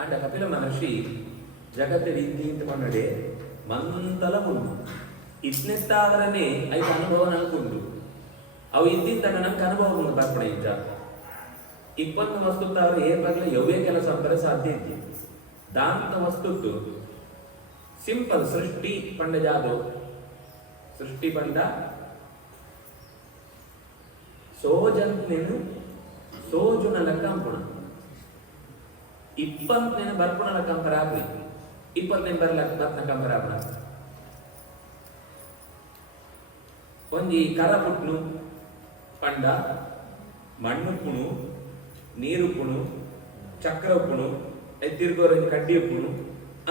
ಆಂಡ ಕಪಿಲ ಮಹರ್ಷಿ ಜಗತ್ತಿನ ಇದ್ದಿ ಅಂತ ಮನ್ನಡೆ ಮಂತಲ ಉಂಟು ಇತ್ನೆತ್ತಾವರನೇ ಐದು ಅನುಭವ ನನಗುಂಟು. ಅವು ಇದ್ದಿದ್ದ ನನಗೆ ಅನುಭವ ಬರ್ಪಡ ಇದ್ದ 20 ವಸ್ತುತ್ತಾವರು ಏರ್ಬಾಗ್ಲ ಯವ್ಯ ಕೆಲಸ ಅಂತಾರೆ ಸಾಧ್ಯ ಇದ್ದಿ. ದಾಂತ ವಸ್ತುತ್ತು ಸಿಂಪಲ್ ಸೃಷ್ಟಿ ಪಂಡ ಜಾದು ಸೃಷ್ಟಿ ಪಂಡ ಸೋಜನ್ನೇನು ಸೋಜುನಲ ಕಂಪುಣ 20 ಬರ್ಪುಣಲ ಕಂಪರ ಆಗ್ಲಿ 20 ಬರ್ನ ಕಂಪರ ಆಗ್ನ ಒಂಜಿ ಕರ ಪುಟ್ನು ಪಂಡ ಮಣ್ಣು ಪುಣು ನೀರು ಪುಣು ಚಕ್ರ ಉಪ್ಪುಣು ತಿರ್ಗೋರಂಜಿ ಕಡ್ಡಿ ಉಪ್ಪುಣು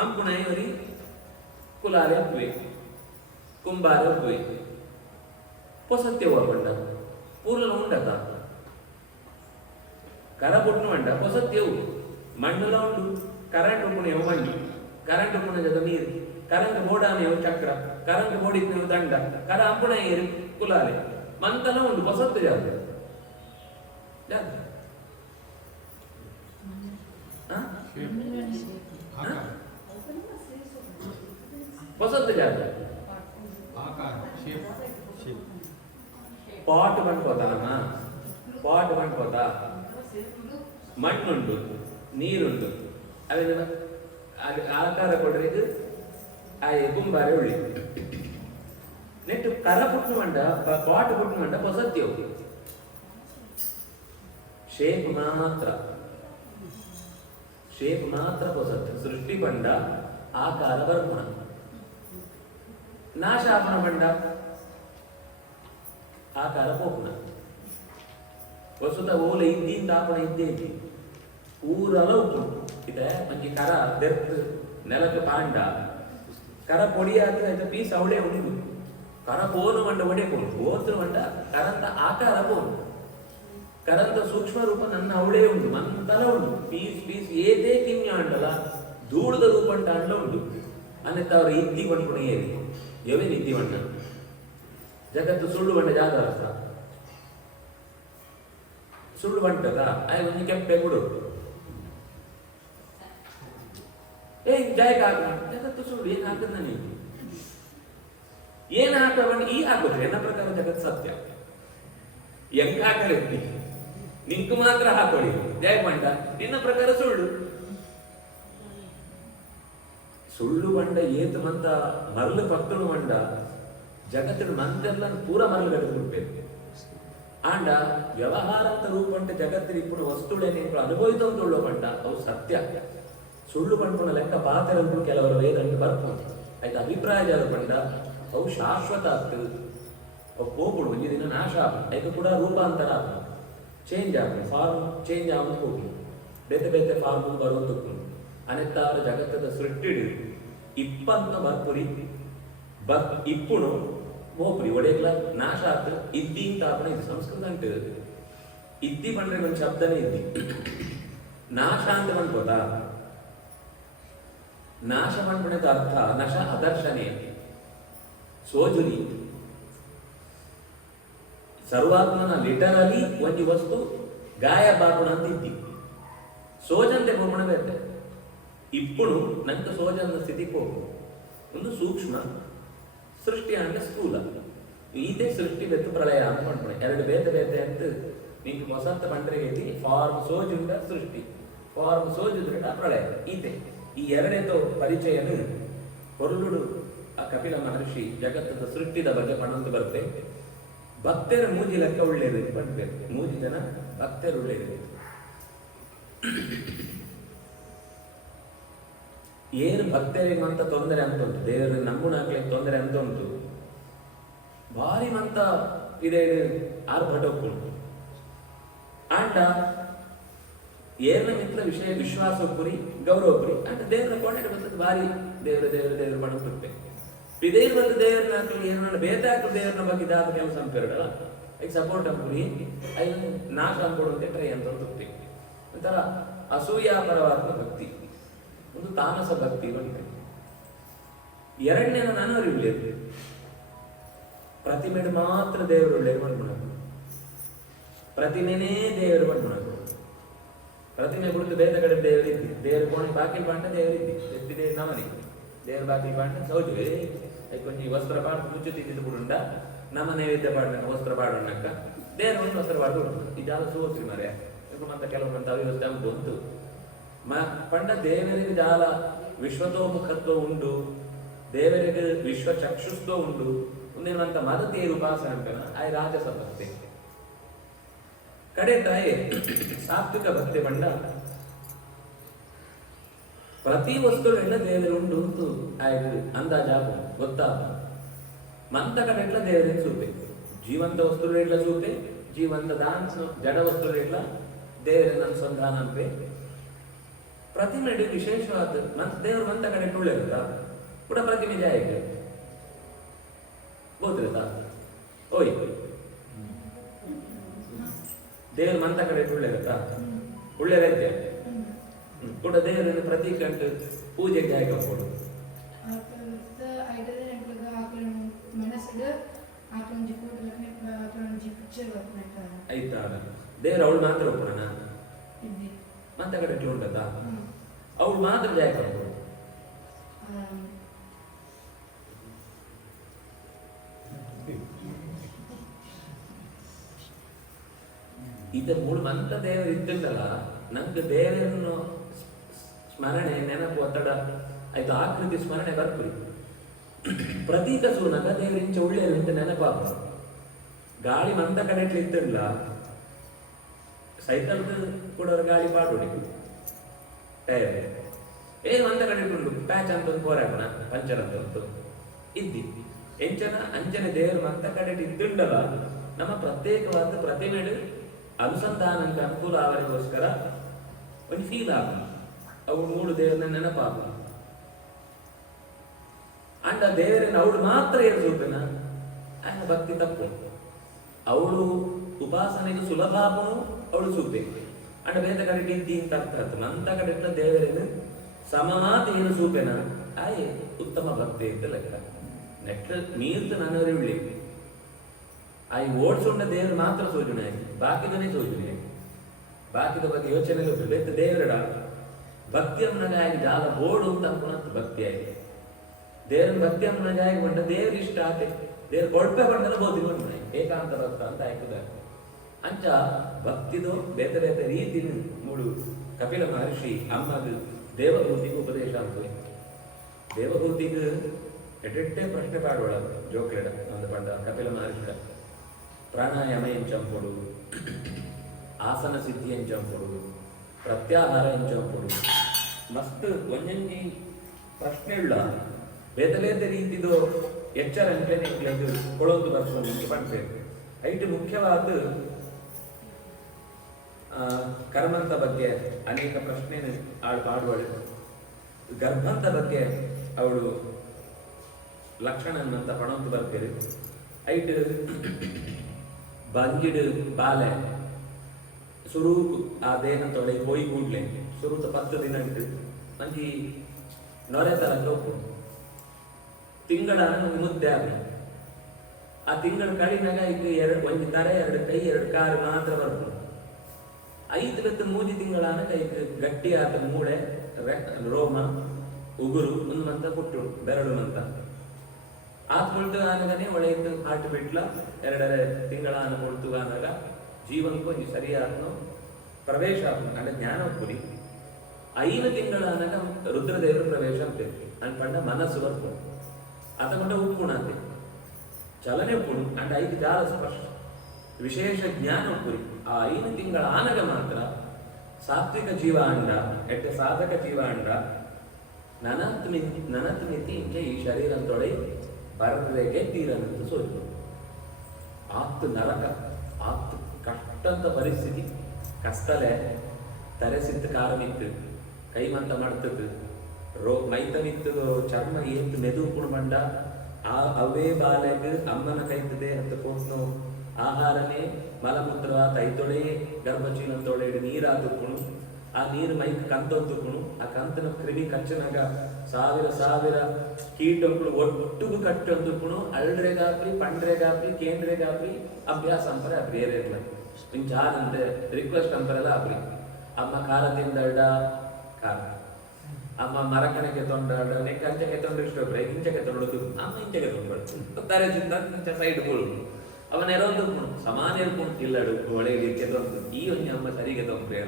ಅಂಪುಣ ಇವರಿ ಕುಲಾಲೆ ಉಪ್ಪುವೆ ಕುಂಬಾರ ಉಪ್ಪುವೆ ಪೊಸತ್ಯ ಪಂಡ ಪೂರ್ಲ ಉಂಡತ ಕರ ಪುಟ್ನು ಅಂಡ ಪೊಸತ್ಯವು ಮಣ್ಣುಲ ಉಂಡು ಕರೆಂಟ್ ಉಪ್ಪುಣೆವು ಮಣ್ಣು ಕರೆಂಟ್ ಉಪ್ಪುಣ ಜದ ನೀರು ಕರೆಂಟ್ ಬೋಡಾನೆವು ಚಕ್ರ ಕರೆಂಟ್ ಬೋಡಿದ್ನೆವು ದಂಡ ಕರ ಅಂಪುಣ ಏರಿ ಕುಲಾಲೆ ಮಂತನ ಉಂಡು ಪೊಸತ್ಯ ಜಾತ ಜಾತ ಹೊಸತ್ತು ಜಾತ ಪಾಟ್ ಬಂಡ್ಕೋತಾನಮ್ಮ ಪಾಟ್ ಬಂಡ್ಕೋತ ಮಣ್ಣುಂಟು ನೀರುಂಟು ಅದನ್ನ ಆಕಾರ ಕೊಡ್ರಿದ್ದು ಕುಂಬಾರೆ ಉಳ್ಳಿ ನೆಟ್ಟು ಕರ ಪುಟ್ನು ಮಂಡ ಪಾಟ್ ಪುಟ್ನು ಮಂಡ ಹೊಸತ್ಯವು ಶೇಪ್ ಮಾತ್ರ ಹೊಸತ್ತು ಸೃಷ್ಟಿ ಬಂಡ ಆಕಾರ ಬರ್ಪಣ ನಾಶಾಪನ ಬಂಡ ಆಕಾರ ಪೋಪಣ ವಸುತ ಓಲ ಇದ್ದಿಂದ ಆಪಣ ಇದ್ದೇ ಇದ್ದಿ ಊರಲ ಉಪ್ಪು ಇದೆ ಮಂಜಿ ಕರ ಬೆರ್ತ್ ನೆಲಕ್ಕೆ ಪಾಂಡ ಕರ ಪೊಡಿಯಾದ ಪೀಸ್ ಅವಳೇ ಉಳಿದು ಕರ ಪೋನು ಮಂಡ ಒಡೆ ಪೋನು ಓತ್ರ ಮಂಡ ಕರಂತ ಆಕಾರ ಪೋನು ಕರಂತ ಸೂಕ್ಷ್ಮ ರೂಪ ನನ್ನ ಅವಳೇ ಉಂಟು ಮಂತಲ ಉಂಟು ಪೀಸ್ ಪೀಸ್ ಏದೇ ಕಿಮ್ಯ ಅಂಟಲ್ಲ ಧೂಳದ ರೂಪ ಅಂಟ ಅಂಡ ಉಂಟು ಅನ್ನತ್ತ ಅವರ ಇದ್ದಿ ಬಂಡ್ಪುಣ ಏರಿ ಎವೇನು ಇದ್ದಿ ಬಂಡ ಜಗತ್ತು ಸುಳ್ಳು ಬಂಡ ಜಾಗ ಅರ್ಥ ಸುಳ್ಳು ಬಂಟದ ಆಯ್ ಒಂದು ಕೆಂಪೆ ಕೊಡು ಜಾಯಕ ಹಾಕ ಜಗತ್ತು ಸುಳ್ಳು ಏನ್ ಹಾಕದ ನೀವು ಏನ್ ಹಾಕಬಂಡ ಈ ಹಾಕೋದ್ರಿ ನನ್ನ ಪ್ರಕಾರ ಜಗತ್ ಸತ್ಯ ಹೆಂಗ್ ಹಾಕಲಿ ನಿಂಕು ಮಾತ್ರ ಹಾಕೊಳ್ಳಿ ಜಯ ಬಂಡ ನಿನ್ನ ಪ್ರಕಾರ ಸುಳ್ಳು ಸುಳ್ಳು ಬಂಡ ಏತು ಮಂತ ಮರಳು ಪಕ್ಕಳು ಬಂಡ ಜಗತ್ತಿನ ಮಂತೆಲ್ಲ ಪೂರ ಮರಳು ಕಟ್ಟಿಬಿಡ್ಬೇಕು ಆಂಡ ವ್ಯವಹಾರ ಅಂತ ರೂಪ ಬಂಟ ಜಗತ್ತಿನ ఇప్పుడు ವಸ್ತುಗಳೇನು ఇప్పుడు ಅನುಭವಿತೊಂದು ಬಂಟ ಅವು ಸತ್ಯ ಸುಳ್ಳು ಪಂಡ್ಪುಣ ಲೆಕ್ಕ ಪಾತ್ರೆಗಳು ಕೆಲವರು ವೇದಂಗೆ ಬರ್ಬೋದು ಆಯ್ತು ಅಭಿಪ್ರಾಯ ಜಾಗ ಬಂಡ ಅವು ಶಾಶ್ವತ ಆಗ್ತದೆ ಅವು ಹೋಗ್ಬಿಡು ಒಂದು ದಿನ ನಾಶ ಆಗ್ತದೆ ಆಯ್ತು ಕೂಡ ರೂಪಾಂತರ ಆಗ್ತದೆ ಚೇಂಜ್ ಆಗ್ತದೆ ಫಾರ್ಮ್ ಚೇಂಜ್ ಆಗೋದು ಹೋಗಿ ಬೇತೆ ಬೇತೆ ಫಾರ್ಮ್ ಬರೋದಕ್ಕೂ ಅನೆತ್ತಾರು ಜಗತ್ತದ ಸೃಷ್ಟಿಡು ಇಪ್ಪಂತ ಬರ್ಪುರಿ ಇಪ್ಪುಣು ಮೋಪುರಿ ಒಡೆಯಲ್ಲ ನಾಶ ಆಗ್ತದೆ ಇದ್ದಿ ಅಂತ ಆಪಣ ಇದು ಸಂಸ್ಕೃತ ಅಂಟಿದೆ ಇದ್ದಿ ಬಂದ್ರೆ ಒಂದು ಶಬ್ದನೇ ಇದ್ದಿ ನಾಶ ಅಂತ ಬಂದ್ಬೋದಾ ನಾಶ ಮಾಡ್ಬಿಡೋದು ಅರ್ಥ ನಶ ಅದರ್ಶನೇ ಸೋಜುರಿ ಸರ್ವಾತ್ಮನ ಲಿಟರಲಿ ಒಂದು ವಸ್ತು ಗಾಯ ಬಾಪುಣ ಅಂತ ಇದ್ದಿ ಸೋಜಂತೆ ಬೋಪಣ ಬೇರೆ ఇప్పుడు ನಂತ ಸೋಜನ ಸ್ಥಿತಿಗೆ ಹೋಗು ಒಂದು ಸೂಕ್ಷ್ಮ ಸೃಷ್ಟಿ ಅಂದ್ರೆ ಸ್ಥೂಲ ಈತೆ ಸೃಷ್ಟಿ ಬೆತ್ತು ಪ್ರಳಯ ಅಂತ ಮಾಡ್ಕೊಳೆ ಎರಡು ಬೇತೆ ಬೇತೆ ಅಂತ ನಿಂಗೆ ವಸಂತ ಬಂಡ್ರೆಗೆ ಫಾರ್ಮ್ ಸೋಜುಂಡ ಸೃಷ್ಟಿ ಫಾರ್ಮ್ ಸೋಜುಂಡ ಪ್ರಳಯ ಈತೆ ಈ ಎರಡನೇದು ಪರಿಚಯನು ಹೊರಡುಡು ಆ ಕಪಿಲ ಮಹರ್ಷಿ ಜಗತ್ತದ ಸೃಷ್ಟಿದ ಬಗ್ಗೆ ಪಣಂತ ಬರುತ್ತೆ ಭಕ್ತರ ಮೂಜಿ ಲೆಕ್ಕ ಒಳ್ಳೆಯದು ಬಂದ್ಬೇಕು ಮೂಜಿ ಜನ ಭಕ್ತರು ಒಳ್ಳೆಯದು ಏನು ಭಕ್ತರಿಗೆ ಮಂತ ತೊಂದರೆ ಅಂತ ಉಂಟು ದೇವರು ನಂಬುಣಾಗ್ಲಿಕ್ಕೆ ತೊಂದರೆ ಅಂತ ಉಂಟು ಭಾರಿ ಮಂತ ಇದೆ ಆರ್ಭಟಕ್ಕುಂಟು ಆಂಡ ಏರ್ನ ಮಿತ್ರ ವಿಷಯ ವಿಶ್ವಾಸ ಪುರಿ ಗೌರವ ಪುರಿ ಅಂತ ದೇವರ ಕೊಂಡೆ ಬಂದದ್ದು ಭಾರಿ ದೇವರು ಪಣಂತುಂಟೆ ಇದೇನು ಬಂದು ದೇವರನ್ನ ಹಾಕಲಿ ಏನನ್ನ ಬೇತೆ ಹಾಕಲು ದೇವರನ್ನ ಬಗ್ಗೆ ಇದಾದ ಕೆಲಸ ಅಂಪೇರಲ್ಲ ಈಗ ಸಪೋರ್ಟ್ ಅಂಪುರಿ ಐದು ನಾಶ ಅಂದ್ಕೊಡುವಂತೆ ಟ್ರೈ ಅಂತ ತುಪ್ತಿ ಒಂಥರ ಅಸೂಯಾಪರವಾದ ಭಕ್ತಿ ಒಂದು ತಾಮಸ ಭಕ್ತಿ ಬಂದ್ರೆ ಎರಡನೇನ ನಾನು ಅರಿವಿಲ್ಲ ಪ್ರತಿಮೆಡು ಮಾತ್ರ ದೇವರು ಒಳ್ಳೆಯದು ಬಂದ್ಬಿಡೋದು ಪ್ರತಿಮೆನೇ ದೇವರು ಬಂದ್ಬಿಡೋದು ಪ್ರತಿಮೆ ಕುಳಿತು ಬೇರೆ ಕಡೆ ದೇವರಿದ್ದಿ ದೇವರು ಕೋಣಿ ಬಾಕಿಲ್ ಬಾಂಟ ದೇವರಿದ್ದಿ ಎತ್ತಿದೆ ನಮನಿ ದೇವರು ಬಾಕಿಲ್ ಬಾಂಟ ಸೌಜು ಕೊಂಚ ವಸ್ತ್ರ ಪಾಡು ಮುಚ್ಚುತ್ತಿದ್ದು ಬಿಡುಂಡ ನಮ್ಮ ನೈವೇದ್ಯ ಪಾಡಿನ ವಸ್ತ್ರ ಪಾಡೋಣಕ್ಕ ದೇವರು ಒಂದು ವಸ್ತ್ರ ಪಾಡು ಇದಾದ ಸೋತ್ರಿ ಮರ್ಯ ಮಂತ ಕೆಲವೊಂದು ಅವ್ಯವಸ್ಥೆ ಉಂಟು ಪಂಡ ದೇವರಿಗೆ ಜಾಲ ವಿಶ್ವತೋಮುಖತ್ವ ಉಂಡು ದೇವರಿಗೆ ವಿಶ್ವ ಚಕ್ಷುಸ್ತ್ವ ಉಂಡು ಒಂದೇನಂತ ಮದತಿಯ ಉಪಾಸನೆ ಅಂತಾನ ಆಯ್ ರಾಜಸ ಭಕ್ತಿ ಕಡೆ ತಾಯಿ ಸಾತ್ವಿಕ ಭಕ್ತಿ ಪಂಡ ಪ್ರತಿ ವಸ್ತುಗಳಿಂದ ದೇವರುಂಡು ಉಂಟು ಆಯ್ತು ಅಂದಾಜಾಗ ಗೊತ್ತಾಗ ಮಂತ ಕಡೆಟ್ಲ ದೇವರಿಗೆ ಸೂಪೆ ಜೀವಂತ ವಸ್ತುಗಳಿಂದ ಸೂಪೆ ಜೀವಂತ ದಾನ್ಸ್ ಜಡ ವಸ್ತುಗಳಿಂದ ದೇವರಿನ ಅನುಸಂಧಾನ ಅಂಪೆ ಪ್ರತಿಮೆ ವಿಶೇಷವಾದ ದೇವರು ಮಂತ ಕಡೆ ಒಳ್ಳೆಯದ ಕೂಡ ಪ್ರತಿಮೆ ಜಾಯಿಗೆ ಗೊತ್ತಿರುತ್ತಾ ಓಯ್ ದೇವರು ಮಂತ ಕಡೆ ಒಳ್ಳೆಯದ ಒಳ್ಳೆಯದೈತೆ ಕೂಡ ದೇವರನ್ನು ಪ್ರತಿ ಕಂಡು ಪೂಜೆಗೆ ಜಾಯಿಗೆ ಕೊಡು ಆಯ್ತಾ ದೇವರು ಅವಳು ಮಾತ್ರ ಒಪ್ಪಣ ಮಂತ ಕಡೆ ಉಂಟದ ಅವಳು ಮಾತ್ರ ಜಾಯ ಕೊಡ್ಬೋದು ಇದ ಮೂಳು ಮಂತ ದೇವರು ಇದ್ದಿದ್ದಲ್ಲ ನಂಗೆ ದೇವರನ್ನು ಸ್ಮರಣೆ ನೆನಪು ಒತ್ತಡ ಆಯ್ತು ಆಕೃತಿ ಸ್ಮರಣೆ ಬರ್ತೀವಿ ಪ್ರತೀಕ ಸೂನಗ ದೇವರಿಂಚ ಒಳ್ಳೆಯದು ಅಂತ ನೆನಪಾಗ ಗಾಳಿ ಮಂತ ಕಡೆ ಇದ್ದಿಲ್ಲ ಸೈಕಲ್ ಕೂಡ ಗಾಳಿ ಪಾಡೋಡಿ ಟೈರ್ ಏನು ಮಂತ ಕಡೆ ಉಂಟು ಪ್ಯಾಚ್ ಅಂತ ಒಂದು ಹೋರಾಟಣ ಪಂಚರ್ ಅಂತ ಉಂಟು ಇದ್ದಿ ಎಂಚನ ಅಂಚನೆ ದೇವರು ಮಂತ ಕಡೆ ಇದ್ದುಂಡಲ್ಲ ನಮ್ಮ ಪ್ರತ್ಯೇಕವಾದ ಪ್ರತಿಮೆಡು ಅನುಸಂಧಾನಕ್ಕೆ ಅನುಕೂಲ ಅವರಿಗೋಸ್ಕರ ಒಂದು ಫೀಲ್ ಆಗ ಅವು ಮೂಡು ದೇವರನ್ನ ನೆನಪಾಗ ಅಂಡ ದೇವರನ್ನ ಅವಳು ಮಾತ್ರ ಏನು ಸೂಪನ ಆಯ್ನ ಭಕ್ತಿ ತಪ್ಪು ಅವಳು ಉಪಾಸನೆಗೆ ಸುಲಭಾಪನು ಅವಳು ಸೂಪೆ ಅಂಡ ಬೇತ ಕಡೆ ಟಿಂತಿ ಅಂತ ಅರ್ಥ ಮಂತ ಕಡೆ ದೇವರೇನು ಸಮಮಾತೇನು ಸೂಪೆನ ಆಯೆ ಉತ್ತಮ ಭಕ್ತಿ ಅಂತ ಲೆಕ್ಕ ನೆಟ್ಟ ನೀರ್ತು ನನವರಿ ಉಳ್ಳಿ ಆಯ್ ಓಡಿಸೊಂಡ ದೇವರು ಮಾತ್ರ ಸೋಜನೆ ಬಾಕಿದನೇ ಸೋಜನೆ ಬಾಕಿದ ಬಗ್ಗೆ ಯೋಚನೆ ಬೇತ ದೇವರಡ ಭಕ್ತಿ ಅಮ್ಮನಾಗ ಆಗಿ ಜಾಲ ಬೋಡು ಅಂತ ಅನ್ಕೊಂತ ಭಕ್ತಿ ಆಯ್ತು ದೇವ್ರ ಭಕ್ತಿ ಅಮ್ಮನಾಗ ಆಗಿ ಬಂಡ ದೇವ್ರ ಇಷ್ಟ ಆತೆ ದೇವ್ರ ಕೊಳ್ಪೆ ಬಂಡಲ್ಲ ಬೋಧಿ ಬಂಡ ಏಕಾಂತ ಭಕ್ತ ಅಂತ ಆಯ್ತದ ಅಂಚ ಭಕ್ತಿದು ಬೇತೆ ಬೇತೆ ರೀತಿ ಮೂಡು ಕಪಿಲ ಮಹರ್ಷಿ ಅಮ್ಮದು ದೇವಭೂತಿಗೂ ಉಪದೇಶ ಆಗ್ತದೆ ದೇವಭೂತಿಗೆ ಎಡ್ಡೆ ಪ್ರಶ್ನೆ ಪಾಡೋಳ ಜೋಕ್ಲೆಡ ಒಂದು ಪಂಡ ಕಪಿಲ ಮಹರ್ಷಿಡ ಪ್ರಾಣಾಯಾಮ ಎಂಚಂಪೊಡು ಆಸನ ಸಿದ್ಧಿ ಎಂಚಂಪೊಡು ಪ್ರತ್ಯಾಹಾರ ಎಂಚಂಪೊಡು ಮಸ್ತ್ ಒಂಜಂಜಿ ಪ್ರಶ್ನೆ ಉಳ್ಳ ಬೇತೆ ಬೇತೆ ರೀತಿದು ಎಚ್ಚರ ಅಂಟೆನೆದು ಕೊಳೋದು ಬರ್ಸೋದು ಅಂತ ಪಡ್ಬೇಕು ಐಟು ಮುಖ್ಯವಾದ ಕರ್ಮಂತ ಬಗ್ಗೆ ಅನೇಕ ಪ್ರಶ್ನೆ ಆಳು ಮಾಡುವಳು ಗರ್ಭಂತ ಬಗ್ಗೆ ಅವಳು ಲಕ್ಷಣ ಅಂತ ಪಣಂತ ಬರ್ತೀರಿ ಐಟ್ ಬಂಗಿಡು ಬಾಲೆ ಸುರೂಕು ಆ ದೇಹಂತೊಡೆ ಹೋಯಿ ಕೂಡ್ಲೆ ಸುರೂತ 10 ದಿನ ಉಂಟು ಮಂಜಿ ನೊರೆ ತರ ಹೋಗು ತಿಂಗಳ ಮುದ್ದೆ ಆಗ ಆ ತಿಂಗಳ ಕಡಿನಾಗ ಇದು ಒಂದು ತರೆ 2 ಕೈ 2 ಕಾಲು ಮಾತ್ರ ಬರ್ತದೆ 5 ಮೂಜಿ ತಿಂಗಳಾನ ಕೈಗೆ ಗಟ್ಟಿ ಆದ ಮೂಳೆ ರೋಮ ಉಗುರು ಒಂದು ಮಂತ ಕೊಟ್ಟು ಬೆರಳು ಮಂತ ಆತ್ಕೊಳ್ತು ಆನಗನೆ ಒಳ್ಳೆಯ ಹಾರ್ಟ್ ಬಿಟ್ಲ 2 ತಿಂಗಳಾನ ಕೊಳ್ತು ಆನಾಗ ಜೀವನಕ್ಕೂ ಒಂದು ಸರಿಯಾದ ಪ್ರವೇಶ ಅಂದ್ರೆ ಜ್ಞಾನ ಪುರಿ 5 ತಿಂಗಳಾನಾಗ ರುದ್ರದೇವರು ಪ್ರವೇಶ ಆಗ್ಬೇಕು ಅನ್ಕೊಂಡ ಮನಸ್ಸು ಬರ್ತು ಅತಕೊಂಡ ಉಪ್ಪುಣ ಅಂತೆ ಚಲನೆ ಉಪ್ಪುಣು ಅಂಡ್ 5 ಜಾಲ ಸ್ಪರ್ಶ ವಿಶೇಷ ಜ್ಞಾನ ಉಪ್ಪುರಿ ಆ 5 ತಿಂಗಳ ಆನಗ ಮಾತ್ರ ಸಾತ್ವಿಕ ಜೀವ ಅಂಡ ಎಟ್ಟೆ ಸಾಧಕ ಜೀವ ಅಂಡ ನನತ್ ಮಿತಿ ಇಂಕೆ ಈ ಶರೀರಂತೊಡೆ ಬರಬೇಕೆ ತೀರನಂತ ಸೋಚು ಆತ್ತು ನರಕ ಆತ್ತು ಕಷ್ಟಂತ ಪರಿಸ್ಥಿತಿ ಕಷ್ಟಲೆ ತರೆಸಿತ್ತು ಕಾರವಿತ್ತು ಕೈಮಂತ ಮಾಡ್ತದ್ದು ಮೈತನಿತ್ತು ಚರ್ಮ ಏತ್ತು ಮೆದುಪುಣ್ ಬಂಡ ಆ ಅವೇ ಬಾಲೆಗ್ ಅಮ್ಮನ ಕೈತದೆ ಅಂತ ಕೊಟ್ಟು ಆಹಾರನೇ ಮಲಮೂತ್ರ ತೈತೊಳೆ ಗರ್ಭಚೀಲಂತೊಳೆ ನೀರಾದುಕುಣು ಆ ನೀರು ಮೈಕ್ ಕಂತೊಂದುಕುಣು ಆ ಕಂತನ ಕ್ರಿಮಿ ಕಚ್ಚನಾಗ ಸಾವಿರ ಕೀಟಗಳು ಒಟ್ಟುಗು ಕಟ್ಟೊಂದುಕುಣು ಅಲ್ಡ್ರೆಗಾಗ್ಲಿ ಪಂಡ್ರೆಗಾಗ್ಲಿ ಕೇಂದ್ರೆಗಾಗ್ಲಿ ಅಭ್ಯಾಸ ಅಂಪರೆ ಬೇರೆ ಇರ್ಲ ಇಂಚಾನಂತೆ ರಿಕ್ವೆಸ್ಟ್ ಅಂಪರೆಲ್ಲ ಆಗ್ಲಿ ಅಮ್ಮ ಖಾರ ತಿಂದಡ ಖಾರ ಅಮ್ಮ ಮರಕಣಕ್ಕೆ ತೊಂಡಾಡ ನೆಕ್ ಅಂಚಕ್ಕೆ ತೊಂಡಿಷ್ಟೊಬ್ರೆ ಇಂಚಕ್ಕೆ ತೊಂಡದು ಅಮ್ಮ ಇಂಚಕ್ಕೆ ತೊಂಡ್ಬಾರ್ದು ತಾರೆ ಚಿಂತ ಸೈಡ್ ಬೋಳು ಅವನ ಎರೊಂದು ಸಮಾನ ಇರ್ಕೊಂಡು ಇಲ್ಲಡು ಒಳಗೆ ಕೆತ್ತೊಂದು ಈ ಒಂದು ಅಮ್ಮ ಸರಿಗೆ ತೊಂದ್ರೆ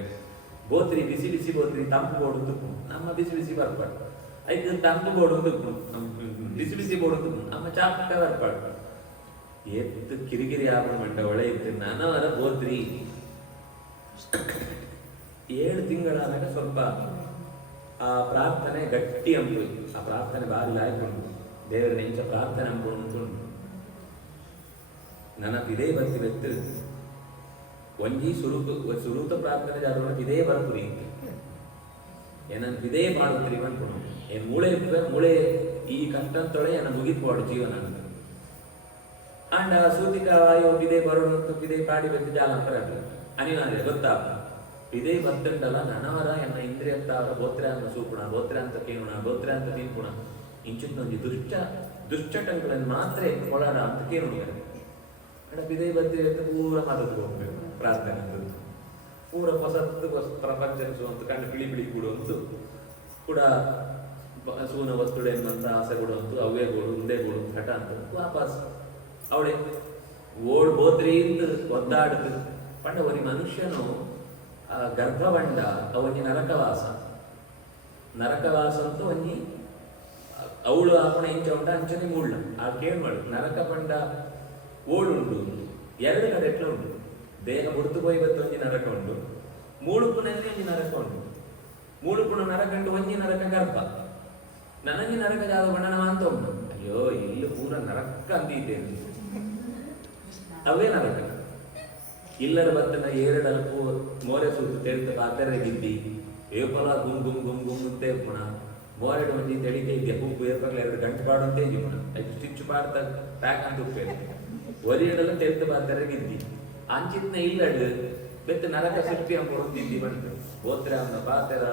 ಬೋತ್ರಿ ಬಿಸಿ ಬಿಸಿ ಬೋತ್ರಿ ತಂಪು ಬೋಡುದು ನಮ್ಮ ಬಿಸಿ ಬಿಸಿ ಬರ್ಬಾರ್ದು ಐದು ತಂಪು ಬೋಡುದು ಬಿಸಿ ಬಿಸಿ ಬೋಡುದು ಅಮ್ಮ ಚಾಪಕ್ಕ ಬರ್ಬಾರ್ದು ಎತ್ತು ಕಿರಿಕಿರಿ ಆಪಣ ಮಂಡ ಒಳೆ ಇತ್ತು ನನವರ ಬೋತ್ರಿ 7 ತಿಂಗಳಾದಾಗ ಸ್ವಲ್ಪ ಆ ಪ್ರಾರ್ಥನೆ ಗಟ್ಟಿ ಅಂಬು ಆ ಪ್ರಾರ್ಥನೆ ಬಾರಿ ಲಾಯ್ಕೊಂಡು ದೇವರ ನೆಂಚ ಪ್ರಾರ್ಥನೆ ಅಂಬುಂಟು ನನಗಿದೇ ಬರ್ತಿರತ್ತು ಒಂಜಿ ಸುರೂತ ಪ್ರಾರ್ಥನೆ ಜಾಗ ಇದೇ ಬರ್ಪುರಿ ಏನಂತ ಇದೇ ಮಾಡುತ್ತೀರಿ ಅನ್ಕೊಂಡು ಏನ್ ಮೂಳೆ ಈ ಕಷ್ಟಂತೊಳೆ ಏನ ಮುಗಿದ್ಪಾಡು ಜೀವನ ಅಂತ ಅಂಡ ಸೂತಿಕ ವಾಯು ಇದೇ ಬರೋಣ ಇದೇ ಪಾಡಿ ಬೆದ್ದು ಜಾಲ ಅಂತ ಅನಿವಾರ್ಯ ಗೊತ್ತಾಗ ಇದೇ ಬರ್ತಂಡಲ್ಲ ನನವರ ಎನ್ನ ಇಂದ್ರಿಯ ಅಂತ ಅವರ ಬೋತ್ರ ಅಂತ ಸೂಪುಣ ಬೋತ್ರ ಅಂತ ಕೇಳೋಣ ಬೋತ್ರ ಅಂತ ತಿನ್ಪುಣ ಇಂಚಿನೊಂದು ದುಶ್ಚಟಗಳನ್ನು ಮಾತ್ರ ಕೊಳಾಡ ಅಂತ ಕೇಳೋಣ ಬಿದೇ ಬದ್ದೆ ಪೂರ ಮದದ್ದು ಹೋಗ್ಬೇಕು ಪ್ರಾರ್ಥನೆ ಪೂರ ಹೊಸತ್ತು ಪ್ರಪಂಚ ಅಂತ ಕಂಡು ಬಿಳಿ ಕೊಡುವಂತು ಕೂಡ ಸೂನ ವಸ್ತುಡೆ ಅಂತ ಆಸೆ ಕೊಡುವಂತು ಅವೇ ಗೋಡು ಮುಂದೆ ಗೋಡು ಘಟ ಅಂತ ವಾಪಸ್ ಅವಳೆ ಓಡ್ ಬೋತ್ರಿಯಿಂದ ಒದ್ದಾಡುದು ಪಂಡ ಒಂದು ಮನುಷ್ಯನು ಗರ್ಭವಂಡ ಅವನಿ ನರಕವಾಸ ಅಂತೂ ಒಂಜಿ ಅವಳು ಆಪಣ ಇಂಚ ಉಂಡ ಅಂಚನೆ ಮೂಳ್ಳ ಆ ಕೇಳ್ ಮಾಡು ನರಕ ಬಂಡ ಓಡುಂಡು 2 ಕಡೆ ಎಟ್ಲ ಉಂಟು ದೇಹ ಬುಡ್ತು ಹೋಗಿ ಬತ್ತು ಒಂಜಿ ನರಕ ಉಂಟು ಮೂಳುಪುನಲ್ಲಿ ಒಂಜಿ ನರಕ ಉಂಟು ಮೂಳುಪುಣ ನರಕ ಉಂಟು ಒಂಜಿ ನರಕ ಗರ್ಭ ನನಗೆ ನರಕ ಜಾಗ ಬಣ್ಣನ ಅಂತ ಉಂಟು ಅಯ್ಯೋ ಇಲ್ಲಿ ಪೂರ ನರಕ ಅಂದಿದ್ದೇನೆ ಅವೇ ನರಕ ಇಲ್ಲರ ಬತ್ತನ 2 ಮೋರೆ ಸೂತು ತೆರೆದ ಪಾತ್ರೆಗಿದ್ದಿ ಏಪಲ ಗುಮ್ ತೇಪುಣ ಮೋರೆಡ್ ಒಂಜಿ ತೆಳಿಕೆ ಇದ್ದೆ ಹೂಪು ಏರ್ಪಗ್ಲ 2 ಗಂಟೆ ಪಾಡಂತೆ ಜೀವನ ಅದು ಸ್ಟಿಚ್ ಪಾಡ್ತ ಪ್ಯಾಕ್ ಅಂತ ಉಪ್ಪೇರು ಒರಿಯಡಲ್ಲ ತೆರೆದ ಪಾತ್ರೆಗಿದ್ದಿ ಅಂಚಿತ್ನ ಇಲ್ಲಡು ಬೆತ್ತ ನರಕ ಸೃಷ್ಟಿ ಅಂಪುಣ ತಿದ್ದಿ ಬಂತು ಗೋತ್ರ ಅನ್ನ ಪಾತೆರ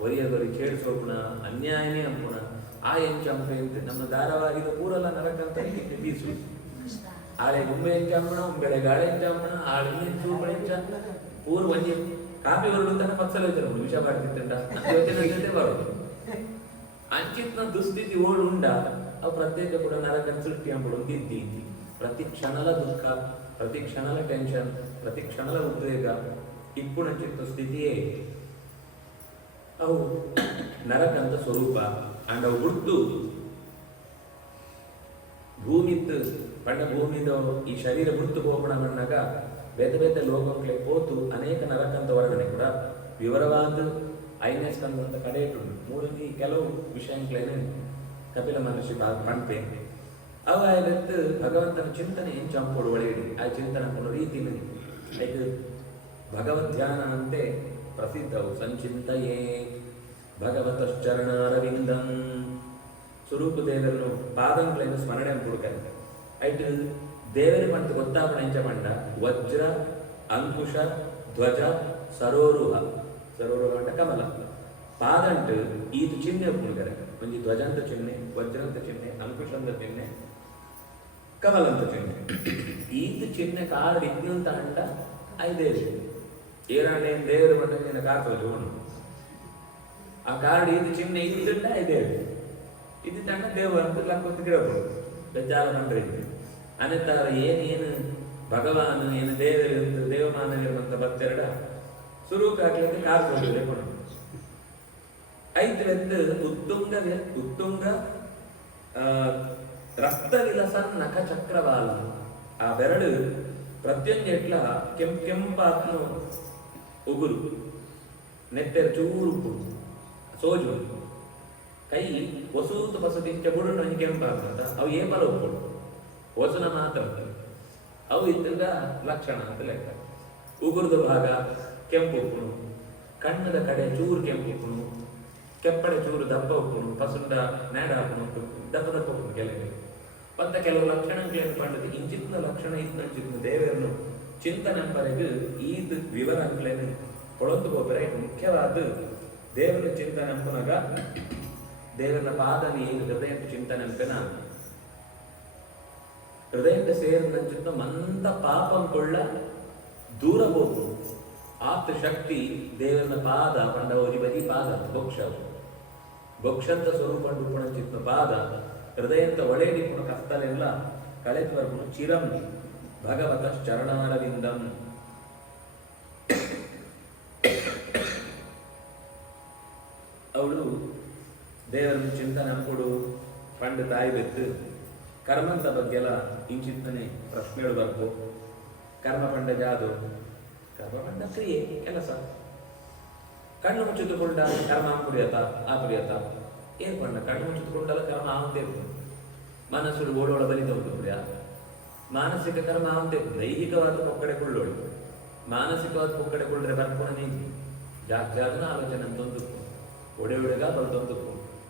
ಒರಿಯದೊರಿ ಕೇಳಿಸೋಪುಣ ಅನ್ಯಾಯನೇ ಅಂಪುಣ ಆ ಎಂಚ ಅಂಪ ಅಂತ ನಮ್ಮ ಧಾರಾವಾಹಿದ ಪೂರಲ್ಲ ನರಕ ಅಂತ ಬೀಸು ಆಳೆ ಗುಂಬೆ ಎಂಚ ಅಂಪಣ ಬೆಳೆ ಗಾಳೆ ಎಂಚ ಅಂಪಣ ಆಳೆ ಸೂಪಣ ಎಂಚ ಪೂರ್ ಒಂಜಿ ಕಾಪಿ ಹೊರಡುತ್ತಾನೆ ಪಕ್ಷಲ ಯೋಚನೆ ವಿಷ ಮಾಡ್ತಿತ್ತಂಡ ಯೋಚನೆ ಬರೋದು ಅಂಚಿತ್ನ ದುಸ್ಥಿತಿ ಓಡು ಉಂಡ ಅವು ಪ್ರತ್ಯೇಕ ಕೂಡ ನರಕನ ಸೃಷ್ಟಿ ಅಂಪುಡು ದಿದ್ದಿ ಪ್ರತಿ ಕ್ಷಣಲ ದುಃಖ ಪ್ರತಿ ಕ್ಷಣಲ ಟೆನ್ಷನ್ ಪ್ರತಿ ಕ್ಷಣಲ ಉದ್ವೇಗ ಇಪ್ಪುಣ ಚಿತ್ತ ಸ್ಥಿತಿಯೇ ಅವು ನರಕಂತ ಸ್ವರೂಪ ಅಂಡ್ ಅವು ಹುಟ್ಟು ಭೂಮಿತ್ತು ಪಂಡ ಭೂಮಿದ ಈ ಶರೀರ ಹುಟ್ಟು ಹೋಗೋಣ ಬಂದಾಗ ಬೇತೆ ಬೇತೆ ಲೋಕಕ್ಕೆ ಪೋತು ಅನೇಕ ನರಕಂತ ವರ್ಣನೆ ಕೂಡ ವಿವರವಾದ ಐದನೇ ಸ್ಕಂದ ಕಡೆ ಇಟ್ಟು ಮೂರಲ್ಲಿ ಕೆಲವು ವಿಷಯಗಳೇನೆ ಕಪಿಲ ಮಹರ್ಷಿ ಪಂಪೆ ಅವ ಇವತ್ತು ಭಗವಂತನ ಚಿಂತನೆ ಏನು ಚಂಪೋಡು ಒಳಗಡೆ ಆ ಚಿಂತನೆ ಕೊಡೋ ರೀತಿ ಲೈಕ್ ಭಗವದ್ ಧ್ಯಾನ ಅಂತೆ ಪ್ರಸಿದ್ಧವು ಸಂಚಿಂತೆಯೇ ಭಗವತಶ್ಚರಣಾರವಿಂದಂ ಸ್ವರೂಪ ದೇವರನ್ನು ಪಾದಂಗಳನ್ನು ಸ್ಮರಣೆ ಕೊಡ್ತಾರೆ ಐಟ್ ದೇವರ ಮತ್ತು ಗೊತ್ತಾಪಣ ಎಂಚ ಮಂಡ ವಜ್ರ ಅಂಕುಶ ಧ್ವಜ ಸರೋರುಹ ಸರೋರುಹ ಅಂಟ ಕಮಲ ಪಾದಂಟು ಈದು ಚಿಹ್ನೆ ಒಪ್ಪಿದ್ದಾರೆ ಒಂದು ಧ್ವಜಂತ ಚಿಹ್ನೆ ವಜ್ರಂತ ಚಿಹ್ನೆ ಅಂಕುಶಂತ ಚಿಹ್ನೆ ಕಮಲಂತ ಚಿಹ್ನೆ ಈದು ಚಿಹ್ನೆ ಕಾಡು ಇದ್ದಂತ ಅಂಡ ಐದೇರು ಏರಾಣೆ ದೇವರು ಬಂದ ಕಾರ್ತೋದು ಆ ಕಾರ್ಡ್ ಇದು ಚಿಹ್ನೆ ಇದ್ದುಂಡ ಐದೇರು ಇದು ತಂಡ ದೇವರು ಅಂತ ಲಕ್ಕೊಂದು ಗಿಡಬಹುದು ಬೆಜ್ಜಾಲ ಮಂಡ್ರಿ ಅನೆತ್ತಾರ ಏನೇನು ಭಗವಾನ್ ಏನು ದೇವಮಾನವಿರುವಂತ ಭಕ್ತರಡ ಸುರೂಕ ಹಾಕ್ಲಿಕ್ಕೆ ಕಾರ್ತೋದು ಲೇಪಣ ಐದು ಉತ್ತುಂಗ ರಕ್ತ ವಿಲಸನ್ ನಖ ಚಕ್ರವಾಲ ಆ ಬೆರಳು ಪ್ರತಿಯೊಂದು ಎಟ್ಲ ಕೆಂಪಾತ್ನು ಉಗುರು ನೆತ್ತೆರ ಚೂರು ಸೋಜು ಕೈ ಹೊಸೂತು ಪಸದಿಂಚ ಬುಡು ಕೆಂಪಾಗ್ತದ ಅವು ಏಪಲ ಒಪ್ಪುಡು ಹೊಸನ ಮಾತ್ರ ಅವು ಇದ್ದಂಗ ಲಕ್ಷಣ ಅಂತ ಲೆಕ್ಕ ಉಗುರದ ಭಾಗ ಕೆಂಪು ಉಪ್ಪುಣು ಕಣ್ಣದ ಕಡೆ ಚೂರು ಕೆಂಪು ಉಪ್ಪುಣು ಕೆಪ್ಪಡೆ ಚೂರು ದಪ್ಪ ಉಪ್ಪುಣು ಪಸುಂಡ ನೇಡ ಹಾಕುಣು ದಪ್ಪ ದಪ್ಪ ಉಪ್ಪುಣು ಕೆಲವು ಲಕ್ಷಣಗಳನ್ನು ಕಂಡது ಇಂಚಿನ ಲಕ್ಷಣ ಇದ್ದಂಚಿನ ದೇವರನ್ನು ಚಿಂತನಂಪರೆಗೂ ಈದ್ ವಿವರಗಳನ್ನು ಕೊಳತು ಹೋದರೆ ಮುಖ್ಯವಾದ ದೇವರ ಚಿಂತನಂಪನಾಗ ದೇವರ ಪಾದನೆ ಏನು ಹೃದಯ ಚಿಂತನಂಪನ ಹೃದಯಕ್ಕೆ ಸೇರಿದಂಚಿನ ಮಂದ ಪಾಪಂಕೊಳ್ಳ ದೂರ ಹೋಗು ಆಪ್ತ ಶಕ್ತಿ ದೇವರ ಪಾದ ಪಂಡ ಬದಿ ಪಾದ ಭೋಕ್ಷಂತ ಸ್ವರೂಪ ಚಿತ್ತ ಪಾದ ಹೃದಯಂತ ಒಳೆಡಿಪುಣ ಕತ್ತಲೆಲ್ಲ ಕಳೆದುವರ್ಪುಣ ಚಿರಂ ಭಗವತ ಚರಣಾರವಿಂದಂ ಅವಳು ದೇವರನ್ನು ಚಿಂತನೆ ಅಂಪುಡು ಪಂಡು ತಾಯಿ ಬೆತ್ತು ಕರ್ಮಂತ ಬಗ್ಗೆಲ್ಲ ಇಂಚಿಂತನೆ ಪ್ರಶ್ನೆಗಳು ಬರ್ಬೋ ಕರ್ಮ ಪಂಡ ಜಾದು ಕರ್ಮ ಪಂಡ ಕ್ರಿಯೆ ಕೆಲಸ ಕಣ್ಣು ಮುಚ್ಚಿದುಕೊಂಡ ಕರ್ಮ ಪುರಿಯತ ಆ ಪುರಿಯತ ಏನ್ ಪಂಡ ಕಣ್ಣು ಮುಚ್ಚಿದುಕೊಂಡಲ್ಲ ಕರ್ಮ ಆವಂತೆ ಮನಸ್ಸು ಓಡೋಳ ಬಲಿತ ಉಂಟು ಮಾನಸಿಕ ಕರ್ಮ ಆವಂತೆ ದೈಹಿಕವಾದ ಪೊಕ್ಕಡೆಕೊಳ್ಳೋಳು ಮಾನಸಿಕವಾದ ಪೊಕ್ಕಡೆಕೊಳ್ಳ್ರೆ ಬರ್ಪುಣ ನೀತಿ ಜಾಗ್ಜಾದನ ಆಲೋಚನೆ ಅಂತೊಂದು ಒಡೆ ಒಡೆಗ ಬರ್ತೊಂದು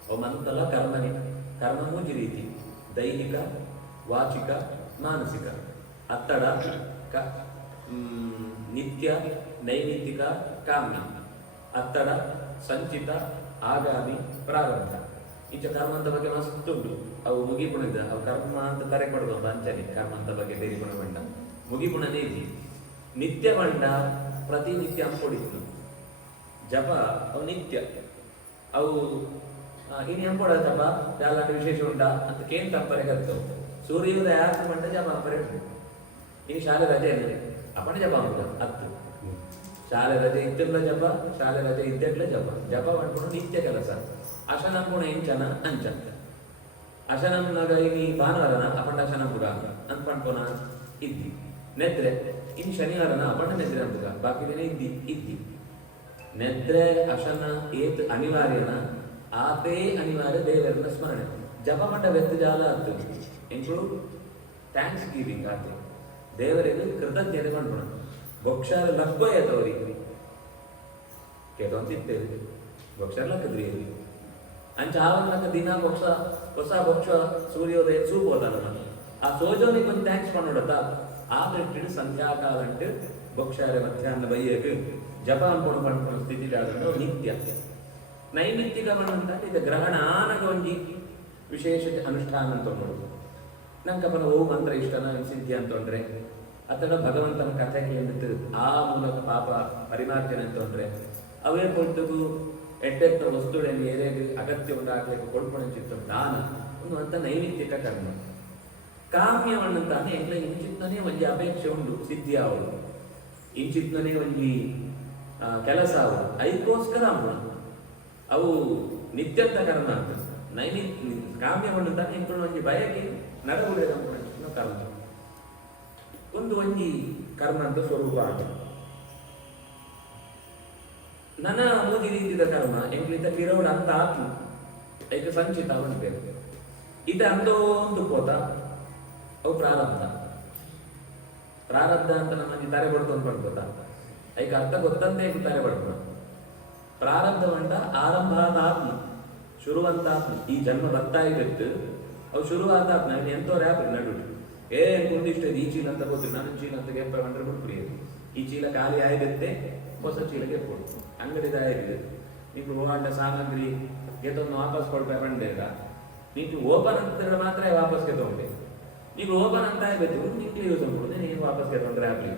ಅವು ಮಂತಲ್ಲ ಕರ್ಮನೇ ಕರ್ಮ ಮೂಜಿ ರೀತಿ ದೈಹಿಕ ವಾಚಿಕ ಮಾನಸಿಕ ಅತ್ತಡ ನಿತ್ಯ ನೈಮಿತ್ತಿಕ ಕಾಮ್ಯ ಅತ್ತಡ ಸಂಚಿತ ಆಗಾಮಿ ಪ್ರಾರಂಭ ಈಚ ಕರ್ಮಂತ ಬಗ್ಗೆ ಮಸ್ತ್ ಉಂಟು ಅವು ಮುಗಿಪುಣಿದ್ದ ಅವು ಕರ್ಮ ಅಂತ ಕರೆ ಕೊಡೋದು ಅಂಚನೆ ಕರ್ಮಂತ ಬಗ್ಗೆ ಬೇರಿಪುಣ ಬಂಡ ಮುಗಿಪುಣ ನೀತಿ ನಿತ್ಯ ಬಂಡ ಪ್ರತಿನಿತ್ಯ ಅಂಪೊಡಿತ್ತು ಜಪ ಅವು ನಿತ್ಯ ಅವು ಇನ್ನು ಎಂಪೊಡ ಜಪ ಯಾಲಾಂటి ವಿಶೇಷ ಉಂಟಾ ಅಂತ ಕೇಂದ್ರ ತಂಪರೆ ಕರ್ತವು ಸೂರ್ಯೋದಯ ಆಯ್ತು ಬಂಡ ಜಪ ಅಂಪರೆ ಈ ಶಾಲೆ ರಜೆ ಅಂದರೆ ಅಪ್ಪಣ ಜಪ ಉಂಟ ಹತ್ತು ಶಾಲೆ ರಜೆ ಇದ್ದಲ್ಲ ಜಪ ಶಾಲೆ ರಜೆ ಇದ್ದಲ್ಲ ಜಪ ಜಪ ಮಾಡ್ಕೊಂಡು ನಿತ್ಯ ಕೆಲಸ ಅಶನಂಪುಣ ಇಂಚನ ಅಂಚನ ಅಶನಂನಾಗ ಈ ಭಾನುವಾರನ ಅಪಂಡ ಅಶನಂಪುಗ ಅನ್ಪಣ್ಪುನ ಇದ್ದಿ ನೆದ್ರೆ ಇನ್ನು ಶನಿವಾರನ ಅಪಂಡ ನೆದ್ರೆ ಅಂಪುಗ ಬಾಕಿ ದಿನ ಇದ್ದಿ ನೆದ್ರೆ ಅಶನ ಏತ್ ಅನಿವಾರ್ಯನ ಆತೇ ಅನಿವಾರ್ಯ ದೇವರನ್ನ ಸ್ಮರಣೆ ಜಪ ಮಟ್ಟ ವ್ಯರ್ಥ ಜಾಲ ಆಗ್ತದೆ ಇಂಕ್ಲೂ ಥ್ಯಾಂಕ್ಸ್ ಗಿವಿಂಗ್ ಆತ ದೇವರಿಗೆ ಕೃತಜ್ಞತೆ ಮಾಡ್ಬೋಣ ಭೋಕ್ಷಾರ ಲಗ್ಗೋಯದವರಿ ಕೇಳ್ಕೊಂತಿದ್ದೇವೆ ಭೋಕ್ಷಾರ ಲಕ್ಕದ್ರಿ ಅಂಚ ಆವನ್ನಕ ದಿನ ಹೊಸ ಭೋಕ್ಷ ಸೂರ್ಯೋದಯ ಸೂಪೋದ ಆ ಸೋಜೋನಿಗೆ ಒಂದು ಥ್ಯಾಂಕ್ಸ್ ಮಾಡೋಡತ್ತ ಆ ಕಟ್ಟಿಡು ಸಂಧ್ಯಾಕಾಲ ಅಂಟು ಬೊಕ್ಷಾರೆ ಮಧ್ಯಾಹ್ನ ಬೈಯಗೆ ಜಪಾನ್ ಪಂಪಣ ಸ್ಥಿತಿ ನಿತ್ಯ ನೈಮಿತ್ತಿಕ ಅಂತ ಇದು ಗ್ರಹಣ ಆನಗ ಒಂಜಿ ವಿಶೇಷ ಅನುಷ್ಠಾನ ಅಂತ ನೋಡುದು ನಂಕಪ್ಪನ ಓ ಮಂತ್ರ ಇಷ್ಟನ ಸಿದ್ಧಿ ಅಂತಂದ್ರೆ ಅಥವಾ ಭಗವಂತನ ಕಥೆ ಕೇಳಿತು ಆ ಮೂಲಕ ಪಾಪ ಪರಿಮಾರ್ಜನೆ ಅಂತಂದ್ರೆ ಅವೇ ಕೊಟ್ಟದು ಎಟ್ಟೆತ್ತ ವಸ್ತುಗಳಲ್ಲಿ ಏನೇನು ಅಗತ್ಯ ಉಂಟಾಗಬೇಕು ಕೊಡ್ಕೊಂಡು ಚಿತ್ತ ದಾನ ಒಂದು ಅಂತ ನೈಮಿತ್ತಿಕ ಕರ್ಮ ಕಾಮ್ಯವನ್ನಂತಾನೆ ಎಲ್ಲ ಇಂಚಿತ್ತನೇ ಒಂಜಿ ಅಪೇಕ್ಷೆ ಉಂಟು ಸಿದ್ಧಿ ಅವಳು ಇಂಚಿತ್ತನೇ ಒಂಜಿ ಕೆಲಸ ಅವಳು ಅದಕ್ಕೋಸ್ಕರ ಅವು ನಿತ್ಯಂತ ಕರ್ಮ ಅಂತ ಕಾಮ್ಯವನ್ನಂತಾನೆ ಇಂಕೊಂಡು ಒಂಜಿ ಬಯಕೆ ನಡಗುಡೆ ಕರ್ಮ ಒಂದು ಒಂಜಿ ಕರ್ಮ ಅಂತ ಸ್ವರೂಪ ಆಗ ನನ್ನ ಮೂದಿ ರೀತಿದ ಕರ್ಮ ಎಂಗ್ಲಿತ ಕಿರೌಡ ಅಂತ ಆತ್ಮ ಐಕೆ ಸಂಚಿತ ಅವನ್ಬೇಕು ಇದು ಅಂದೊಂದು ಪೋತ ಅವು ಪ್ರಾರಬ್ಧ ಪ್ರಾರಬ್ಧ ಅಂತ ನಮ್ಮಲ್ಲಿ ತಾರೆ ಬಡ್ಕೊಂಡು ಪಡ್ಕೋತ ಐಕೆ ಅರ್ಥ ಗೊತ್ತಂತೆ ತಾರೆ ಬಡ್ಕೊ ಪ್ರಾರಬ್ಧ ಅಂಟ ಆರಂಭಾದ ಆತ್ಮ ಶುರುವಂತ ಆತ್ಮ ಈ ಜನ್ಮ ಬರ್ತಾ ಇರುತ್ತೆ ಅವು ಶುರುವಾದ ಆತ್ಮ ಎಂತವ್ರು ಯಾಪ್ರಿ ನಡು ಏನ್ ಕುಂದಿಷ್ಟ ಈ ಚೀಲ ಅಂತ ಗೊತ್ತಿಲ್ಲ ನಾನು ಚೀಲ ಅಂತ ಗೆಪ್ಪ ಬಂದ್ರೆ ಬಿಟ್ಬಿಡಿ ಈ ಚೀಲ ಖಾಲಿ ಆಗಿರುತ್ತೆ ಹೊಸ ಚೀಲಕ್ಕೆ ಕೊಡು ಅಂಗಡಿದಾಗಿದೆ ನೀವು ಹೋರಾಟ ಸಾಮಗ್ರಿ ಗೆದ್ದೊಂದು ವಾಪಸ್ ಕೊಡ್ಬೇಕು ಬಂದಿರ ನೀವು ಓಪನ್ ಅಂತ ಮಾತ್ರ ವಾಪಸ್ಗೆ ತಗೊಂಡೆ ನೀವು ಓಪನ್ ಅಂತ ಆಗಬೇಕು ನಿಂಗೆ ಯೂಸ್ ಮಾಡ್ಬೋದು ನೀವು ವಾಪಸ್ಗೆ ತೊಂದರೆ ಆಗಲಿ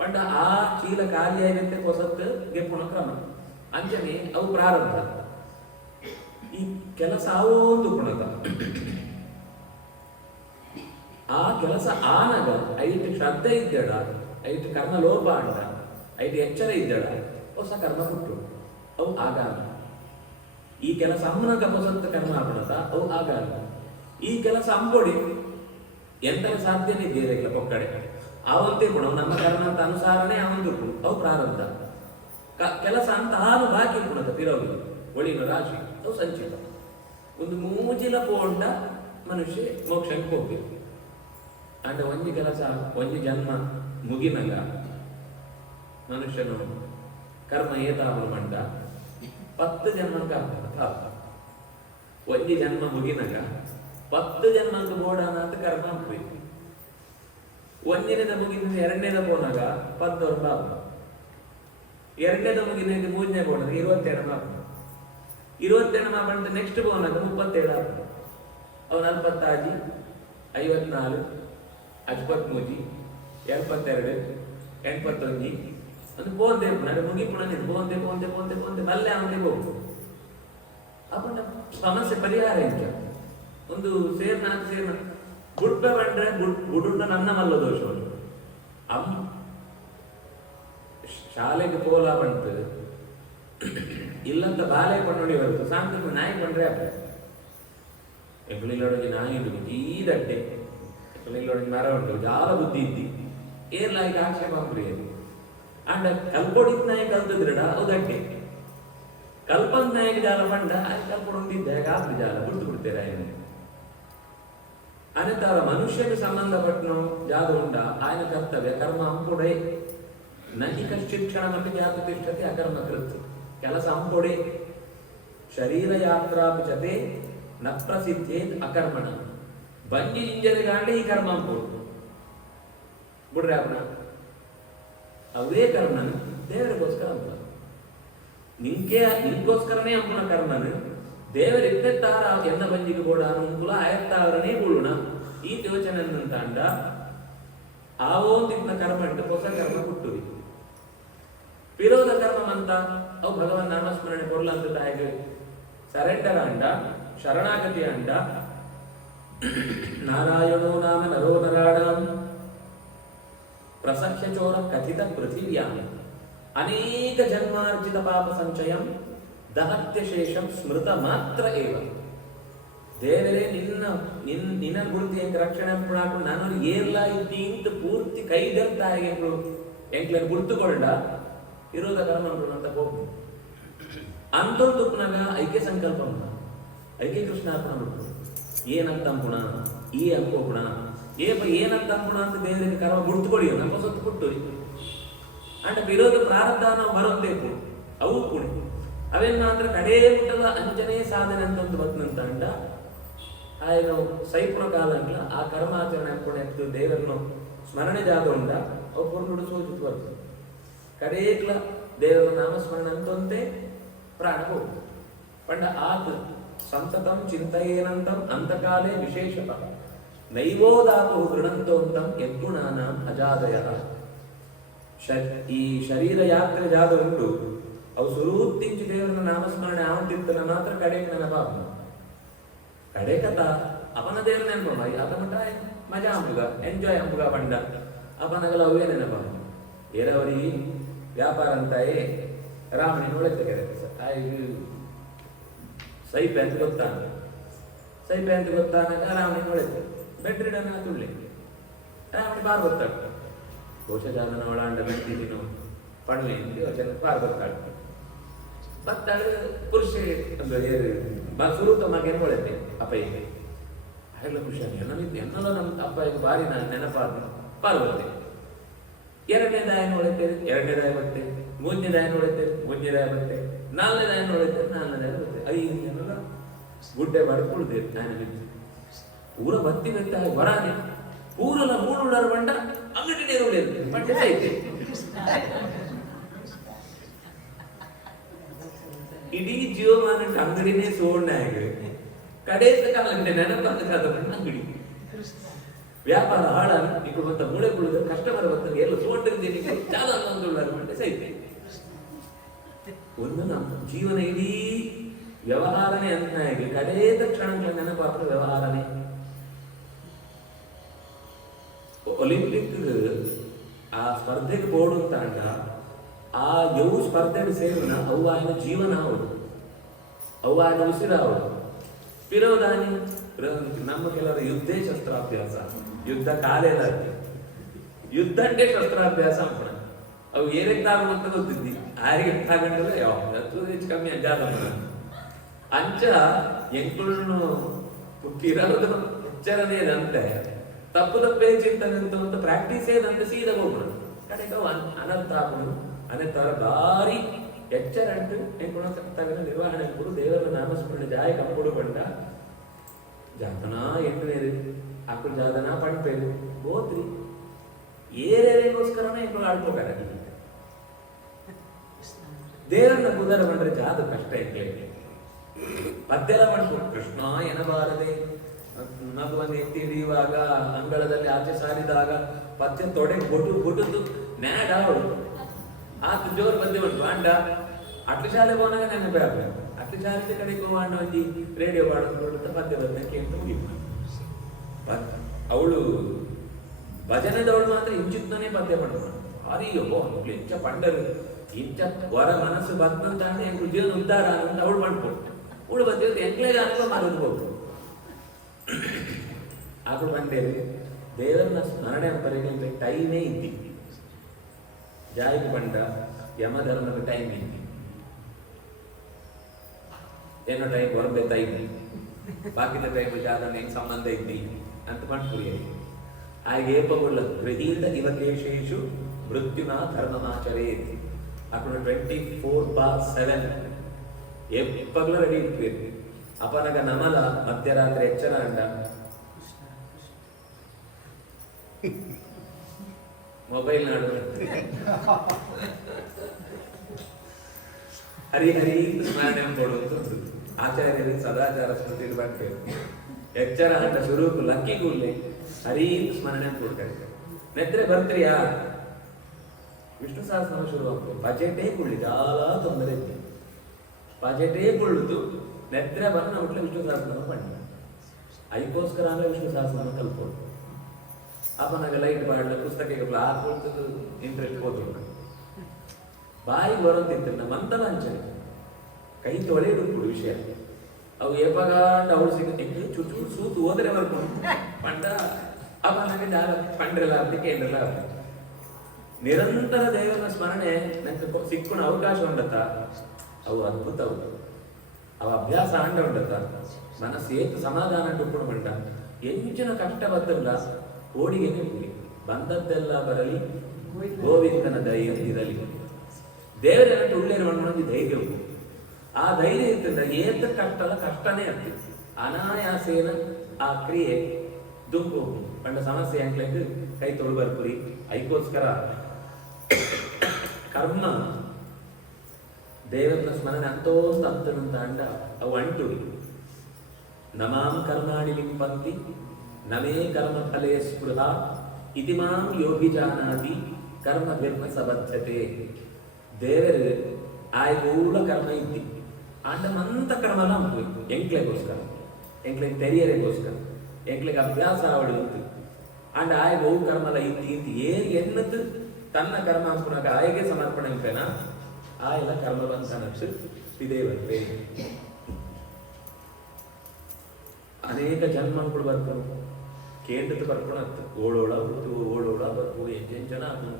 ಬಟ್ ಆ ಚೀಲ ಖಾಲಿ ಆಗಿರುತ್ತೆ ಹೊಸತ್ತು ಗೆಪ್ಪುಣ ಕ್ರಮ ಅಂಚನೆ ಅವು ಪ್ರಾರಂಭ ಈ ಕೆಲಸ ಆವೊಂದು ಗುಣದ ಆ ಕೆಲಸ ಆನಗ ಐದು ಶ್ರದ್ಧೆ ಇದ್ದಡ ಐದು ಕರ್ಮ ಲೋಪ ಅಂಡ ಐದು ಎಚ್ಚರ ಇದ್ದಡ ಹೊಸ ಕರ್ಮ ಹುಟ್ಟು ಅವು ಆಗಾಮ ಈ ಕೆಲಸ ಅಮ್ಮನಗ ಹೊಸತ್ತು ಕರ್ಮ ಆಗ್ಬಿಡತ್ತ ಅವು ಆಗಾಮ ಈ ಕೆಲಸ ಅಂಬೋಡಿ ಎಂತರ ಸಾಧ್ಯನೇ ಇದೆಯಲ್ಲ ಪೊಕ್ಕಡೆ ಅವಂತೆ ಕೂಡ ನಮ್ಮ ಕರ್ಮ ಅಂತ ಅನುಸಾರನೇ ಅವಂದು ಅವು ಪ್ರಾರಂಭ ಕೆಲಸ ಅಂತ ಆರು ಬಾಕಿ ಕುಣದ ತಿರೋಗಿ ಒಳಿನ ರಾಶಿ ಅವು ಸಂಚಿತ ಒಂದು ಮೂಜಿಲ ಪೋಂಡ ಮನುಷ್ಯ ಮೋಕ್ಷಕ್ಕೆ ಹೋಗ್ಬೇಕು ಅಂಡ ಒಂಜಿ ಕೆಲಸ ಒಂಜಿ ಜನ್ಮ ಮುಗಿನಗ ಮನುಷ್ಯನು ಕರ್ಮ ಏತಾವಲು ಮಂಡ 10 ಜನ್ಮಂಕ ಪಾಪ ಒಂಜಿ ಜನ್ಮ ಮುಗಿನಗ 10 ಜನ್ಮಂಕ ಬೋಡಾನ ಅಂತ ಕರ್ಮ ಹಾಕ್ಬೇಕು ಒಂದಿನದ ಮುಗಿನ ಎರಡನೇದ ಬೋನಾಗ 10 ಪಾಪ ಎರಡನೇದ ಮುಗಿನ 3ನೇ ಬೋನಾಗ 22 ಪಾಪ 22 ಮಾಪಂಡ ನೆಕ್ಸ್ಟ್ ಬೋನಾಗ 37 ಆಪ ಅವು 40 ಆಗಿ 54 53 72 81 ಅದು ಬೋಂದೆ ನಡೆ ಮುಗಿ ಪುಣನೆ ಬೋಂದೆ ಬೋಂದೆ ಬೋಂದೆ ಬೋಂದೆ ಮಲ್ಲೆ ಅವನಿಗೆ ಹೋಗು ಅಪ್ಪನ ಸಮಸ್ಯೆ ಪರಿಹಾರ ಇಂಚ ಒಂದು ಸೇರ್ ನಾಲ್ಕು ಸೇರ್ ಗುಡ್ಬೆ ಬಂದ್ರೆ ಗುಡುಂಡ ನನ್ನ ಮಲ್ಲ ದೋಷ ಅಮ್ಮ ಶಾಲೆಗೆ ಪೋಲ ಬಂತು ಇಲ್ಲಂತ ಬಾಲೆ ಕೊಂಡೊಡಿ ಬರುತ್ತೆ ಸಾಂಸ್ಕೃತಿಕ ನಾಯಿ ಬಂದ್ರೆ ಅಪ್ಪ ಎಪ್ಪಳಿಲೊಳಗೆ ನಾಯಿ ಉಂಟು ಈ ದಡ್ಡೆ ಎಪ್ಪಳಿಲೊಳಗೆ ಮರ ಉಂಟು ಜಾಲ ಬುದ್ಧಿ ಇದ್ದಿ ಏರ್ಲಾಯ್ಕೆ ಆಕ್ಷೇಪ ಅಂಬ್ರಿ ಅಂಡ ಕಲ್ಪೊಡಿದ ನಾಯಿ ಕಲ್ತಿದ್ರಡ ಅದಕ್ಕೆ ಕಲ್ಪಂತ ನಾಯಿಗೆ ಜಾಲ ಬಂಡ ಕಲ್ಪೊಂದಿದ್ದ ಆಪ್ಲಿ ಜಾಲ ಬಿಟ್ಟು ಬಿಡ್ತೇರ ಅನೇತಾರ ಮನುಷ್ಯಕ್ಕೆ ಸಂಬಂಧಪಟ್ಟನು ಜಾದ ಉಂಡ ಆಯ್ನ ಕರ್ತವ್ಯ ಕರ್ಮ ಅಂಪೊಡೆ ನೈಕ ಶಿಕ್ಷಣ ಮತ್ತು ಜಾತ ತಿಷ್ಠತೆ ಅಕರ್ಮ ಕೃತ್ ಕೆಲಸ ಅಂಪೊಡೆ ಶರೀರ ಯಾತ್ರಾ ಜತೆ ನ ಪ್ರಸಿದ್ಧೇತ್ ಅಕರ್ಮಣ ಬಂಜಿ ಇಂಜರಿಗಾಂಡೆ ಈ ಕರ್ಮ ಅಂಪೊಡು ಬಿಡ್ರಿ ಅಪ್ಪನ ಅವೇ ಕರ್ಮನ ದೇವರಿಗೋಸ್ಕರ ಅಂತ ನಿಂಗೋಸ್ಕರನೇ ಅಂಪುಣ ಕರ್ಮನ ದೇವರು ಇಪ್ಪತ್ತಾರ ಎನ್ನ ಬಂಜಿಗೆ ಕೂಡ ಅನುಕೂಲ ಆಯತ್ತಾವರನೇ ಬೀಳುಣ ಈ ಯೋಚನೆ ಅಂದ ಆವೋಂದಿನ ಕರ್ಮ ಇಟ್ಟು ಹೊಸ ಕರ್ಮ ಹುಟ್ಟುವಿ ವಿರೋಧ ಕರ್ಮ ಅಂತ ಅವು ಭಗವನ್ ನಾಮಸ್ಮರಣೆ ಕೊಡ್ಲಂತ ಹಾಗೆ ಸರೆಂಡರ್ ಅಂಡ ಶರಣಾಗತಿ ಅಂಡ ನಾರಾಯಣೋ ನಾಮ ನರೋ ನರಾಡಂ ಪ್ರಸಖ್ಯ ಚೋರ ಕಥಿತ ಪೃಥಿವ್ಯಾಂ ಅನೇಕ ಜನ್ಮಾರ್ಜಿತ ಪಾಪ ಸಂಚಯಂ ದಹತ್ಯ ಶೇಷಂ ಸ್ಮೃತ ಮಾತ್ರ ಏವ ದೇವರೇ ನಿನ್ನ ಗುರುತಿ ಎಂಕ ರಕ್ಷಣೆ ಹಾಕೊಂಡು ನಾನು ಏರ್ಲಾ ಇದ್ದಿ ಇಂತ ಪೂರ್ತಿ ಕೈಗರ್ತ ಎಂಕ್ಲ ಗುರ್ತುಕೊಂಡ ವಿರೋಧ ಕರ್ಮ ಅಂತ ಹೋಗ್ತು ಅಂತೊಂದುಪ್ನಾಗ ಐಕ್ಯ ಸಂಕಲ್ಪ ಐಕ್ಯ ಕೃಷ್ಣಾರ್ಪಣ ಬಿಟ್ಟು ಏನಂತ ಅಂಪುಣ ಈ ಅಂಕೋಪುಣ ಏನಂತ ಅಂಪುಣ ಅಂತ ದೇವರಿಗೆ ಕರ್ಮ ಗುರ್ತುಕೊಳ್ಳಿ ನಮ್ಮ ಸೊತ್ತು ಕೊಟ್ಟು ಅಂಡ ವಿರೋಧ ಪ್ರಾರಬ್ಧಾನ ಬರೋದೇಕು ಅವು ಕೂಡ ಅವೇನ್ ಮಾತ್ರ ಕಡೇ ಮುಟ್ಟದ ಅಂಜನೇ ಸಾಧನೆ ಅಂತಂದು ಬರ್ತಂತ ಅಂಡ ಆಯ್ನು ಸೈಪುಣ ಕಾಲ ಅಂತ ಆ ಕರ್ಮಾಚರಣೆ ಅನ್ಕೊಂಡು ದೇವರನ್ನು ಸ್ಮರಣೆ ಜಾಗ ಉಂಡ ಅವು ಪೂರ್ಣ ಸೋಜಿತು ಬರ್ತದೆ ಕಡೇಕ್ಲ ದೇವರ ನಾಮಸ್ಮರಣ ಅಂತಂತೆ ಪ್ರಾಣ ಹೋಗುದು ಪಂಡ ಆತ್ ಸಂತತಂ ಚಿಂತೆಯೇನಂತಂ ಅಂತಕಾಲೇ ವಿಶೇಷತಃ ನೈವೋದಾತು ಗೃಣಂತೋಂತಂ ಯದ್ಗುಣಾನಾಂ ಅಜಾದಯ. ಈ ಶರೀರ ಯಾತ್ರೆ ಜಾಗ ಉಂಟು ಅವು ಸುರೂತಿಂಚು ದೇವರ ನಾಮಸ್ಮರಣೆ ಆವಂತಿರ್ತನ ಮಾತ್ರ ಕಡೆಗೆ ನೆನಪಾಗ ಕಡೆಕತ ಅವನ ದೇವರ ನೆನಪ ಅದ ಮಟ್ಟ ಮಜಾ ಅಂಬುಗ ಎಂಜಾಯ್ ಅಂಬುಗ ಪಂಡ ಅಪನಗಲ ಅವೇ ನೆನಪಾಗ ಎರವರಿ ವ್ಯಾಪಾರ ಅಂತಾಯೇ ರಾಮನಿ ಒಳಗೆ ಸೈಪೆ ಅಂತ ಗೊತ್ತಾನಾಗ ರಾಮನಿ ಒಳಗೆ ಬೆಡ್ರಿಡನ ತುಳ್ಳಿ ರಾಮನಿ ಪಾರ್ ಗೊತ್ತಾಗ್ತದೆ ಕೋಶಜಾಲನ ಒಳಾಂಡ ಮೆಟ್ಟಿದಿನು ಪಣವೆ ಅಂತ ಪಾರ್ ಗೊತ್ತಾಗ್ತದೆ ಮತ್ತಾಗ ಪುರುಷ ಸುರೂತ ಮಗೇನು ಒಳತೆ ಅಪ್ಪಯ್ಯಗೆ ಎಲ್ಲ ಖುಷಿಯಾಗಿ ನಮಗೆ ಎನ್ನಲ್ಲ ನಮ್ಮ ಅಪ್ಪಯ್ಯಗೆ ಬಾರಿ ನಾನು ನೆನಪಾದ ಪಾಲ್ಗೊಳ್ತೆ ಎರಡನೇದಾಯ ನೋಡುತ್ತೇವೆ ಎರಡನೇದಾಯ ಬರುತ್ತೆ ಮೂರನೇದಾಯ ನೋಡುತ್ತೇವೆ ಮೂರನೇದಾಯ ಬರುತ್ತೆ ನಾಲ್ಕನೇದಾಯ ನೋಡುತ್ತೇವೆ ನಾಲ್ಕನೇದಾಯ ಬರುತ್ತೆ 5 ಜನ ಗುಡ್ಡೆ ಮಾಡ್ಕೊಳ್ತೇವೆ ನಾನು ಊರ ಬತ್ತಿ ಬೆತ್ತ ಹೊರಾನೆ ಊರಲ್ಲ ಮೂಡುಳ್ಳರ ಬಂಡ ಅಂಗಡಿ ನೋಡಿರುತ್ತೆ ಮಂಡ್ಯ ಐತೆ ಇಡೀ ಜೀವಮಾನ ಅಂಗಡಿನೇ ಸೋಣಾಗ ಕಡೆಯ ಕಾಲ ನೆನಪಾದ ಅಂಗಡಿ ವ್ಯಾಪಾರ ಹಾಳ ಈಗ ಬಂತ ಮೂಳೆ ಕುಳಿದ ಕಸ್ಟಮರ್ ಬಂದಾಗ ಎಲ್ಲ ಸೋಟಿರ್ತೀನಿ ಚಾಲ ಮಂಡೆ ಸೈತೆ ಒಂದು ನಮ್ಮ ಜೀವನ ಇಡೀ ವ್ಯವಹಾರನೇ ಅಂತ ಕಡೆಯ ಕ್ಷಣಗಳ ನೆನಪಾತ್ರ ವ್ಯವಹಾರನೇ. ಒಲಿಂಪಿಕ್ ಆ ಸ್ಪರ್ಧೆಗೆ ಬೋರ್ಡು ತಾಂಡ ಆ ಯವು ಸ್ಪರ್ಧೆಗೆ ಸೇರಿನ ಅವು ఆయన ಜೀವನ ಅವಳು ಅವು ఆయన ಉಸಿರ ಅವಳು ವಿರೋಧಾನಿ ನಮ್ಮ ಕೆಲವರ ಯುದ್ಧೇ ಶಸ್ತ್ರಾಭ್ಯಾಸ ಯುದ್ಧ ಕಾಲೇಲ ಯುದ್ಧಂಟೆ ಶಸ್ತ್ರಾಭ್ಯಾಸ ಅಪ್ಪಣ ಅವು ಏರೆಕ್ಕಾಗು ಅಂತ ಗೊತ್ತಿದ್ದಿ ಆರಿಗೆ ತಾಗಂಡಲ್ಲ ಯಾವ ಹೆಚ್ಚು ಕಮ್ಮಿ ಅಂಜಾದ ಅಂಚ ಎಂಕುಳನ್ನು ಕಿರೋದು ಎಚ್ಚರನೇದಂತೆ ತಪ್ಪು ತಪ್ಪೇ ಚಿಂತನೆ ಅಂತ ಪ್ರಾಕ್ಟೀಸ್ ಏದಂತೆ ಸೀದಾ ಹೋಗ್ಬಿಡು ಕಡೆಗೆ ಅನಂತ ಆಗುದು ಅನಂತರ ಭಾರಿ ಎಚ್ಚರ ಅಂಟು ಎಂಕುಳ ತಗನ ನಿರ್ವಹಣೆ ಕೊಡು ದೇವರ ನಾಮಸ್ಮರಣೆ ಜಾಯ ಕಂಪುಡು ಬಂಡ ಜಾತನಾ ಎಂಟನೇರು ಆಕಳು ಜಾತನಾ ಪಡ್ಪೇರು ಹೋದ್ರಿ ಏರೇಗೋಸ್ಕರನೇ ಎಂಕುಳ ಆಡ್ಕೋಬೇಡ ದೇವರನ್ನ ಕುದರ ಬಂದ್ರೆ ಜಾತ ಕಷ್ಟ ಎಂಕ್ಲೆ ಪದ್ದೆಲ್ಲ ಮಾಡ್ಕೊ ಕೃಷ್ಣ ಎನಬಾರದೆ ಮಗುವನ್ನು ಎತ್ತಿ ಹಿಡಿಯುವಾಗ ಅಂಗಳದಲ್ಲಿ ಆಚೆ ಸಾರಿದಾಗ ಪದ್ಯ ತೊಡೆ ಗೊಟುದು ನ್ಯಾಡ್ ಅವಳು ಆತ ಜೋರು ಬಂದೆ ಉಂಟು ಬಾಂಡ ಅಟ್ಲು ಶಾಲೆ ಹೋದಾಗ ನೆನಪೇ ಆಗ್ಬೇಕು ಅಟ್ಲು ಶಾಲೆ ಕಡೆಗೆ ಬಾಂಡ ಒಂದಿ ರೇಡಿಯೋ ಬಾಡುತ್ತ ಪದ್ಯ ಬಂದಕ್ಕೆ ಅಂತ ಮುಗಿತು ಅವಳು ಭಜನೆದವಳು ಮಾತ್ರ ಇಂಚಿತ್ತನೇ ಪದ್ಯ ಮಾಡೋದು ಅರಿಯೋ ಇಂಚ ಪಂಡರು ಇಂಚ ಹೊರ ಮನಸ್ಸು ಬಂದಂತ ಎಂಕು ಜೀವನ ಉದ್ದಾರ ಅಂತ ಅವಳು ಮಾಡ್ಕೊಟ್ಟು ಅವಳು ಬಂದಿರುತ್ತೆ ಎಂಕ್ಲೇಗೆ ಅನುಭವ ಮಾಡೋದು ಹೋಗ್ತು ಆಗ ಬಂದೇವೆ ದೇವರನ್ನ ಸ್ಮರಣೆ ಬರೆಯಲಿಕ್ಕೆ ಟೈಮೇ ಇದ್ದಿ ಜಾಯಿಗೆ ಬಂದ ಯಮಧರ್ಮದ ಟೈಮ್ ಇದ್ದಿ ಏನೋ ಟೈಮ್ ಬರದೆ ಇದ್ದಿ ಬಾಕಿದ ಟೈಮ್ ಜಾಗ ಸಂಬಂಧ ಇದ್ದಿ ಅಂತ ಮಾಡ್ಕೊಳ್ಳಿ ಹಾಗೆ ಏಪಗೊಳ್ಳ ಗೃಹೀತ ಇವಕೇಶೇಷು ಮೃತ್ಯುನ ಧರ್ಮಮಾಚರೇ ಅక్కడ 24/7 ಎಪ್ಪಗ್ಲ ರೆಡಿ ಇರ್ತೀವಿ ಅಪನಗ ನಮಲ ಮಧ್ಯರಾತ್ರಿ ಎಚ್ಚರ ಅಂಡ ಮೊಬೈಲ್ ನಾಡು ಹರಿ ಹರಿ ಸ್ಮರಣೆ ಕೊಡುವುದು ಆಚಾರ್ಯರಿಗೆ ಸದಾಚಾರ ಸ್ಮೃತಿ ಬರ್ತೇವೆ ಎಚ್ಚರ ಅಂಡ ಸ್ವರೂಪ ಲಕ್ಕಿ ಕೂಡ್ಲೆ ಹರಿ ಸ್ಮರಣೆ ಕೊಡ್ತಾರೆ ನೆತ್ರೆ ಬರ್ತೀಯಾ ವಿಷ್ಣು ಸಹಸ್ರನಾಮ ಶುರುವಾಗ್ತದೆ ಬಜೆಟೇ ಕುಳ್ಳಿ ಜಾಲ ತೊಂದರೆ ಇತ್ತು ಬಜೆಟೇ ಕುಳ್ಳುದು ನೆತ್ರೆ ಬಂದು ನಮ್ಮ ವಿಷ್ಣು ಸಹಸ್ರನಾಮ ಪಂಡ ಅದಕ್ಕೋಸ್ಕರ ಅಂದ್ರೆ ವಿಷ್ಣು ಸಹಸ್ರನಾಮ ಕಲ್ಪೋದು ಅಪ್ಪನಾಗ ಲೈಟ್ ಮಾಡಲ ಪುಸ್ತಕಕ್ಕೆ ಹಾಕೊಳ್ತದ್ದು ಇಂಟ್ರೆಸ್ಟ್ ಹೋದ್ರು ಬಾಯಿ ಬರೋಂತಿರ್ತಾರೆ ನಮ್ಮ ಅಂತ ಅಂಚನೆ ಕೈ ತೊಳೆದು ಕೊಡು ವಿಷಯ ಅವು ಏಪಗಾಂಡ ಅವಳು ಸಿಗುತ್ತೆ ಚುಚ್ಚು ಸೂತು ಹೋದ್ರೆ ಬರ್ಕೊಂಡು ಪಂಡ ಅಪ್ಪನಾಗೆ ಜಾಗ ಪಂಡ್ರೆಲ್ಲ ಆಗ್ಲಿಕ್ಕೆ ಏನೆಲ್ಲ ಆಗ್ತದೆ ನಿರಂತರ ದೇವರ ಸ್ಮರಣೆ ನಂಗೆ ಸಿಕ್ಕುಣ ಅವಕಾಶ ಉಂಡತ್ತ ಅವು ಅದ್ಭುತ ಅವ ಅಭ್ಯಾಸ ಆಂಡ ಉಂಡತ್ತ ಮನಸ್ಸು ಏತು ಸಮಾಧಾನ ಟುಪ್ಪುಣ ಬಂಡ ಎಂಚಿನ ಕಷ್ಟ ಬದ್ದಲ್ಲ ಕೋಡಿಗೆ ನಿಂಪುಲಿ ಬಂದದ್ದೆಲ್ಲ ಬರಲಿ ಗೋವಿಂದನ ದಯ ಇರಲಿ ದೇವರ ಉಳ್ಳೇರು ಮಣ್ಣೊಂದು ಧೈರ್ಯ ಉಂಟು ಆ ಧೈರ್ಯ ಇರ್ತದ ಏತ ಕಷ್ಟನೇ ಆಗ್ತದೆ ಅನಾಯಾಸೇನ ಆ ಕ್ರಿಯೆ ದುಂಬು ಪಂಡ ಸಮಸ್ಯೆ ಎಂಕ್ಲೆಗ್ ಕೈ ತೊಳು ಬರ್ಪುರಿ ಐಕೋಸ್ಕರ ಕರ್ಮ ದೇವರನ್ನ ಸ್ಮರಣೆ ಅಂತೋಂತ ಅಂತನಂತ ಅಂಡ ಅವು ಅಂಟುಡಿ ನಮಾಂ ಕರ್ಮಾಣಿ ಲಿಂಪಂತಿ ನಮೇ ಕರ್ಮ ಫಲೇ ಸ್ಪೃಹ ಇತಿ ಮಾಂ ಯೋಗಿ ಜಾನಾತಿ ಕರ್ಮ ಧರ್ಮ ಸಬದ್ಧತೆ ದೇವರು ಆಯ್ಗೂಲ ಕರ್ಮ ಇದ್ದಿ ಆಂಡ ಮಂತ ಕರ್ಮಲ ಉಂಟು ಎಂಕ್ಲೆಗೋಸ್ಕರ ಎಂಕ್ಲೆಗ್ ತೆರಿಯರೆಗೋಸ್ಕರ ಎಂಕ್ಲೆಗ್ ಅಭ್ಯಾಸ ಆವಡು ಉಂಟು ಆಂಡ ಆಯ್ ಬಹು ಕರ್ಮಲ ಇತ್ತಿ ಇತ್ತಿ ಏನ್ ಎನ್ನದು ತನ್ನ ಕರ್ಮ ಅಂಪುನಾಗ ಆಯ್ಗೆ ಸಮರ್ಪಣೆ ಉಂಟೇನ ಆಯಲ ಕರ್ಮವಂತ ನಕ್ಷ ಇದೇವಂತೆ ಅನೇಕ ಜನ್ಮಗಳು ಬರ್ಕೊಂಡು ಕೇಂದ್ರದ ಬರ್ಕೊಳತ್ತು ಓಳೋಳ ಹುಟ್ಟು ಓಳೋಳ ಬರ್ಕು ಎಂಜನ ಅದು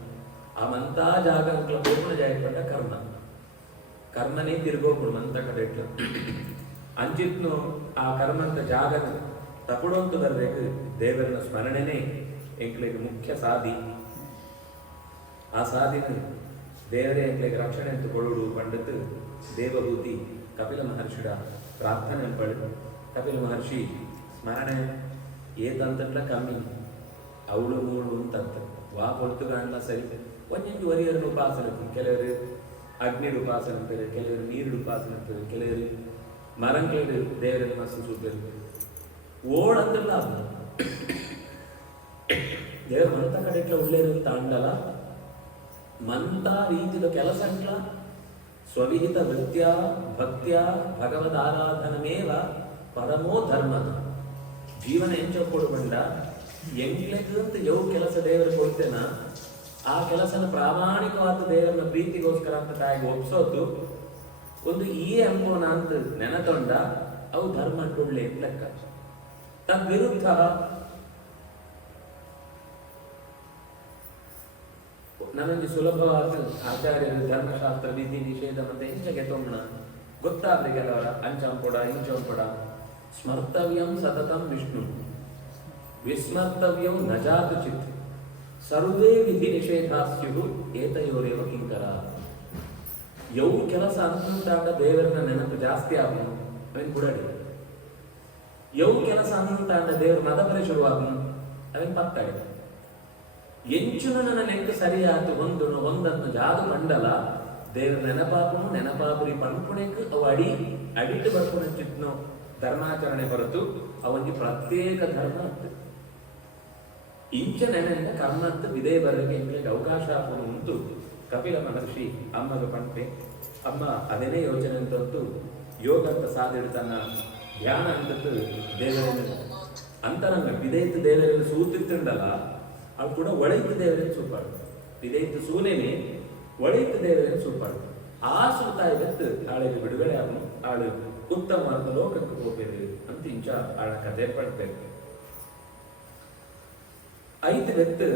ಆ ಮಂತ ಜಾಗ ಹೋಗುಣ ಜಾಯಪಟ್ಟ ಕರ್ಮನೇ ತಿರ್ಗೋಕೊಂಡು ಮಂತ ಕಡೆ ಅಂಚಿತ್ನು ಆ ಕರ್ಮಂತ ಜಾಗನ ತಪಡೋಂತ ಬರ್ಬೇಕು ದೇವರನ್ನ ಸ್ಮರಣೆನೇ ಎಂಕ್ಲೆಗೆ ಮುಖ್ಯ ಸಾಧಿ ಆ ಸಾಧಿನ ದೇವರೇ ಎಂಕ್ಲೆಗೆ ರಕ್ಷಣೆ ಅಂತ ಕೊಡುಡು ಪಂಡತ್ ದೇವಭೂತಿ ಕಪಿಲ ಮಹರ್ಷಿಡ ಪ್ರಾರ್ಥನೆ ಪಡೆದು ಕಪಿಲ ಮಹರ್ಷಿ ಸ್ಮರಣೆ ಏತಂತಟ್ಲ ಕಮ್ಮಿ ಅವಳು ಮೂಳು ಅಂತಂತ ವಾ ಕೊಡ್ತುಗಾಣ್ಲ ಸರಿ ಒಂದೊಂದು ವರಿಯರನ್ನು ಉಪಾಸನೆ ಕೆಲವರು ಅಗ್ನಿಡು ಉಪಾಸನೆ ಅಂತಾರೆ ಕೆಲವರು ನೀರಿಡು ಉಪಾಸನೆ ಅಂತಾರೆ ಕೆಲವರು ಮರಂಕೇಡು ದೇವರನ್ನು ಮಸ್ತು ಸೂಪರು ಓಡಂತಲ್ಲ ದೇವರು ಮಂತ ಕಡೆಟ್ಲ ಉಳ್ಳೇರಂತ ಅಂಡಲ ಮಂತ ರೀತಿಯ ಕೆಲಸ ಅಂಟ್ಲ ಸ್ವವಿಹಿತ ವೃತ್ಯ ಭಕ್ತ್ಯ ಭಗವದಾರಾಧನಮೇವ ಪರಮೋ ಧರ್ಮ ಜೀವನ ಎಂಚ ಕೊಡುಬಂಡ ಎಂಗ್ಲೆಗಂತ ಯಾವ ಕೆಲಸ ದೇವರು ಕೊಡ್ತೇನ ಆ ಕೆಲಸನ ಪ್ರಾಮಾಣಿಕವಾದ ದೇವರನ್ನ ಪ್ರೀತಿಗೋಸ್ಕರ ಅಂತ ತಾಯಿಗೆ ಒಪ್ಸೋದು ಒಂದು ಈ ಅಂಬೋನ ಅಂತ ನೆನತೊಂಡ ಅವು ಧರ್ಮ ಟೊಳ್ಳೆ ಲೆಕ್ಕ ತದ್ವಿರುದ್ಧ ನನಗೆ ಸುಲಭವಾದ ಆಚಾರ್ಯರು ಧರ್ಮಶಾಸ್ತ್ರ ವಿಧಿ ನಿಷೇಧ ಮತ್ತೆ ಇಂಚಗೆ ತೊಂಬಣ ಗೊತ್ತಾದ್ರೆ ಕೆಲವರ ಅಂಚಂಪೊಡ ಇಂಚಂಪೊಡ ಸ್ಮರ್ತವ್ಯಂ ಸತತಂ ವಿಷ್ಣು ವಿಸ್ಮರ್ತವ್ಯಂ ನಜಾತ ಚಿತ್ ಸರ್ವೇ ವಿಧಿ ನಿಷೇಧಾಸ್ಯು ಏತಯೋರೇವ ಕಿಂಕರ ಯೌ ಕೆಲಸ ಅನ್ನುಂಟಾಗ ದೇವರನ್ನ ನೆನಪು ಜಾಸ್ತಿ ಆಗನು ಅವನ್ ಬುಡಡಿ ಯೌ ಕೆಲಸ ಅನ್ನುಂಟಾಗ ದೇವರ ಮದಪರೆ ಶುರುವಾಗನು ಅವನ್ ಪತ್ತಾಡಿ ಎಂಚುನ ನನ್ನ ನೆನಪು ಸರಿಯಾತು ಒಂದನ್ನು ಜಾದು ಮಂಡಲ ದೇವರ ನೆನಪಾಪುರಿ ಪಂಪುಣೆಕ್ ಅವು ಅಡಿಟ್ಟು ಬರ್ಪುಣ ಚಿತ್ನೋ ಧರ್ಮಾಚರಣೆ ಹೊರತು ಅವನಿಗೆ ಪ್ರತ್ಯೇಕ ಧರ್ಮ ಅಂತ ಇಂಚ ನೆನೆಯಿಂದ ಕರ್ಮಂತ ವಿಧೇ ಬರಲಿಕ್ಕೆ ಎಂಗ್ಲಿಗೆ ಅವಕಾಶ ಹಾಕೋದು ಉಂಟು ಕಪಿಲ ಮಹರ್ಷಿ ಅಮ್ಮಗ ಪಂಪೆ ಅಮ್ಮ ಅದೇನೇ ಯೋಚನೆ ಅಂತಂತೂ ಯೋಗ ಅಂತ ಸಾಧಿಡು ತನ್ನ ಧ್ಯಾನ ಅಂತದ್ದು ದೇವರನ್ನು ಅಂತರಂಗ ವಿಧೇಯತ ದೇವರನ್ನು ಸೂತಿತ್ತುಂಡಲ್ಲ ಅವಳು ಕೂಡ ಒಳೆಯಿತು ದೇವರನ್ನು ಸೂಪಾಡು ವಿಧೇಯತ ಸೂನೇನೆ ಒಳೆಯಿತು ದೇವರನ್ನು ಸೂಪಾಡು ಆ ಸೂತಾಯಿಗತ್ತು ಆಳಿಗೆ ಬಿಡುಗಡೆ ಅವನು ಆಳು ಉತ್ತಮವಾದ ಲೋಕಕ್ಕೆ ಹೋಗಬೇಕು ಅಂತ ಇಂಚ ಆಳ ಕಥೆ ಪಡ್ಬೇಕು ಐದು ವ್ಯಕ್ತಿ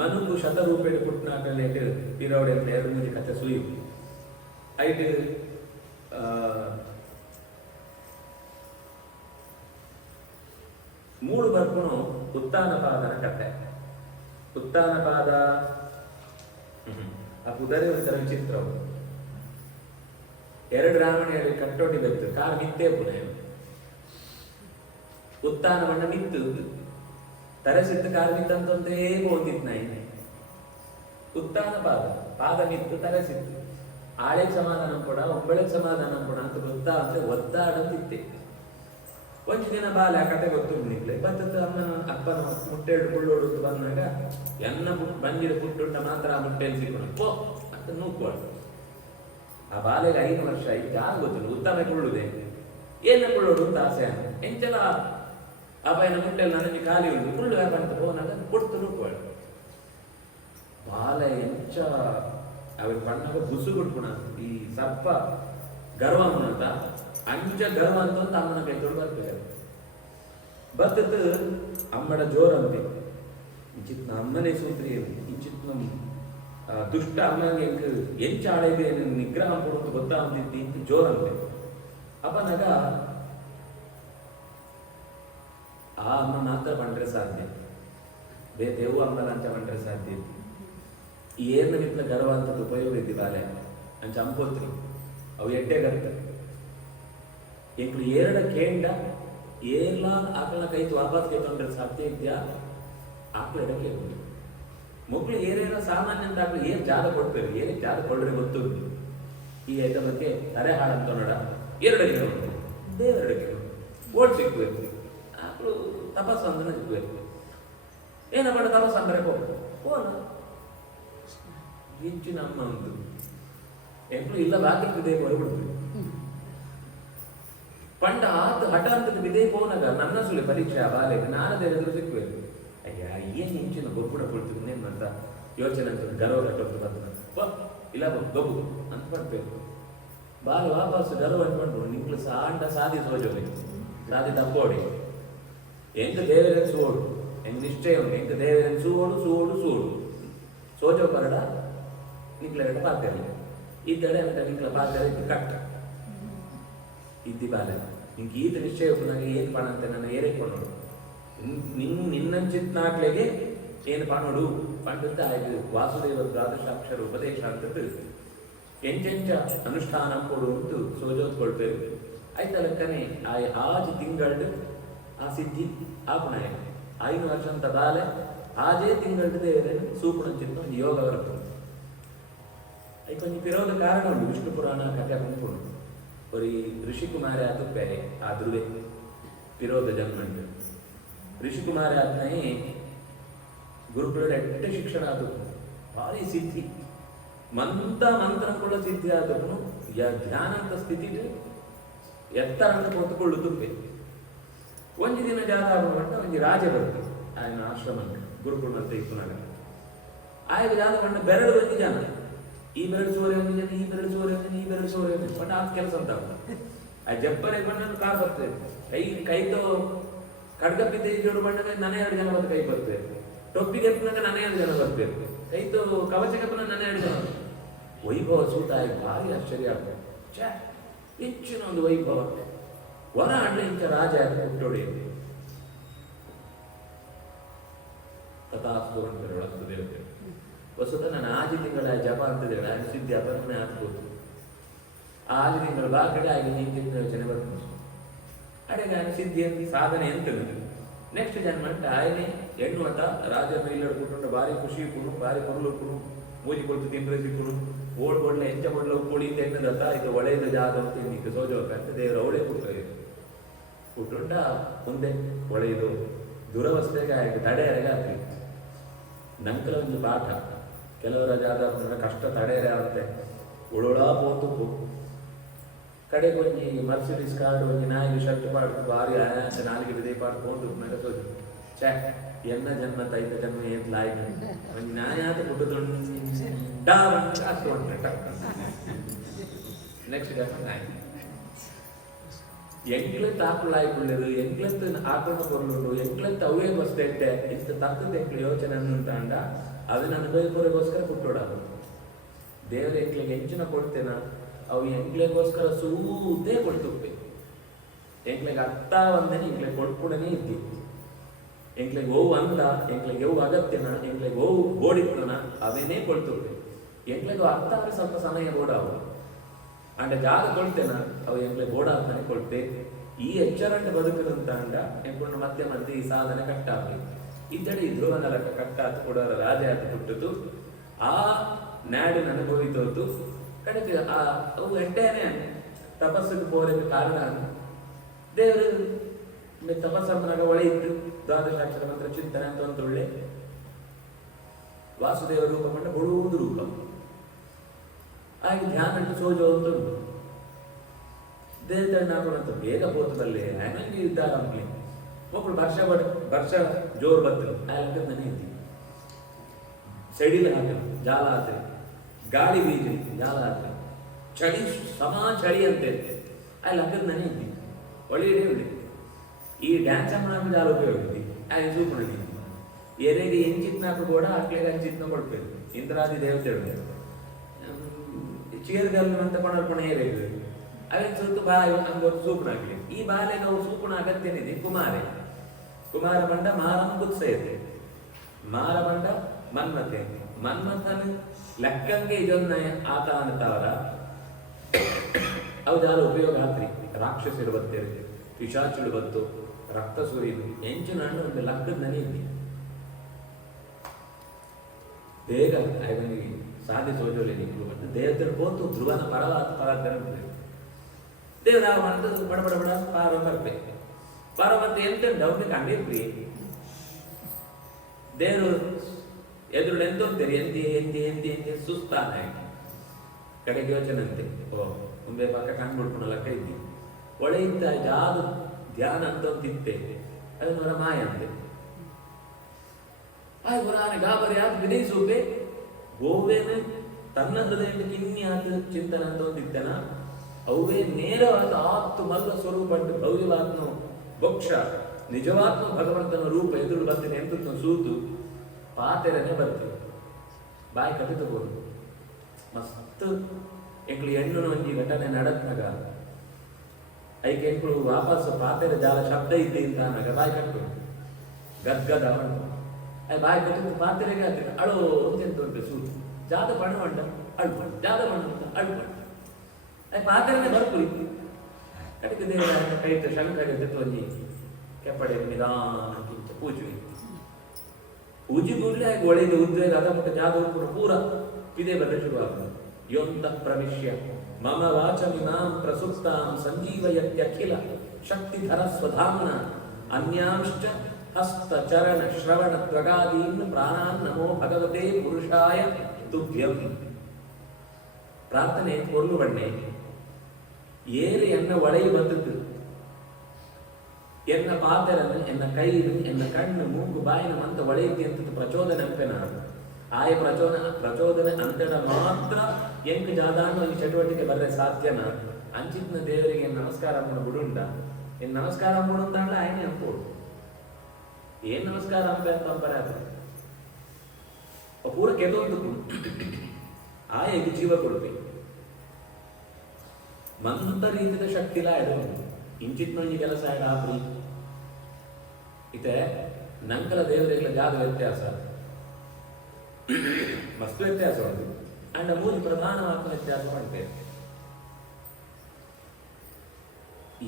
ಮನುಕು ಶತರೂಪೇಡು ಪುಟ್ನಾಕಲ್ಲೇಟು ಪಿರವಡೆ ಅಂತ 2-3 ಕಥೆ ಸುಯ್ಯು ಐದು ಮೂಳು ಬರ್ಪುಣು ಉತ್ತಾನಪಾದನ ಕಥೆ ಉತ್ತಾನಪಾದ ಆ ಕುದರೆ ಒಂಥರ ವಿಚಿತ್ರವು 2 ರಾಮಣಿಯಲ್ಲಿ ಕಟ್ಟೋಟಿ ಬೆತ್ತು ಕಾರ್ ಮಿತ್ತೇ ಪುನಃ ಉತ್ತಾನ ಬಣ್ಣ ಮಿತ್ತು ತರಸಿತ್ತು ಕಾರ್ ಮಿತ್ತಂತಂತೇ ಹೋಗಿತ್ತು ನಾಯಿ ಉತ್ತಾನ ಪಾದ ಮಿತ್ತು ತರಸಿತ್ತು ಆಳೆಗೆ ಸಮಾಧಾನ ಕೊಡ ಒಬ್ಬಳಿಗೆ ಸಮಾಧಾನ ಕೊಡ ಅಂತ ಗೊತ್ತಾ ಅಂದ್ರೆ ಒದ್ದಾಡಂತಿತ್ತೆ ಒಂದು ದಿನ ಬಾಲ ಕತೆ ಗೊತ್ತು ನಿಗ್ಲೆ ಬರ್ತದ ಅಮ್ಮ ಅಪ್ಪನ ಮುಟ್ಟೆ ಹಿಡ್ಕೊಳ್ಳೋಡು ಬಂದಾಗ ಎನ್ನ ಬಂದಿರ ಪುಟ್ಟುಂಟ ಮಾತ್ರ ಆ ಮುಟ್ಟೆಯಲ್ಲಿ ಸಿಕ್ಕೊಂಡು ಪೋ ಅಂತ ನೂಕೋಳ ಆ ಬಾಲೆಗೆ 5 ವರ್ಷ ಆಯ್ತು ಯಾರು ಗೊತ್ತಿಲ್ಲ ಉತ್ತಮ ಕೊಳ್ಳುದೆ ಏನ ಕೊಳ್ಳೋಡು ಅಂತ ಆಸೆ ಎಂಚಲ ಅಪ್ಪನ ಮುಟ್ಟೆಯಲ್ಲಿ ನನಗೆ ಖಾಲಿ ಉಂಟು ಕುಳ್ಳು ವ್ಯಾಪಾರ ಹೋನಾಗ ಕೊಡ್ತು ನೂಕೋಳ ಬಾಲ ಎಂಚ ಅವ್ರ ಪಣ್ಣಾಗ ಬುಸು ಕೊಟ್ಬಿಡ ಈ ಸರ್ಪ ಗರ್ವ ಅಂತ ಅಂಚ ಗರ್ವ ಅಂತ ಅಮ್ಮನ ಕೈ ತೊಡು ಬರ್ತಾರೆ ಬರ್ತದ ಅಮ್ಮಡ ಜೋರಂತೆ ಇಂಚಿತ್ನ ಅಮ್ಮನೇ ಸೂತ್ರಿ ಇಂಚಿತ್ನ ದುಷ್ಟ ಅಮ್ಮನಿಗೆ ಎಂಚ ಆಳಿದೆ ನಿಗ್ರಹ ಕೊಡೋದು ಗೊತ್ತಾಗ್ತಿತ್ತು ಇಂತ ಜೋರಂತೆ ಅಪ್ಪನಾಗ ಆ ಅಮ್ಮ ಮಾತ್ರ ಬಂಡ್ರೆ ಸಾಧ್ಯ ಬೇವು ಅಮ್ಮನ ಅಂತ ಬಂಡ್ರೆ ಸಾಧ್ಯ ಏನು ನಿಂತ ಗರ್ವ ಅಂತದ್ದು ಉಪಯೋಗ ಇದ್ದಿ ಬಾಲೆ ಅಂಚ ಅಂಪೋತ್ರಿ ಅವು ಎಡ್ಡೆ ಗರ್ತ ಎಂಕ್ಳು 2 ಕೇಂಡ ಏರ್ಲ ಆಕಳನ ಕೈತು ವಾಪಸ್ ಕೇಳ್ಕೊಂಡ್ರೆ ಸಾಧ್ಯ ಇದೆಯಾ? ಆಕಳ ಎಡಕ್ಕೆ ಮಕ್ಕಳು ಏನೇನೋ ಸಾಮಾನ್ಯ ಅಂತ ಆಕಳು ಏನು ಜಾಗ ಕೊಡ್ಬೇಕು, ಏನಕ್ಕೆ ಜಾಗ ಕೊಡ್ರೆ ಗೊತ್ತು. ಈ ಐದ ಬಗ್ಗೆ ತಲೆ ಹಾಳಂತ ನೋಡ ಎರಡಕ್ಕೆ ದೇವರಡಕ್ಕೆ ಓಡ್ ಸಿಕ್ಬೇಕು. ಆಕಳು ತಪಸ್ಸು ಅಂದ್ರೆ ಸಿಕ್ಬೇಕು. ಏನ ಮಾಡ ತಪಸ್ಸು ಅಂದ್ರೆ ಹೋನ ಹೆಚ್ಚಿನ ಅಮ್ಮ ಒಂದು ಎಕ್ಕಳು ಇಲ್ಲ ಬಾಕಿ ಬಿದೆ ಹೊರಬಿಡ್ತೀವಿ ಪಂಡ ಆತ ಹಠ ಅಂತ ಬಿದೆ ಹೋನಾಗ ನನ್ನ ಸುಳ್ಳು ಪರೀಕ್ಷೆ ಬಾಲೆಗೆ ನಾನದೇನಾದ್ರೂ ಸಿಕ್ಬೇಕು. ಅಯ್ಯ ಏನು ಹೆಂಚಿನ ಗೊಬ್ಬುಡ ಕೊಡ್ತೀನಿ ಅಂತ ಯೋಚನೆ ಅಂತ ಗರ್ವ ಕಟ್ಟೋದು ಇಲ್ಲ ಗಬ್ಬು ಅಂತ ಮಾಡ್ಬೇಕು. ಬಾರಿ ವಾಪಸ್ ಗರ್ವ ಅಂಟ್ಕೊಂಡು ನಿಂಕ್ಲು ಸಾಂಡ ಸಾಧಿ ಸೋಜೋಲಿ ಸಾಧಿ ತಪ್ಪೋಡಿ ಎಂಕ ದೇವರನ್ನು ಸೋಡು ಎಂಕ್ ನಿಶ್ಚಯ ಉಂಟು. ಎಂಕ ದೇವರನ್ನು ಸೂಡು ಸೂಡು ಸೂಡು ಸೋಜೋ ಪರಡ ನಿಕ್ಲ ಪಾತ್ರೆ ಇದ್ದಡೆ ಅಂತ ನಿಕ್ಲ ಪಾತ್ರೆ ಕಟ್ಟ ಇದ್ದಿ ಬಾಲೆ ನಿಂಗೆ ಈತ ನಿಶ್ಚಯ ನನಗೆ ಏನು ಪಣ ಅಂತ ನನ್ನ ಏರಿಕೊಂಡು ನಿನ್ನಂಚಿತ್ ನಾಟ್ಲೆಗೆ ಏನು ಪಣೋಡು ಪಂಡಿತ ಆಯ್ತು ವಾಸುದೇವ ದ್ವಾದಶಾಕ್ಷರ ಉಪದೇಶ ಅಂತ ತಿಳಿಸಿ ಎಂಚೆಂಚ ಅನುಷ್ಠಾನ ಕೊಡು ಅಂತ ಸೋಜೋದ್ಕೊಳ್ತೇವೆ ಆಯ್ತಾ ಲೆಕ್ಕನೆ ಆಜ್ ತಿಂಗಳು ಆ ಸಿದ್ಧಿ ಆಪುಣಾಯ 5 ವರ್ಷ ಅಂತ ಬಾಲೆ ಆಜೇ ತಿಂಗಳು ದೇವರೇ ಸೂಪುಣಂಚಿತ್ತು ಒಂದು ಯೋಗ ಬರುತ್ತೆ. ಅದಕ್ಕೆ ಒಂದು ಪಿರೋದ ಕಾರಣ ಉಂಟು. ವಿಷ್ಣು ಪುರಾಣ ಕಥೆ ಬಂದ್ಕೊಂಡು ಬರೀ ಋಷಿಕುಮಾರ ಆತುಪ್ಪೆ ಆ ಧ್ರುವೆ ಪಿರೋದ ಜನ್ಮ ಉಂಟು. ಋಷಿಕುಮಾರ ಆತ್ನೇ ಗುರುಕುಲ ಎಟ್ಟ ಶಿಕ್ಷಣ ಆತು ಭಾರಿ ಸಿದ್ಧಿ ಮಂತ ಮಂತ್ರ ಕೂಡ ಸಿದ್ಧಿ ಆದನು ಧ್ಯಾನ ಅಂತ ಸ್ಥಿತಿ ಎತ್ತರ ಅಂತ ಕೂತ್ಕೊಳ್ಳುತ್ತುಪ್ಪೆ. ಒಂದು ದಿನ ಜಾಗ ಆಗುವಂತ ಒಂದು ರಾಜ ಬರುತ್ತೆ ఆయన ಆಶ್ರಮ ಗುರುಕುಲ ಅಂತ ಇಪ್ಪುನಾಗ ಆಯ್ತು ಜಾಗ ಬಂದ ಬೆರಳು ಬಂದಿ ಜನ ಈ ಬೆರಳು ಸೋರೆ ಒಂದಿನ ಈ ಬೆರಳು ಸೋರೆ ಒಂದಿನ ಈ ಬೆರಳು ಸೋರೆ ಒಂದಿನ ಬಟ್ ಆ ಕೆಲಸ ಅಂತ ಆ ಜಪ್ಪರೆ ಬಣ್ಣ ಕಾರ್ ಬರ್ತದೆ ಕೈತೋ ಖಡ್ಗ ಬಿದ್ದ ಜೋಡು ಬಣ್ಣದ ನನೇ 2 ಜನ ಬಂದು ಕೈ ಬರ್ತದೆ. ಟೊಪ್ಪಿಗೆ ನನೇ 2 ಜನ ಬರ್ತಬೇಕು. ಕೈತೋ ಕವಚಗಪ್ಪನ ನನೇ 2 ಜನ ವೈಭವ ಸೂತ ಆಗಿ ಭಾರಿ ಆಶ್ಚರ್ಯ ಆಗ್ತದೆ. ಹೆಚ್ಚಿನ ಒಂದು ವೈಭವ ವರ ಅಣ್ಣ ಇಂಥ ರಾಜ ಹುಟ್ಟೋಡಿ ಕಥಾಸ್ತು ಅಂತಾರೆ ಒಳಸ್ತು ದೇವತೆ ವಸುತ ನಾನು 5 ತಿಂಗಳ ಜಪ ಅಂತದೇಳ ಸಿದ್ಧಿ ಅಪರ್ಮನೆ ಆಗ್ಬೋದು. 5 ತಿಂಗಳ ಬಾ ಕಡೆ ಆಗಿ ನಿಂತಿದ್ದ ಯೋಚನೆ ಬರ್ತದೆ. ಅಡೆಗೆ ఆయన ಸಿದ್ಧಿ ಅಂತ ಸಾಧನೆ ಎಂತ ನೆಕ್ಸ್ಟ್ ಜನ್ಮ అంటే ఆయనే ಹೆಣ್ಣು ಅಂತ ರಾಜರು ಇಲ್ಲಡ್ಕೊಂಡು ಭಾರಿ ಖುಷಿ ಇಟ್ಕೊಂಡು ಭಾರಿ ಕೊರಲು ಇಟ್ಕೊಂಡು ಮೂಜಿ ಕೊಡ್ತು ತಿಂದ್ರೆ ಸಿಕ್ಕುಡು ಓಡ್ಬೋಡ್ಲ ಎಂಚ ಮೊಡ್ಲ ಉಪ್ಪುಳಿ ತೆನ್ನದತ್ತ ಇದು ಒಳ್ಳೆಯದ ಜಾಗ ಅಂತ ನಿಂತು ಸೋಜೋಕ ಅಂತ ದೇವರು ಅವಳೇ ಕೊಡ್ತಾರೆ ಕುಟುಂಡ ಮುಂದೆ ಒಳ್ಳೆಯದು ದುರವಸ್ಥೆಗೆ ಆಯ್ತು ತಡೆಯರೆಗೆ ಆಗ್ತದೆ. ನಂಕಲ ಒಂದು ಪಾಠ ಕೆಲವರ ಜಾಗ ಕಷ್ಟ ತಡೆಯರೆ ಆಗುತ್ತೆ ಉಳುಳ ಪೋತು ಕಡೆಗೆ ಒಂಜಿ ಮರ್ಸಿಡೀಸ್ ಕಾರ್ ಒಂಜಿ ನಾಯಿಗೆ ಶರ್ಟ್ ಪಾಡ್ತು ಭಾರಿ ಆಯಾಸ ನಾಲಿಗೆ ಬಿದೆ ಪಾಡ್ಕೊಂಡು ನಗಸೋದು ಛೇ ಎನ್ನ ಜನ್ಮ ತೈತ ಜನ್ಮ ಏನ್ ಲಾಯ್ತು ಒಂಜಿ ನಾಯಿ ಆತ ಕುಟ್ಟುಕೊಂಡು ನೆಕ್ಸ್ಟ್ ಜನ್ಮ ನಾಯಿ ಎಂಕ್ಲೆತ್ತು ಆಕಳು ಆಯ್ಕೊಳ್ಳೋದು ಎಂಕ್ಲೆತ್ತು ಆಕಳನ್ನ ಕೊರಲು ಎಂಕ್ಲೆತ್ತು ಅವೇ ಬಸ್ತೈತೆ ಇಂಥ ತಕ್ಕದ ಎಂಕ್ಲು ಯೋಚನೆ ಅನ್ನುಂಟಾಂಡ ಅದನ್ನ ಅನುಭವಿಕೋರಿಗೋಸ್ಕರ ಕುಟ್ಟೋಡೋದು ದೇವರ ಎಂಕ್ಲಿಗೆ ಹೆಂಚಿನ ಕೊಡ್ತೇನ ಅವು ಎಂಕ್ಲೆಗೋಸ್ಕರ ಸೂದೇ ಕೊಡ್ತುಪ್ಪೆ ಎಂಕ್ಲೆಗೆ ಅರ್ಥ ಒಂದೇನೆ ಎಂಕ್ಲೆಗೆ ಕೊಡ್ಕೊಡನೇ ಇದ್ದಿ ಎಂಕ್ಲೆಗೆ ಹೋವು ಅಂದ ಎಂಕ್ಲೆಗೆ ಹೋವು ಅಗತ್ಯನ ಎಂಕ್ಲೆಗೆ ಹೋವು ಗೋಡಿತ್ತನ ಅದೇನೇ ಕೊಡ್ತುಪ್ಪೆ ಎಂಕ್ಲೆಗೆ ಅರ್ಥ ಆದರೆ ಸ್ವಲ್ಪ ಸಮಯ ಗೋಡಾವು ಅಂಡ ಜಾಗ ಕೊಡ್ತೇನ ಅವು ಎಂಕ್ಲೆ ಗೋಡ ಅಂತಾನೆ ಕೊಡ್ತೆ ಈ ಎಚ್ಚರಂಟ ಬದುಕದಂತ ಅಂಡ ಎಂಕೊಂಡು ಮತ್ತೆ ಮತ್ತೆ ಈ ಸಾಧನೆ ಕಟ್ಟಾಗಲಿ ಇದ್ದಡಿ ಧ್ರುವನ ಲೆಕ್ಕ ಕಟ್ಟಾತ ಕೂಡ ರಾಜ ಆತ ಹುಟ್ಟಿತು ಆ ನಾಡಿನ ಅನುಭವಿತೋತು ಕಡೆಗೆ ಅವು ಎಡ್ಡೇನೆ ತಪಸ್ಸಿಗೆ ಹೋಗಲಿಕ್ಕೆ ಕಾರಣ ದೇವರು ತಪಸ್ಸಮ್ಮನಾಗ ಒಳೆ ಇತ್ತು ದ್ವಾದಶಾಕ್ಷರ ಮಂತ್ರ ಚಿಂತನೆ ಅಂತ ಒಂದು ಒಳ್ಳೆ ವಾಸುದೇವ ರೂಪ ಕಂಡ ಬಳುವುದು ರೂಪ ಹಾಗೆ ಧ್ಯಾನ ಇಟ್ಟು ಸೋಜೋ ಅಂತ ಉಂಟು ದೇವತಣ್ಣ ಹಾಕೋಣಂತ ಬೇಗ ಹೋತದಲ್ಲಿ ಹಂಗೆ ಇದ್ದಾಗ ನಮ್ಗೆ ಮಕ್ಕಳು ವರ್ಷ ಜೋರು ಬರ್ತದೆ ಹಾಗೆ ಮನೆ ಇದ್ದಿ ಸೈಡಿಲ್ ಹಾಕ ಜಾಲ ಆದ್ರೆ ಗಾಳಿ ಬೀಜ ಜಾಲ ಆದ್ರೆ ಚಳಿ ಚಳಿ ಅಂತ ಅಲ್ಲಿ ಹಾಕಿದ ಮನೆ ಇದ್ದಿ ಒಳ್ಳೆಯದೇ ಉಳಿ ಈ ಡ್ಯಾನ್ಸ್ ಅಮ್ಮ ಜಾಲ ಉಪಯೋಗ ಅಲ್ಲಿ ಸೂಪರ್ ಎರೆಗೆ ಎಂಚಿತ್ನಾಕು ಕೂಡ ಹಾಕ್ಲಿಕ್ಕೆ ಅಂಚಿತ್ನ ಕೊಡ್ಬೇಕು ಇಂದ್ರಾದಿ ದೇವತೆ ಚೀರ್ಗಲ್ಲು ಅಂತ ಕೊಂಡರ್ಪಣೆ ಏರಿದೆ ಅವನ್ ಸ್ವಲ್ಪ ಬಾಯಿ ಹಂಗೊಂದು ಸೂಪನಾಗ್ಲಿ ಈ ಬಾಲೆ ನಾವು ಸೂಪನ ಅಗತ್ಯನಿದೆ ಕುಮಾರ ಬಂಡ ಮಾರಂ ಕುತ್ಸಯತೆ ಮಾರ ಬಂಡ ಮನ್ಮತೆ ಮನ್ಮಥನ ಲೆಕ್ಕಂಗೆ ಇದೊಂದು ಆತ ಅಂತವರ ಅವು ಜಾಲ ಉಪಯೋಗ ಆತ್ರಿ ರಾಕ್ಷಸರು ಬರ್ತೇವೆ ಪಿಶಾಚುಳು ಬತ್ತು ರಕ್ತ ಸುರಿದು ಎಂಚಿನ ಹಣ್ಣು ಒಂದು ಲಕ್ಕದ ನನಿ ಇದ್ದಿ ಬೇಗ ಅವನಿಗೆ ಸಾಧಿಸೋಜೋಲೆ ನಿಂತು ಬಂದು ದೇವತೆ ಹೋತು ಧ್ರುವನ ಪರವಾದ ದೇವರ ಬಂದು ಬಡ ಬಡ ಬಡ ಪಾರ ಬರ್ಬೇ ಪಾರ ಬಂದು ಎಂತ ಅವ್ರಿಗೆ ಕಂಡಿರ್ರಿ ದೇವರು ಎದುರು ಎಂತೋಗ್ತೀರಿ ಎಂತಿ ಎಂತಿ ಎಂತಿ ಎಂತಿ ಸುಸ್ತಾನ ಕಡೆಗೆ ಯೋಚನೆ ಅಂತೆ ಓ ಮುಂದೆ ಪಕ್ಕ ಕಂಡುಬಿಡ್ಕೊಂಡು ಲೆಕ್ಕ ಇದ್ದಿ ಒಳೆ ಇದ್ದ ಯಾವುದು ಧ್ಯಾನ ಅಂತಂತಿತ್ತೆ ಅದನ್ನ ಮಾಯ ಅಂತೆ ಆಯ್ ಪುರಾಣ ಗಾಬರಿ ಯಾಕೆ ವಿನಯಿಸೋಕೆ ಗೋವೇನ ತನ್ನ ಹೃದಯದ ಕಿನ್ಯಾತ ಚಿಂತನೆ ಅಂತಂದಿತ್ತನ ಅವೇ ನೇರವಾದ ಆತ್ತು ಮಲ್ಲ ಸ್ವರೂಪ ಭವ್ಯವಾತ್ಮ ಭೋಕ್ಷ ನಿಜವಾತ್ಮ ಭಗವಂತನ ರೂಪ ಎದುರು ಬರ್ತೀನಿ ಎಂತ ಸೂತು ಪಾತೆರನೆ ಬರ್ತೀವಿ ಬಾಯಿ ಕಟ್ಟಿ ತಗೋದು ಮಸ್ತ್ ಎಂಕ್ಳು ಹೆಣ್ಣು ಒಂಜಿ ಘಟನೆ ನಡತ್ನಾಗ ಐಕೆ ಎಂಕ್ಳು ವಾಪಸ್ ಪಾತೆರ ಜಾಲ ಶಬ್ದ ಇದ್ದೆ ಅಂತ ಅನ್ನಗ ಬಾಯಿ ಕಟ್ಟು ಗದ್ಗದ ಬಾಯಿ ಕಟ್ಟಿದ್ದು ಪಾತೆರೆಗೆ ಆಗ್ತದೆ ಅಳೋ ಅಂತ ಉಂಟು ಸೂತು ಜಾದ ಬಣ್ಣ ಮಂಡ ಅಳ್ಪಣ್ಣ ಜಾದ ಬಣ್ಣ ಅಂತ ಅಳ್ಪಣ್ಣ ಪಾತೆರನೆ ಬರ್ಪುರಿ ಕಟ್ಟಿಗೆ ದೇವರ ಕೈತ ಶಂಕರ ಒಂಜಿ ಕೆಪ್ಪಡೆ ನಿಧಾನಕ್ಕಿಂತ ಪೂಜೆ ಪೂಜೆ ಕೂಡಲೇ ಒಳ್ಳೆಯ ಉದ್ವೇಗ ಅದಮುಟ್ಟ ಜಾದವ ಪೂರ ಇದೇ ಬರಲು ಶುರುವಾಗ್ತದೆ ಯೋಂತ ಪ್ರವಿಶ್ಯ ಮಮ ವಾಚಮಿಮಾಂ ಪ್ರಸುಪ್ತಾಂ ಸಂಜೀವಯತ್ಯಖಿಲ ಶಕ್ತಿಧರ ಸ್ವಧಾಮ್ನ ಅನ್ಯಾಂಶ್ಚ ಹಸ್ತ ಚರಣ ಶ್ರವಣ ತ್ವಗಾದೀನ್ ಪ್ರಾಣಾನ್ ನಮೋ ಭಗವತೆ ಪುರುಷಾಯ ತುಭ್ಯಂ ಪ್ರಾರ್ಥನೆ ಕೊರ್ಲು ಬಣ್ಣೆ ಏರು ಎನ್ನ ಒಳೆಯ ಬಂದದ್ದು ಎನ್ನ ಪಾತೆರನ್ನು ಎನ್ನ ಕೈಲು ಎನ್ನ ಕಣ್ಣು ಮೂಗು ಬಾಯಿನ ಮಂತ ಒಳೆಯುತ್ತೆ ಅಂತ ಪ್ರಚೋದನೆ ಅಂಪೆನ ಆಯ ಪ್ರಚೋದನೆ ಅಂತೆಡ ಮಾತ್ರ ಎಂಕ್ ಜಾದಾನ ಒಂದು ಚಟುವಟಿಕೆ ಬರ್ರೆ ಸಾಧ್ಯನ ಅಂಚಿತ್ನ ದೇವರಿಗೆ ನಮಸ್ಕಾರ ಮಾಡ ಬಿಡುಂಡ ಏನ್ ನಮಸ್ಕಾರ ಮಾಡುಂತಾಂಡ ಆಯ್ನೆ ಅಂಪೋಡು ಏನ್ ನಮಸ್ಕಾರ ಅಂಪೆ ಅಂತ ಅಂಬರ ಪೂರ ಕೆದೊಂದು ಆಯಗೆ ಜೀವ ಕೊಡ್ಬೇಕು ಮಂತ ರೀತಿಯ ಶಕ್ತಿಲ ಎಡ ಇಂಚಿತ್ನೊಂಜಿ ಕೆಲಸ ಎಡ ಆಪ್ರಿ ಇತೆ ನಂಕಲ ದೇವರಿಗಳ ಜಾಗ ವ್ಯತ್ಯಾಸ ಮಸ್ತು ವ್ಯತ್ಯಾಸ ಉಂಟು ಅಂಡ ಮೂರು ಪ್ರಧಾನವಾದ ವ್ಯತ್ಯಾಸ ಮಾಡ್ತೇವೆ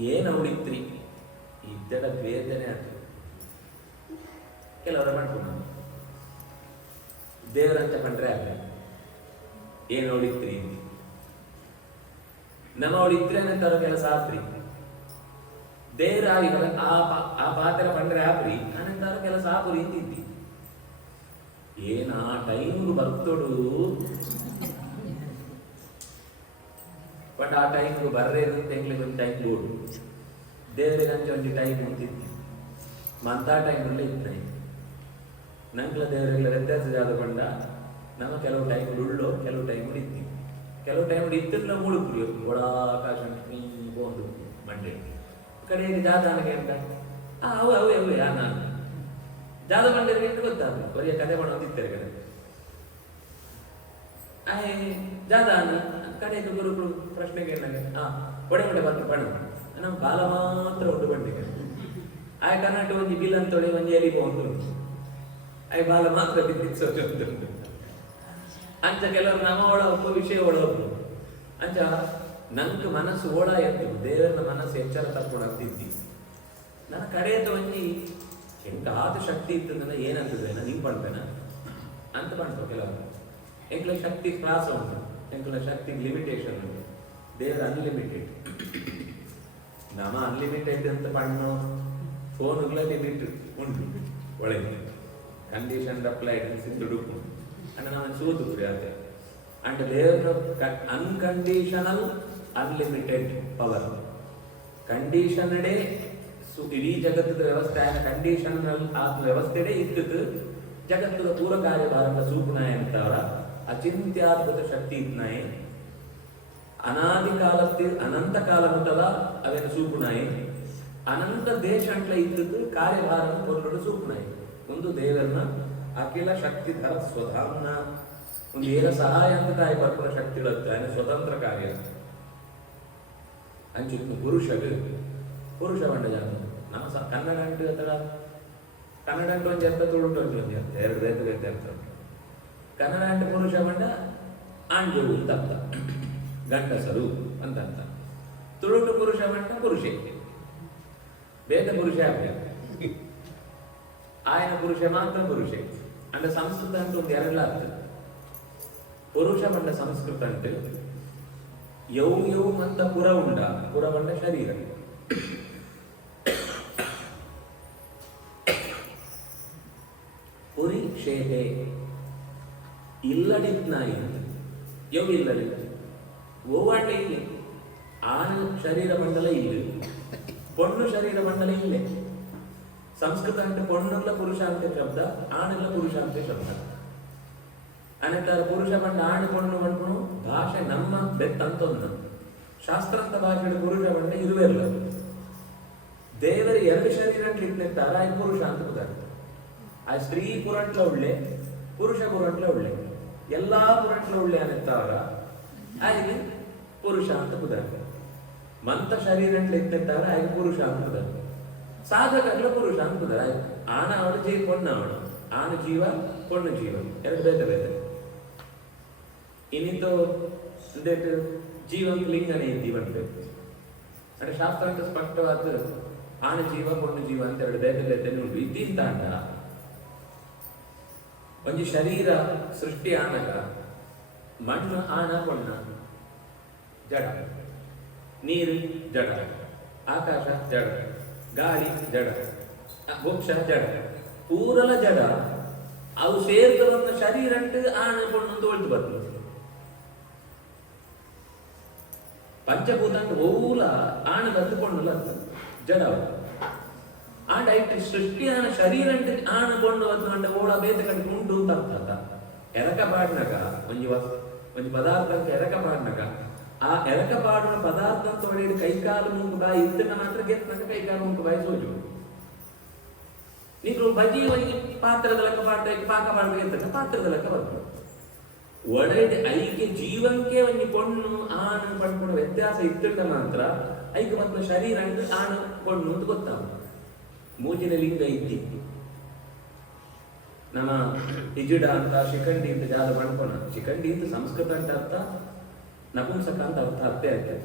ಏನ ಉಳಿತ್ರಿ ಇದ್ದಡ ವೇದನೆ ಆಗ್ತದೆ ಕೆಲವರ ಮಾಡ್ಕೊಂಡು ದೇವರಂತ ಕಂಡ್ರೆ ಆಗ ಏನು ಉಳಿತ್ರಿ ನಮ್ಮ ಉಳಿತ್ರೇನಂತಾರ ಕೆಲಸ ಆತ್ರಿ ದೇವ್ರ ಆ ಪಾತ್ರ ಪಂಡ್ರೆ ಆಪ್ರಿ ಅನಂತಾರ ಕೆಲಸ ಆಪುರಿ ಇಂತಿದ್ದಿ ಏನ ಆ ಟೈಮ್ಗೆ ಬರ್ತೊಡು ಬಟ್ ಆ ಟೈಮ್ಗೆ ಬರ್ರೇದು ತೆಂಗ್ಲಿಗೆ ಒಂದು ಟೈಮ್ ಬೋಡು ದೇವರಿಗೆ ಅಂಚೆ ಒಂದು ಟೈಮ್ ಅಂತಿದ್ದಿ ಮಂತ ಟೈಮಲ್ಲಿ ಇತ್ತು ನಂಗ್ಲ ದೇವರೆಲ್ಲ ವ್ಯತ್ಯಾಸ ಜಾದ ಕೊಂಡ ನಮ್ಮ ಕೆಲವು ಟೈಮ್ ಉಳ್ಳೋ ಕೆಲವು ಟೈಮ್ ಇದ್ದಿ ಕೆಲವು ಟೈಮ್ ಇತ್ತಿಲ್ಲ ಮುಳುಕ್ರಿ ಒಳ ಆಕಾಶ ಒಂದು ಮಂಡೆ ಕಡೆಗೆ ಜಾದಾನಿಗೆ ಅಂತ ಅವು ಅವೇ ಅವೇ ನಾನು ಜಾದ ಮಂಡ್ಯರಿಗೆ ಅಂತ ಗೊತ್ತಾಗ ಬರೀ ಕತೆ ಮಾಡೋದಿತ್ತಾರೆ ಕಡೆ ಜಾದಾನ ಕಡೆಗೆ ಗುರುಗಳು ಪ್ರಶ್ನೆಗೆ ಏನಾಗ ಒಡೆ ಒಡೆ ಬಂದು ಬಣ್ಣ ನಮ್ಮ ಬಾಲ ಮಾತ್ರ ಉಂಟು ಬಂಡಿಗೆ ಆಯ ಕರ್ನಾಟಕ ಒಂಜಿ ಬಿಲ್ ಅಂತೊಡೆ ಒಂಜಿ ಎಲಿ ಬಹುದು ಆಯ್ ಬಾಲ ಮಾತ್ರ ಬಿದ್ದಿಸೋದು ಅಂಚ ಕೆಲವರು ನಮ್ಮ ಒಳ ಒಬ್ಬ ವಿಷಯ ಒಳಗೆ ಅಂಚ ನಂಗೆ ಮನಸ್ಸು ಓಡ ಎತ್ತು ದೇವರ ಮನಸ್ಸು ಎಚ್ಚರ ತಕ್ಕೊಂಡು ಅಂತಿದ್ದಿ ನನ್ನ ಕಡೆಯತ್ತ ಒಂಜಿ ಎಂಕಾದ ಶಕ್ತಿ ಇತ್ತು ನನ್ನ ಏನಂತದೆ ನಾನು ಹಿಂಗೆ ಮಾಡ್ತೇನೆ ಅಂತ ಮಾಡ್ತೇವೆ ಕೆಲವರು ಎಂಕ್ಲ ಶಕ್ತಿ ಕ್ಲಾಸ್ ಉಂಟು ಎಂಕ್ಲ ಶಕ್ತಿ ಲಿಮಿಟೇಷನ್ ಉಂಟು ದೇವರ ಅನ್ಲಿಮಿಟೆಡ್ ನಮ್ಮ ಅನ್ಲಿಮಿಟೆಡ್ ಅಂತ ಪಣ್ಣು ಫೋನುಗಳ ಲಿಮಿಟ್ ಉಂಟು ಒಳಗೆ ಕಂಡೀಷನ್ ಅಪ್ಲೈಡ್ ದುಡುಕು ಅಂಡ್ ನಾವು ಸೂತು ಅದೇ ಅಂಡ್ ದೇವರ ಅನ್ಕಂಡೀಷನಲ್ ಅನ್ಲಿಮಿಟೆಡ್ ಪವರ್ ಕಂಡೀಷನ್ಡೇ ಇಡೀ ಜಗತ್ತದ ವ್ಯವಸ್ಥೆ ಕಂಡೀಷನಲ್ ಆದ ವ್ಯವಸ್ಥೆಡೇ ಇದ್ದದ್ದು ಜಗತ್ತದ ಪೂರ ಕಾರ್ಯಭಾರದ ಸೂಪುನಾಯ ಅಂತವರ ಅಚಿಂತ್ಯಾದ್ಭುತ ಶಕ್ತಿ ಇದ್ನಾಯ ಅನಾದಿ ಕಾಲಕ್ಕೆ ಅನಂತ ಕಾಲ ಮುಟ್ಟದ ಅವೇನು ಸೂಪುನಾಯಿ ಅನಂತ ದೇಶ ಅಂಟ್ಲ ಇದ್ದದ್ದು ಕಾರ್ಯಭಾರದ ಪೊರ್ಲುಡು ಸೂಪುನಾಯಿ ಒಂದು ದೇವರನ್ನ ಅಖಿಲ ಶಕ್ತಿಧರ ಸ್ವಧಾಮ್ನ ಒಂದು ಏನ ಸಹಾಯ ಅಂತ ಕಾಯಿ ಬರ್ಪುರ ಶಕ್ತಿಗಳತ್ತ ಸ್ವತಂತ್ರ ಕಾರ್ಯ ಅಂಚಿತ್ತು ಪುರುಷ ಬಂಡ ಜಾತ ನಮ್ಮ ಕನ್ನಡ ಅಂಟು ಅಥವಾ ಕನ್ನಡ ಅಂಟು ಒಂದು ಎತ್ತ ತುಳುಂಟು ಒಂದು ಎರಡು ವ್ಯತ್ಯಾಸ ಕನ್ನಡ ಅಂಟು ಪುರುಷ ಬಂಡ ಆಂಜು ಅಂತ ಅರ್ಥ ಗಂಡಸರು ಅಂತ ಅರ್ಥ ತುಳುಟು ಪುರುಷ ಬಂಡ ಪುರುಷೆ ಬೇದ ಪುರುಷ ఆయన పురుష మాత్రం పురుషే అంటే సంస్కృత అంటే ಒಂದು ಎರಡಲ್ಲ ಆಗ್ತದೆ. ಪುರುಷ ಬಂಡ ಸಂಸ್ಕೃತ అంటే ಯೌ ಅಂತ ಪುರ ಬಂಡ ಶರೀರ. ಪುರಿ ಶೇಹೆ ಇಲ್ಲಡಿತ್ನಾಯಿ ಯೌ ಇಲ್ಲಡಿತ್ ಓವಾಂಡೆ ಇಲ್ಲಿ ಆನ ಶರೀರ ಮಂಡಲ ಇಲ್ಲಿ ಪೊಣ್ಣು ಶರೀರ ಮಂಡಲ ಇಲ್ಲೇ. ಸಂಸ್ಕೃತ అంటే పొన్నుల పురుష అంటే శబ్ద ఆణుల పురుష అంటే శబ్ద అనేತರ ಪುರುಷ ಬಂಡ ಆಣು ಪೊಣ್ಣು ಬಂಡು ಭಾಷೆ ನಮ್ಮ ಬೆತ್ತಂತೊಂದು ಶಾಸ್ತ್ರಾಂತ ಭಾಷೆಯ ಪುರುಷ ಬಂಡ ಇರುವೆಲ್ಲ ದೇವರ ಎರಡು ಶರೀರ ಇಟ್ಟಿರ್ತಾರ ಆ ಪುರುಷ ಅಂತ ಬುದಾರ. ಆ ಸ್ತ್ರೀ ಪುರಂಟ್ಲ ಉಳ್ಳೆ ಪುರುಷ ಪುರಂಟ್ಲ ಉಳ್ಳೆ ಎಲ್ಲಾ ಪುರಂಟ್ಲ ಉಳ್ಳೆ ಅನ್ನೆತ್ತಾರ ಆಯ್ತು ಪುರುಷ ಅಂತ ಬುದಾರ. ಮಂತ ಶರೀರ ಇಟ್ಟಿರ್ತಾರ ಆಯ್ತು ಪುರುಷ ಅಂತ ಬುದಾರ. ಸಾಧಕಗಳ ಪುರುಷ ಅಂತಂದ್ರೆ ಆಣ ಅವಳು ಜೀವ ಪೊಣ್ಣ ಅವಳು ಆಣ ಜೀವ ಪೊಣ್ಣು ಜೀವ ಎರಡು ಬೇರೆ ಬೇರೆ. ಇನ್ನಿದ್ದು ಜೀವಂತ ಲಿಂಗನೇ ಇದ್ದೀವಂತೆ ಅಂದ್ರೆ ಶಾಸ್ತ್ರ ಅಂತ ಸ್ಪಷ್ಟವಾದ ಆಣ ಜೀವ ಪೊಣ್ಣು ಜೀವ ಅಂತ ಎರಡು ಬೇರೆ ಬೇರೆ ಉಂಟು. ಇದ್ದಿಂತ ಅಂಡ ಒಂದು ಶರೀರ ಸೃಷ್ಟಿ ಆನಗ ಮಣ್ಣು ಆಣ ಪೊಣ್ಣ ಜಡ, ನೀರು ಜಡ, ಆಕಾಶ ಜಡ, ಗಾಳಿ ಜಡ, ಮೋಕ್ಷ ಜಡ, ಪೂರಲ ಜಡ. ಅವು ಸೇರ್ದವಂತ ಶರೀರ ಆಣ ಪೊಣ್ಣು ತೋಳ್ತು ಬರ್ತದೆ. ಪಂಚಭೂತ ಅಂತ ಓಲ ಆಣ ಬದುಕೊಂಡಲ್ಲ ಜಡ ಆಂಡ ಐಟ್ ಸೃಷ್ಟಿಯಾನ ಶರೀರ ಆಣ ಕೊಂಡು ಅಂತ ಓಳ ಬೇತ ಕಡೆ ಉಂಟು ಅಂತ ಅರ್ಥ. ಎರಕ ಪಾಡ್ನಾಗ ಒಂದು ಪದಾರ್ಥ ಅಂತ ಎರಕ ಪಾಡ್ನಾಗ ಆ ಎರಕ ಪಾಡಿನ ಪದಾರ್ಥ ಅಂತ ಹೊಡೆಯಲು ಕೈಕಾಲು ಮುಂಕು ಬಾಯಿ ಇದ್ದನ್ನ ಮಾತ್ರ ಗೆತ್ತನಾಗ ಕೈಕಾಲು ಮುಂಕು ಬಾಯಿ ಸೋಜು. ನೀವು ಬಜಿ ಒಂದು ಪಾತ್ರದ ಲೆಕ್ಕ ಪಾಡ್ತಾ ಪಾಕ ಮಾಡ್ಬೇಕು ಪಾತ್ರದ ಲೆಕ್ಕ ಬರ್ತದೆ. ಒಡೆದ ಐಕೆ ಜೀವಂಕೆ ಒಂದು ಪೊಣ್ಣು ಆಣ ಪಡ್ಕೊಂಡು ವ್ಯತ್ಯಾಸ ಇದ್ದ ಮಾತ್ರ ಐಕೆ ಮತ್ತು ಶರೀರ ಆಣ ಪೊಣ್ಣು ಅಂತ ಗೊತ್ತಾಗ ಮೂಜಿನ ಲಿಂಗ ಇದ್ದಿ ನಮ್ಮ ಇಜಿಡ ಅಂತ ಶಿಖಂಡಿ ಅಂತ ಜಾಗ ಮಾಡ್ಕೋಣ. ಶಿಖಂಡಿ ಅಂತ ಸಂಸ್ಕೃತ ಅಂತ ಅರ್ಥ, ನಪುಂಸಕ ಅಂತ ಅರ್ಥ ಅರ್ಥೇ ಆಯ್ತು.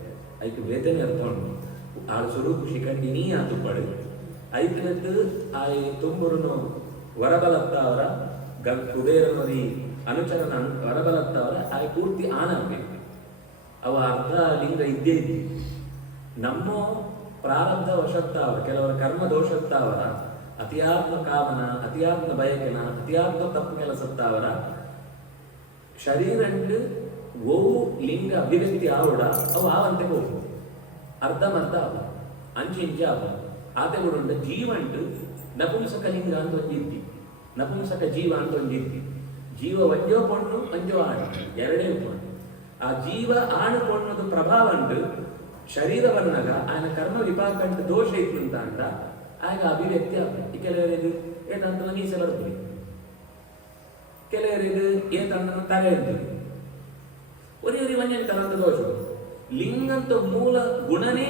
ಐಕೆ ವೇದನೆ ಅರ್ಥ ಉಂಟು. ಆ ಸ್ವರೂಪ ಶಿಖಂಡಿನಿ ಆತು ಪಡೆ ಐಕನದ್ದು ಆಯ್ ತುಂಬುರುನು ವರಬಲತ್ತವರ ಕುಬೇರನದಿ ಅನುಚರನ ವರಬಲತ್ತವರ ಆಯ್ ಪೂರ್ತಿ ಆನಬೇಕು. ಅವ ಅರ್ಧ ಲಿಂಗ ಇದ್ದೇ ಇದ್ದಿ. ನಮ್ಮ ಪ್ರಾರಬ್ಧ ವಶತ್ತಾವರ ಕೆಲವರ ಕರ್ಮ ದೋಷತ್ತಾವರ ಅತಿಯಾತ್ಮ ಕಾಮನ, ಅತಿಯಾತ್ಮ ಬಯಕೆನ, ಅತಿಯಾತ್ಮ ತಪ್ಪು ಕೆಲಸತ್ತಾವರ ಶರೀರಂಡು ಓವು ಲಿಂಗ ಅಭಿವ್ಯಕ್ತಿ ಆವಡ ಅವು ಆವಂತೆ ಹೋಗು ಅರ್ಧಮರ್ಧ ಅವ ಅಂಚಿಂಚ ಅವ ಆತೆ ಕೂಡ ಉಂಟ. ಜೀವಂಟು ನಪುಂಸಕ ಲಿಂಗ ಅಂತ ಒಂದಿದ್ದಿ, ನಪುಂಸಕ ಜೀವ ಅಂತ ಒಂದಿದ್ದಿ. ಜೀವ ಒಂಜೋ ಪೊಣ್ಣು ಒಂಜೋ ಆಣು ಎರಡೇ ಪೊಣ್ಣು. ಆ ಜೀವ ಆಣು ಪೊಣ್ಣದ ಪ್ರಭಾವ ಉಂಟು ಶರೀರ ಬಂದಾಗ ఆయన ಕರ್ಮ ವಿಪಾಕ ಅಂತ ದೋಷ ಇತ್ತು ಅಂತ ಅಂದ ಆಗ ಅಭಿವ್ಯಕ್ತಿ ಆಗ್ತದೆ. ಕೆಲವರಿದು ಏತಂತ ಮೀಸಲರ್ತೀವಿ, ಕೆಲವರಿದು ಏತಂತ ತಲೆ ಇರ್ತೀವಿ, ಒರಿ ಒಂಜಂತರಂತ ದೋಷ. ಲಿಂಗಂತ ಮೂಲ ಗುಣನೇ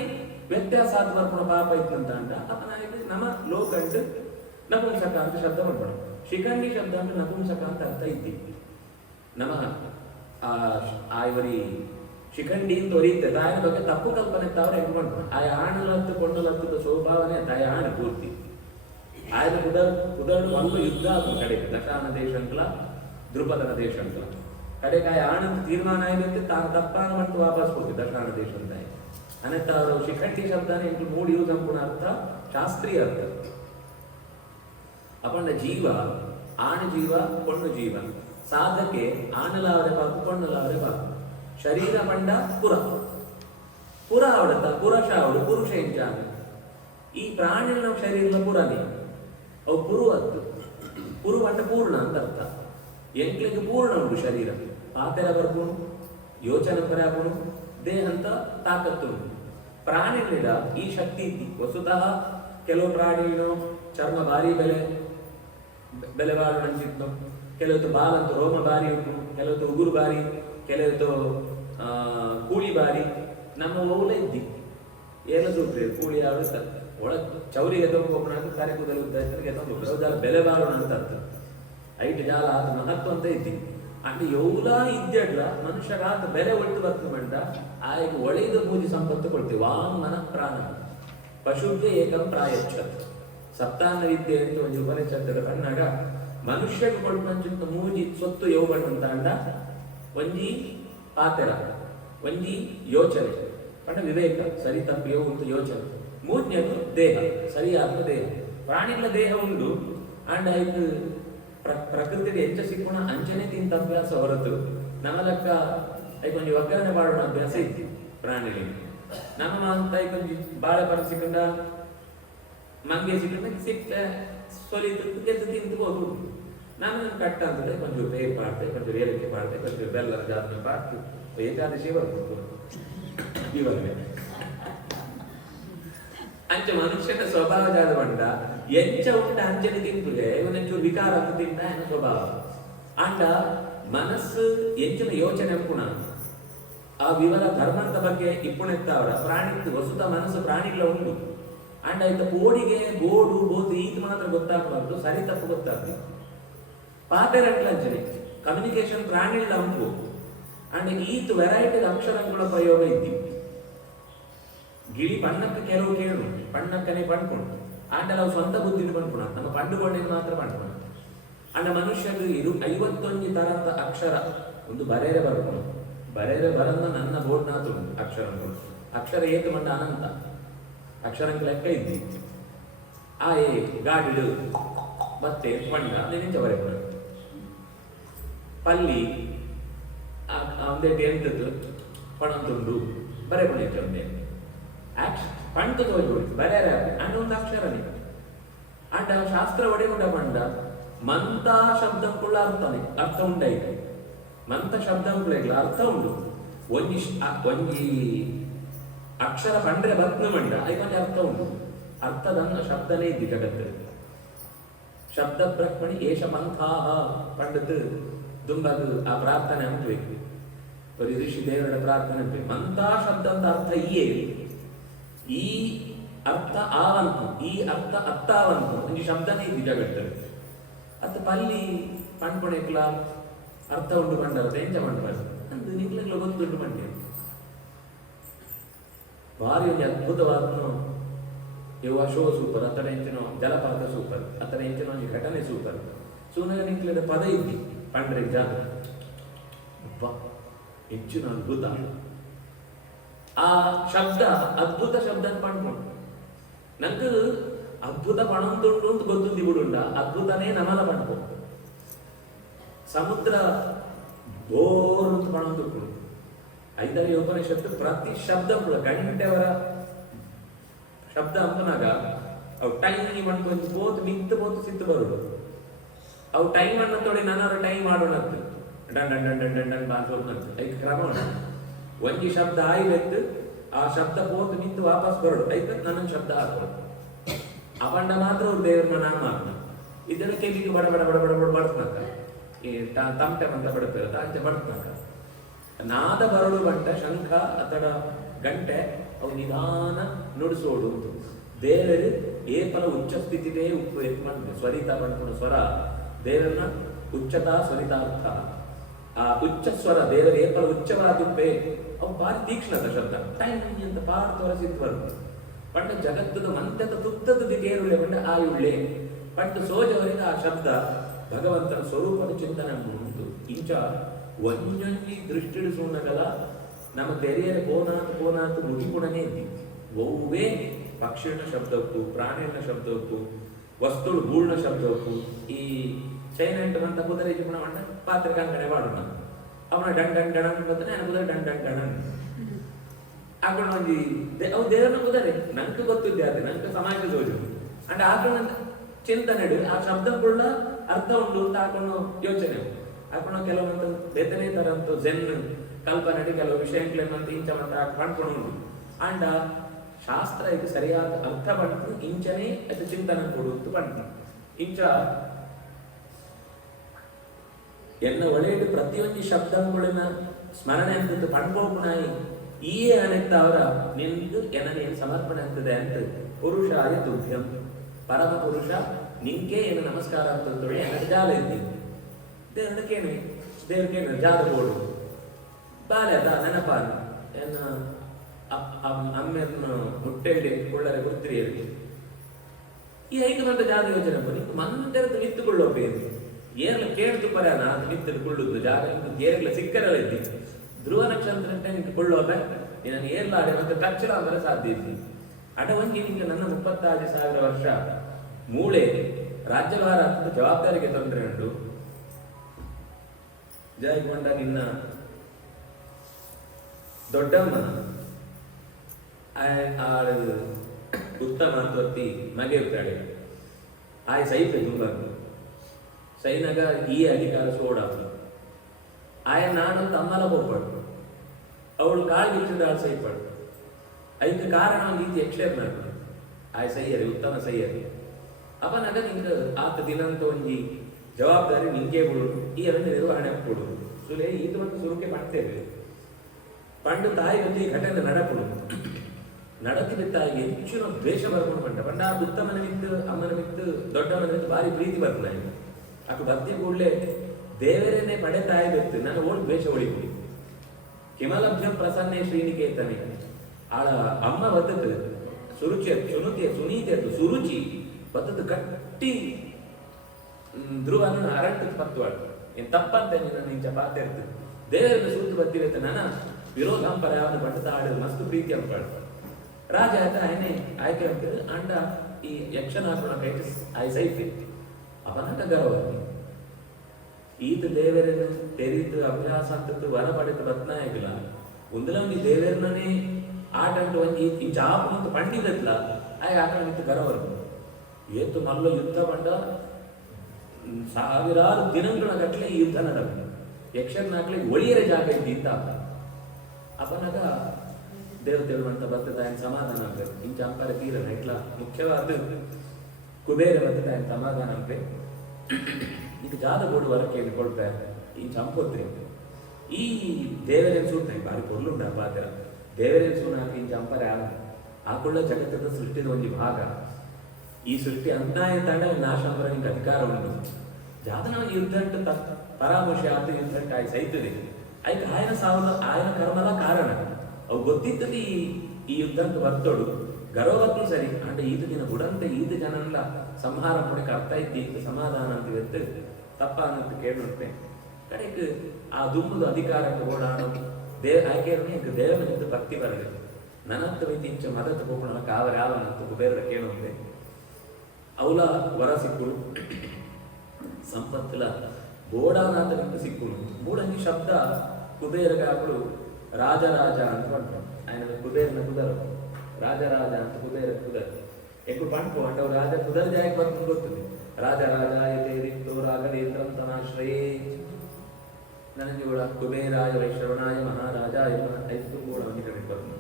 ವ್ಯತ್ಯಾಸ ಆದ ಬರ್ಕೊಂಡು ಪಾಪ ಇತ್ತು ಅಂತ ಅಂದ ಅಪನ ನಮ್ಮ ಲೋಕಂಟು ನಪುಂಸಕ ಅಂತ ಶಬ್ದ ಮಾಡ್ಬೇಡ. ಶಿಖಂಡಿ ಶಬ್ದ ಅಂದ್ರೆ ನಪುಂಸಕ ಅಂತ ಅರ್ಥ ಇದ್ದೀವಿ. ನಮ್ಮ ಆ ಇವರಿ ಶಿಖಂಡಿ ಅಂತ ಹೊರೀತೆ ತಾಯಿನ ಬಗ್ಗೆ ತಪ್ಪು ಕಲ್ಪನೆ ತಾವ್ರ ಹೆಂಗ್ ಮಾಡ್ತಾರೆ. ಆಯ ಆಣಲತ್ತು ಕೊಂಡಲತ್ತದ ಸ್ವಭಾವನೆ ತಾಯ ಆಣ ಪೂರ್ತಿ ಆಯ್ದ ಉದಾಹರಣೆ ಒಂದು ಯುದ್ಧ ಅದು ಕಡೆಗೆ ದಶಾನ ದೇಶ ಅಂತಲ ದ್ರುಪದನ ದೇಶ ಅಂತಲ ಕಡೆಗೆ ಆಯ ಆಣದ ತೀರ್ಮಾನ ಆಗಿದೆ ತಾನು ತಪ್ಪಾಗ ಮತ್ತು ವಾಪಸ್ ಹೋಗಿ ದಶಾನ ದೇಶ ಅಂತ ಅನ್ನತ್ತ ಅವರು ಶಿಖಂಡಿ ಶಬ್ದನೇ ಇಂಟು ಮೂಡಿ ಯೂಸ್ ಅಂಪುಣ ಅರ್ಥ ಶಾಸ್ತ್ರೀಯ ಅರ್ಥ. ಅಪಂಡ ಜೀವ ಆಣು ಜೀವ ಪೊಣ್ಣು ಜೀವ ಸಾಧಕೆ ಆಣಲಾವರೆ ಪಾಕು ಪೊಣ್ಣಲಾವರೆ ಪಾಕು ಶರೀರ ಪಂಡ ಪುರ ಅವಡತ್ತ ಪುರುಷ ಅವಡು ಪುರುಷ ಎಂಚಾನು ಈ ಪ್ರಾಣಿಗಳ ನಮ್ಮ ಶರೀರದ ಪುರನೇ ಅವು ಪುರುವತ್ತು ಪುರು ಪಂಡ ಪೂರ್ಣ ಅಂತ ಅರ್ಥ. ಎಂಕ್ಲಿಗೆ ಪೂರ್ಣ ಉಂಟು ಶರೀರ ಪಾತೆರ ಬರ್ಪುಣು ಯೋಚನೆ ಪರಾಪುಣು ದೇಹ ಅಂತ ತಾಕತ್ತು ಉಂಟು. ಪ್ರಾಣಿಗಳಿಡ ಈ ಶಕ್ತಿ ಇದ್ದಿ ವಸ್ತುತಃ ಕೆಲವು ಪ್ರಾಣಿಗಳು ಚರ್ಮ ಭಾರಿ ಬೆಲೆ ಬಾಳು ಅನ್ಸಿತ್ತು, ಕೆಲವತ್ತು ಬಾಲಂತೂ ರೋಮ ಬಾರಿ ಉಂಟು, ಕೆಲವತ್ತು ಉಗುರು ಬಾರಿ, ಕೆಲವತ್ತು ಕೂಳಿ ಬಾರಿ. ನಮ್ಮ ಮೌಲ ಇದ್ದಿ ಏನು ಸೂಪ್ರಿ ಕೂಳಿ ಆಡ ಒಳ ಚೌರಿಗೆ ತೊಗೊಂಡು ಕರೆ ಕೂದಲು ಉದ್ದ ಬೆಲೆ ಬಾರೋಣ ಅಂತ ಅರ್ಥ. ಐಟ್ ಜಾಲ ಆತ ಮಹತ್ವ ಅಂತ ಇದ್ದಿ ಅಂದ್ರೆ ಎವ್ಲ ಇದ್ಯಡ್ಲ ಮನುಷ್ಯರಾತ ಬೆಲೆ ಒಟ್ಟು ಬರ್ತು ಮಂಡ ಆಯ್ಕೆ ಒಳೆದು ಮೂಜಿ ಸಂಪತ್ತು ಕೊಡ್ತೀವಿ ವಾಂಗ್ ಮನ ಪ್ರಾಣ ಪಶುಗೆ ಏಕಂ ಪ್ರಾಯಚ್ಛತ್. ಸಪ್ತಾನ ವಿದ್ಯೆ ಅಂತ ಒಂದು ಉಪನಿಷತ್ತದ ಕಣ್ಣಾಗ ಮನುಷ್ಯಗೆ ಕೊಡುವಂತ ಮೂಜಿ ಸೊತ್ತು ಯೋಗಗಳು ಅಂತ ಅಂಡ ಒಂಜಿ ಪಾತೆರ ಒಂಜಿ ಯೋಚನೆ ಪಂಡ ವಿವೇಕ ಸರಿ ತಪ್ಪು ಯೋಗ ಅಂತ ಯೋಚನೆ. ಮೂರನೇದು ದೇಹ ಸರಿಯಾದ ದೇಹ. ಪ್ರಾಣಿಗಳ ದೇಹ ಉಂಡು ಅಂಡ್ ಆಯ್ತು ಪ್ರಕೃತಿಗೆ ಹೆಚ್ಚು ಸಿಕ್ಕುಣ ಅಂಚನೆ ತಿಂತ ಅಭ್ಯಾಸ ಹೊರತು ನಮ್ಮ ಲೆಕ್ಕ ಕೊಂಚ ಒಗ್ಗರಣೆ ಮಾಡೋಣ ಅಭ್ಯಾಸ ಇತ್ತು ಪ್ರಾಣಿಗಳಿಗೆ. ನಮ್ಮ ಅಂತ ಕೊಂಚ ಬಾಳೆಪರ ಸಿಕ್ಕಂಡ ಮಂಗೆ ಸಿಕ್ಕಂಡ ಸಿಕ್ಕ ಸೊಲಿತು ಗೆದ್ದು ತಿಂದು ಹೋಗುದು. ನಾನು ಕಟ್ಟ ಅಂತಂದ್ರೆ ಕೊಂಚ ಬೇರು ಪಾಡ್ತೆ, ಕೊಂಚ ಏಲಕ್ಕಿ ಪಾಡ್ತೆ, ಕೊಂಚ ಬೆಲ್ಲದ ಜಾಸ್ತಿ ಪಾಡ್ತು. ಏಕಾದಶಿ ಬರ್ಬೋದು ಇವಾಗ ಅಂಚ ಮನುಷ್ಯನ ಸ್ವಭಾವ ಜಾದ ಬಂಡ ಎಂಚ ಉಂಟ ಅಂಚನೆ ತಿಂಪುಗೆ ಇವನಂಚೂರು ವಿಕಾರ ಅಂತ ತಿಂತ ಎನ್ನ ಸ್ವಭಾವ ಅಂಡ ಮನಸ್ಸು ಎಂಚಿನ ಯೋಚನೆ ಉಂಪುಣ ಆ ವಿವರ ಧರ್ಮದ ಬಗ್ಗೆ ಇಪ್ಪುಣೆತ್ತಾವರ ಪ್ರಾಣಿ ವಸುತ ಮನಸ್ಸು ಪ್ರಾಣಿಗಳ ಉಂಟು ಅಂಡ್ ಆಯ್ತು ಓಡಿಗೆ ಬೋಡು ಬೋತು ಈತ ಮಾತ್ರ ಗೊತ್ತಾಗಬಾರ್ದು, ಸರಿ ತಪ್ಪು ಗೊತ್ತಾಗ್ತದೆ. ಪಾತೆರಂಟ್ಲ ಅಂಚನೆ ಕಮ್ಯುನಿಕೇಶನ್ ಪ್ರಾಣಿಗಳ ಉಂಟು ಅಂಡ್ ಈತ ವೆರೈಟಿ ಅಕ್ಷರಗಳ ಪ್ರಯೋಗ ಇದ್ದಿ. ಗಿಳಿ ಪಣ್ಣಕ್ಕೆ ಕೆಲವು ಕೇಳು ಪಣ್ಣಕ್ಕನೆ ಪಣ್ಕೊಂಡು ಆಂಡಲ ಅವು ಸ್ವಂತ ಬುದ್ಧಿನ ಪಣ್ಕೊಣ ನಮ್ಮ ಪಂಡುಕೊಂಡೇನು ಮಾತ್ರ ಪಣ್ಕೊಣ. ಅಂಡ ಮನುಷ್ಯರು 51 ತರದ ಅಕ್ಷರ ಒಂದು ಬರೇರೆ ಬರ್ಕೊಂಡು ಬರೇರೆ ಬರಂದ ನನ್ನ ಬೋರ್ಡ್ನಾತು ಅಕ್ಷರಗಳು ಅಕ್ಷರ ಏತು ಮಂಡ ಅನಂತ ಅಕ್ಷರಂಕ ಲೆಕ್ಕ ಇದ್ದಿ. ಆ ಏ ಗಾಡಿಡು ಮತ್ತೆ ಪಂಡ ನಿಂಚ ಬರೆಪಣ ಪಲ್ಲಿ ಒಂದೇಟು ಎಂಟದ್ದು ಪಣಂತುಂಡು ಬರೆಪಣ ಇತ್ತು ಒಂದೇ ಪಂಡು ತೋರಿಬಿಡು ಬರೇರ ಅಂಡ ಒಂದು ಅಕ್ಷರನೇ ಅಂಡ ಶಾಸ್ತ್ರ ಒಡೆಗೊಂಡ ಪಂಡ ಮಂತ ಶಬ್ದಂಕುಳ್ಳ ಅರ್ಥ ಉಂಟಾಯ್ತು. ಮಂತ ಶಬ್ದಂಕುಳ ಅರ್ಥ ಉಂಟು. ಒಂಜಿ ಅಕ್ಷರ ಪಂಡ್ರೆ ಬತ್ನ ಮಂಡ ಅದಕ್ಕೊಂದು ಅರ್ಥ ಉಂಟು. ಅರ್ಥದನ್ನ ಶಬ್ದನೇ ಇದ್ದಿ ಜಗತ್ತು. ಶಬ್ದ ಬ್ರಹ್ಮಣಿ ಏಷ ಪಂಥಾಹ ಪಂಡತ್ ದುಂಬದು ಆ ಪ್ರಾರ್ಥನೆ ಅನ್ಬೇಕು. ಋಷಿ ದೇವರ ಪ್ರಾರ್ಥನೆ ಅನ್ಬೇಕು. ಮಂತ ಶಬ್ದ ಅಂತ ಅರ್ಥ ಈ ಅರ್ಥ ಆವಂತು ಈ ಅರ್ಥ ಅತ್ತಾವಂತು ಒಂದು ಶಬ್ದನೇ ಇದ್ದಿ ಜಗತ್ತಲ್ಲಿ. ಅದು ಪಲ್ಲಿ ಪಣ್ಕೊಣೆಕ್ಲ ಅರ್ಥ ಉಂಟು ಪಂಡದ ಎಂಜ ಮಾಡ್ಬಾರ್ದು ಅಂದು ನಿಗ್ಲೆಲ್ಲ ಗೊತ್ತುಂಟು ಪಂಡ್ಯ ಭಾರಿ ಒಂದು ಅದ್ಭುತವಾದ ಇವ ಶೋ ಸೂಪರ್ ಅತಡ ಎಂಚಿನ ಜಲಪಾತ ಸೂಪರ್ ಅತಡ ಎಂಚಿನ ಒಂದು ಘಟನೆ ಸೂಪರ್ ಸುನಗ ನಿಗ್ಲದ ಪದ ಇದ್ದಿ ಪಂಡ್ರೆ ಜಾಗ ಹೆಚ್ಚಿನ ಅದ್ಭುತ. ಆ ಶಬ್ದ ಅದ್ಭುತ ಶಬ್ದ ಪಣ್ಕೊಂಡು ನಂಗೆ ಅದ್ಭುತ ಪಣಂದುಂಡು ಅಂತ ಗೊತ್ತುಂದಿ ಬಿಡುಂಡ ಅದ್ಭುತನೇ ನಮಲ ಪಣ್ಕೊ ಸಮುದ್ರ ಬೋರ್ ಅಂತ ಪಣಂದುಂಡು. ಐದನೇ ಉಪನಿಷತ್ತು ಪ್ರತಿ ಶಬ್ದ ಗಂಟೆವರ ಶಬ್ದ ಅಂಪನಾಗ ಅವು ಟೈಮ್ ಮಾಡ್ಕೊಂಡು ಬೋತ್ ಮಿತ್ತು ಬೋತ್ ಸಿತ್ತು ಬರುದು ಅವು ಟೈಮ್ ಅನ್ನ ತೊಡೆ ನಾನು ಟೈಮ್ ಮಾಡೋಣತ್ತು ಡನ್ ಡನ್ ಡನ್ ಡನ್ ಡನ್ ಡನ್ ಬಾಂತ ಐದು ಕ್ರಮ ಒಂಜಿ ಶಬ್ದ ಆಯ್ತು ಆ ಶಬ್ದ ಪೋತ್ ನಿಂತು ವಾಪಸ್ ಬರಡು ಐತ ನನ್ನ ಶಬ್ದ ಹಾಕೋದು ಅವಂಡ ಮಾತ್ರ ಅವ್ರು ದೇವ್ರನ್ನ ನಾನು ಮಾತ್ರ ಇದನ್ನ ಕೆಲಿಗೆ ಬಡ ಬಡ ಬಡ ಬಡ ಬಡ ಬಡ್ತನಕ ಈ ತಮಟೆ ಅಂತ ಬಡ್ತಾರೆ ತಾಂಚೆ ಬಡ್ತನಕ ನಾದ ಬರಡು ಬಂಟ ಶಂಖ ಅತಡ ಗಂಟೆ ಅವು ನಿಧಾನ ನುಡಿಸೋಡು ದೇವರು ಏಪಲ ಉಚ್ಚ ಸ್ಥಿತಿದೇ ಉಪ್ಪು ಎತ್ಕೊಂಡು ಸ್ವರಿತ ಬಂದ್ಕೊಂಡು ಸ್ವರ ದೇವರನ್ನ ಉಚ್ಚತಾ ಸ್ವರಿತಾರ್ಥ ಆ ಉಚ್ಚ ಸ್ವರ ದೇವರ ಏಪಲ ಉಚ್ಚವಾದುಪ್ಪೆ ಅವು ಭಾರಿ ತೀಕ್ಷ್ಣದ ಶಬ್ದ ಟೈಮ್ ಅಂತ ಪಾಡ್ ತೋರಿಸಿದ್ ಬರುತ್ತೆ ಪಂಡ ಜಗತ್ತದ ಮಂತ್ಯದ ತುತ್ತದ ಕೇರುಳೆ ಪಂಡ ಆಯುಳ್ಳೆ ಪಂಡ ಸೋಜವರಿಗೆ ಆ ಶಬ್ದ ಭಗವಂತನ ಸ್ವರೂಪದ ಚಿಂತನೆ ಉಂಟು. ಇಂಚ ಒಂಜೊಂಜಿ ದೃಷ್ಟಿಡಿಸೋಣಗಲ ನಮ್ಮ ತೆರೆಯರೆ ಕೋನಾತ್ ಮುಗಿಪುಣನೇ ಇದ್ದಿ ಒವ್ವೇ ಪಕ್ಷಿಣ ಶಬ್ದಕ್ಕೂ ಪ್ರಾಣಿನ ಶಬ್ದಕ್ಕೂ ವಸ್ತುಳು ಗೂಳ್ನ ಶಬ್ದಕ್ಕೂ ಈ ಚೈನಂಟ ಅಂತ ಕುದುರೆ ಜೀವನ ಮಾಡ ಪಾತ್ರ ಕಂಕಣೆ ಮಾಡೋಣ ಅವನ ಡನ್ ಡನ್ ಡಣನ್ ಬಂದ್ರೆ ನಾನು ಕುದುರೆ ಡನ್ ಡನ್ ಡಣನ್ ಆಕಳ ಒಂಜಿ ಅವು ದೇವರನ್ನ ಕುದುರೆ ನಂಗೆ ಗೊತ್ತಿದ್ದೆ ಅದೇ ನಂಗೆ ಸಮಾಜದ ಹೋಜು ಅಂಡ್ ಆಕಳ ಚಿಂತನೆ ಆ ಶಬ್ದಗಳ ಅರ್ಥ ಉಂಟು ಅಂತ ಹಾಕೊಂಡು ಯೋಚನೆ ಹಾಕೊಂಡು ಕೆಲವೊಂದು ಬೇತನೆ ತರ ಅಂತೂ ಜೆನ್ ಕಲ್ಪನೆ ಕೆಲವು ವಿಷಯಗಳೇನಂತ ಇಂಚ ಮಟ್ಟ ಕಾಣ್ಕೊಂಡು ಉಂಟು ಅಂಡ ಶಾಸ್ತ್ರ ಇದು ಸರಿಯಾದ ಅರ್ಥ ಬಂತು ಇಂಚನೇ ಅದು ಚಿಂತನೆ ಕೊಡುವುದು ಬಂತು ಇಂಚ ಎನ್ನ ಒಳ್ಳೆಯದು ಪ್ರತಿಯೊಂದು ಶಬ್ದಗಳನ್ನ ಸ್ಮರಣೆ ಅಂತದ್ದು ಪಣ್ಬೋಪುನಾಯಿ ಈ ಅನೆತ್ತವರ ನಿನ್ಗೆ ಏನೇನು ಸಮರ್ಪಣೆ ಆಗ್ತದೆ ಅಂತ ಪುರುಷಾಯ ತುಭ್ಯಂ ಪರಮ ಪುರುಷ ನಿಂಗೆ ಏನು ನಮಸ್ಕಾರ ಅಂತಂದೊಳೆ ನನಗೆ ಜಾಲ ಇದ್ದೀನಿ ದೇವ್ರಿಗೇನು ಜಾಲ ಬೋಡು ಬಾಲ್ಯದ ನೆನಪಾನ ಏನ ಅಮ್ಮೆಯನ್ನು ಮುಟ್ಟೆ ಹಿಡಿ ಕೊಳ್ಳರೆ ಗೊತ್ತಿರಿ ಈ ಐದು ಮಂದ ಜಾಗ ಯೋಚನೆ ಬನ್ನಿ ಮಂದಿರದ್ದು ನಿಂತುಕೊಳ್ಳೋಬೇನು ಏರ್ಲ ಕೇಳ್ತು ಪರ್ಯಾನ ಅದು ನಿಂತು ಕೊಳ್ಳುದು ಜಾಗ ಏರ್ಲ ಸಿಕ್ಕರಲ್ಲ ಇದ್ದಿ ಧ್ರುವ ನಕ್ಷತ್ರ ನಿಂತುಕೊಳ್ಳೋದ ನಾನು ಏರ್ಲಾಡೆ ಮತ್ತೆ ಕಚ್ಚಲ ಅಂದ್ರೆ ಸಾಧ್ಯ ಇದ್ದಿ ಅಡವಂಗಿ ನಿಂಗೆ ನನ್ನ 36,000 ವರ್ಷ ಮೂಳೆ ರಾಜ್ಯಭಾರ ಜವಾಬ್ದಾರಿಗೆ ತೊಂದರೆ ಉಂಟು ಜಯಗೊಂಡ ನಿನ್ನ ದೊಡ್ಡಮ್ಮ ಉತ್ತಮ ಅಂತೊತ್ತಿ ಮಗೆ ಇರ್ತಾಳೆ ಆಯ್ ಸೈತೆ ತುಂಬ ಸೈನಗ ಈ ಅಧಿಕಾರ ಸೋಡ ಆಯ ನಾನು ತಮ್ಮಲ ಹೋಗ್ಬಾರ್ದು ಅವಳು ಕಾಳ್ಗಿಟ್ಟಿದ್ದಾಳು ಸೈಪಡು ಅದಕ್ಕೆ ಕಾರಣ ಒಂದು ರೀತಿ ಯಕ್ಷೇರ್ ಮಾಡ್ತಾರೆ ಆಯ್ ಸೈಯರಿ ಉತ್ತಮ ಸೈಯರಿ ಅಪನಾಗ ನಿಂಗೆ ಆತ ದಿನಂತ ಒಂಜಿ ಜವಾಬ್ದಾರಿ ನಿಂಗೆ ಬಿಡುದು ಈ ಅದನ್ನು ನಿರ್ವಹಣೆ ಕೊಡುದು ಸುಲೇ ಇದು ಒಂದು ಸುರುಕೆ ಮಾಡ್ತೇವೆ ಪಂಡು ತಾಯಿ ಒಂದು ಈ ಘಟನೆ ನಡತಿದ ತಾಯಿಗೆ ಹೆಚ್ಚಿನ ದ್ವೇಷ ಬರ್ಕೊಂಡು ಪಂಡ ಉತ್ತಮನ ಮಿತ್ತು ಅಮ್ಮನ ಮಿತ್ತು ದೊಡ್ಡಮ್ಮನ ಮಿತ್ತು ಭಾರಿ ಪ್ರೀತಿ ಬರ್ತದೆ ಅಕ್ಕ ಭಕ್ತಿ ಕೂಡಲೇ ದೇವರೇನೆ ಪಡೆ ತಾಯಿ ಬಿತ್ತು ನಾನು ಓಡ್ ದ್ವೇಷ ಹೊಡಿತೀನಿ ಕಿಮಲಭ್ಯಂ ಪ್ರಸನ್ನೆ ಶ್ರೀನಿಕೇತನೆ ಆಳ ಅಮ್ಮ ಬದ್ದದ್ದು ಸುರುಚಿ ಸುನೀತಿ ಸುರುಚಿ ಬದ್ದದ್ದು ಗಟ್ಟಿ ಧ್ರುವನ ಅರಟ್ಟು ಪತ್ತುವಾಳು ಏನ್ ತಪ್ಪಂತ ನಿಂಚ ಪಾತ ಇರ್ತದೆ ದೇವರನ್ನು ಸೂತು ಬತ್ತಿರುತ್ತೆ ನನ್ನ ವಿರೋಧಾಂಪರ ಯಾವನು ಬಟ್ಟದ ಆಡಿದ ಮಸ್ತು ಪ್ರೀತಿ ಅಂಪಾಳು ರಾಜ ಆಯ್ತ ಆಯ್ನೆ ಆಯ್ಕೆ ಅಂತೇಳಿ ಅಂಡ ಈ ಯಕ್ಷನಾಥನ ಕೈಟ್ ಆಯ್ ಸೈಫೆ ಅವನಕ ಗೌರವ ಈತ ದೇವರನ್ನು ತೆರೀತು ಅಭ್ಯಾಸ ಅಂತದ್ದು ವರ ಪಡೆದು ಬತ್ನಾಯಗಿಲ್ಲ ಒಂದಲ ಒಂದು ದೇವರನ್ನೇ ಆಟ ಅಂಟು ಒಂಜಿ ಈ ಚಾಪು ಮತ್ತು ಪಂಡಿದತ್ಲ ಆಯ್ಕೆ ಆಟ ನಿಂತು ಗೌರವ ಏತು ಮಲ್ಲ ಯುದ್ಧ ಪಂಡ ಸಾವಿರಾರು ದಿನಗಳ ಗಟ್ಟಲೆ ಈ ಯುದ್ಧ ನಡೆದ ಯಕ್ಷನಾಗ್ಲಿ ಒಳಿಯರ ಜಾಗ ಇದ್ದ ಅಪನಾಗ ದೇವತೆಗಳು ಅಂತ ಬರ್ತದ ಸಮಾಧಾನ ಆಗ್ಬೇಕು ಇಂಚ ಅಂಪರ ತೀರನ ಇಟ್ಲ ಮುಖ್ಯವಾದ ಕುಬೇರ ಬರ್ತದ ಸಮಾಧಾನ ಆಗ್ಬೇಕು ಇದು ಜಾದ ಗೋಡು ವರಕ್ಕೆ ಕೊಡ್ತಾರೆ ಇಂಚ ಅಂಪೋತ್ರಿ ಈ ದೇವರೇನು ಸೂಟ್ನ ಬಾರಿ ಪೊರ್ಲುಂಡ ಪಾತ್ರ ದೇವರೇನು ಸೂನ ಹಾಕಿ ಇಂಚ ಅಂಪರ ಆಕೊಳ್ಳೋ ಜಗತ್ತದ ಸೃಷ್ಟಿದ ಒಂದು ಭಾಗ ಈ ಸೃಷ್ಟಿ ಅಂತಾಯ ತಂಡ ನಾಶ ಅಂಬರ ನಿಂಗೆ ಅಧಿಕಾರ ಉಂಟು ಜಾತನ ಯುದ್ಧ ಪರಾಮರ್ಶ ಆತ ಯುದ್ಧ ಆಯ್ ಸೈತದೆ ಆಯ್ಕೆ ಆಯನ ಸಾವಲ ಆಯನ ಕರ್ಮದ ಕಾರಣ ಅವು ಗೊತ್ತಿದ್ದది ಈ ಯುದ್ಧ ಅಂತ ಬರ್ತೋಡು ಗರ್ವತ್ತು ಸರಿ ಅಂದ್ರೆ ಈದು ದಿನ ಬುಡಂತೆ ಈದು ಜನಲ್ಲ ಸಂಹಾರ ಮಾಡಿ ಅರ್ಥ ಇದ್ದಿ ಸಮಾಧಾನ ಅಂತ ಇವತ್ತು ತಪ್ಪ ಅನ್ನೋದು ಕೇಳುತ್ತೆ ಕಡೆಗೆ ಆ ದುಂಬುದ ಅಧಿಕಾರಕ್ಕೆ ಓಡಾಡೋ ಆಯ್ಕೆ ದೇವನಿಂದ ಭಕ್ತಿ ಬರಲಿ ನನಂತ ಇಂಚ ಮದತ್ ಹೋಗೋಣ ಕಾವರ ಯಾವನಂತ ಕುಬೇರ ಕೇಳುತ್ತೆ ಅವಳ ವರ ಸಿಕ್ಕುಳು ಸಂಪತ್ತುಲ ಗೋಡಾನಾಥ ನಿಂತು ಸಿಕ್ಕುಳು ಮೂಡಂಗಿ ಶಬ್ದ ಕುಬೇರಗಾಗಳು ರಾಜರಾಜ ಅಂತ ಬಂತು ఆయన ಕುಬೇರನ ಕುದರ ರಾಜರಾಜ ಅಂತ ಕುದರ ಎಕ್ಕು ಪಂಟು ಅಂಟವು ರಾಜ ಕುದರ ಜಾಯಕ್ಕೆ ಬಂದು ಗೊತ್ತದೆ ರಾಜರಾಜಾಯ ತೇರಿತ್ತು ರಾಘವೇಂದ್ರಂ ತನಾಶ್ರಯೇ ನನಗೆ ಕೂಡ ಕುಬೇರಾಯ ವೈಶ್ರವಣಾಯ ಮಹಾರಾಜಾಯ ಐದು ಕೂಡ ಕಡೆ ಬಂದು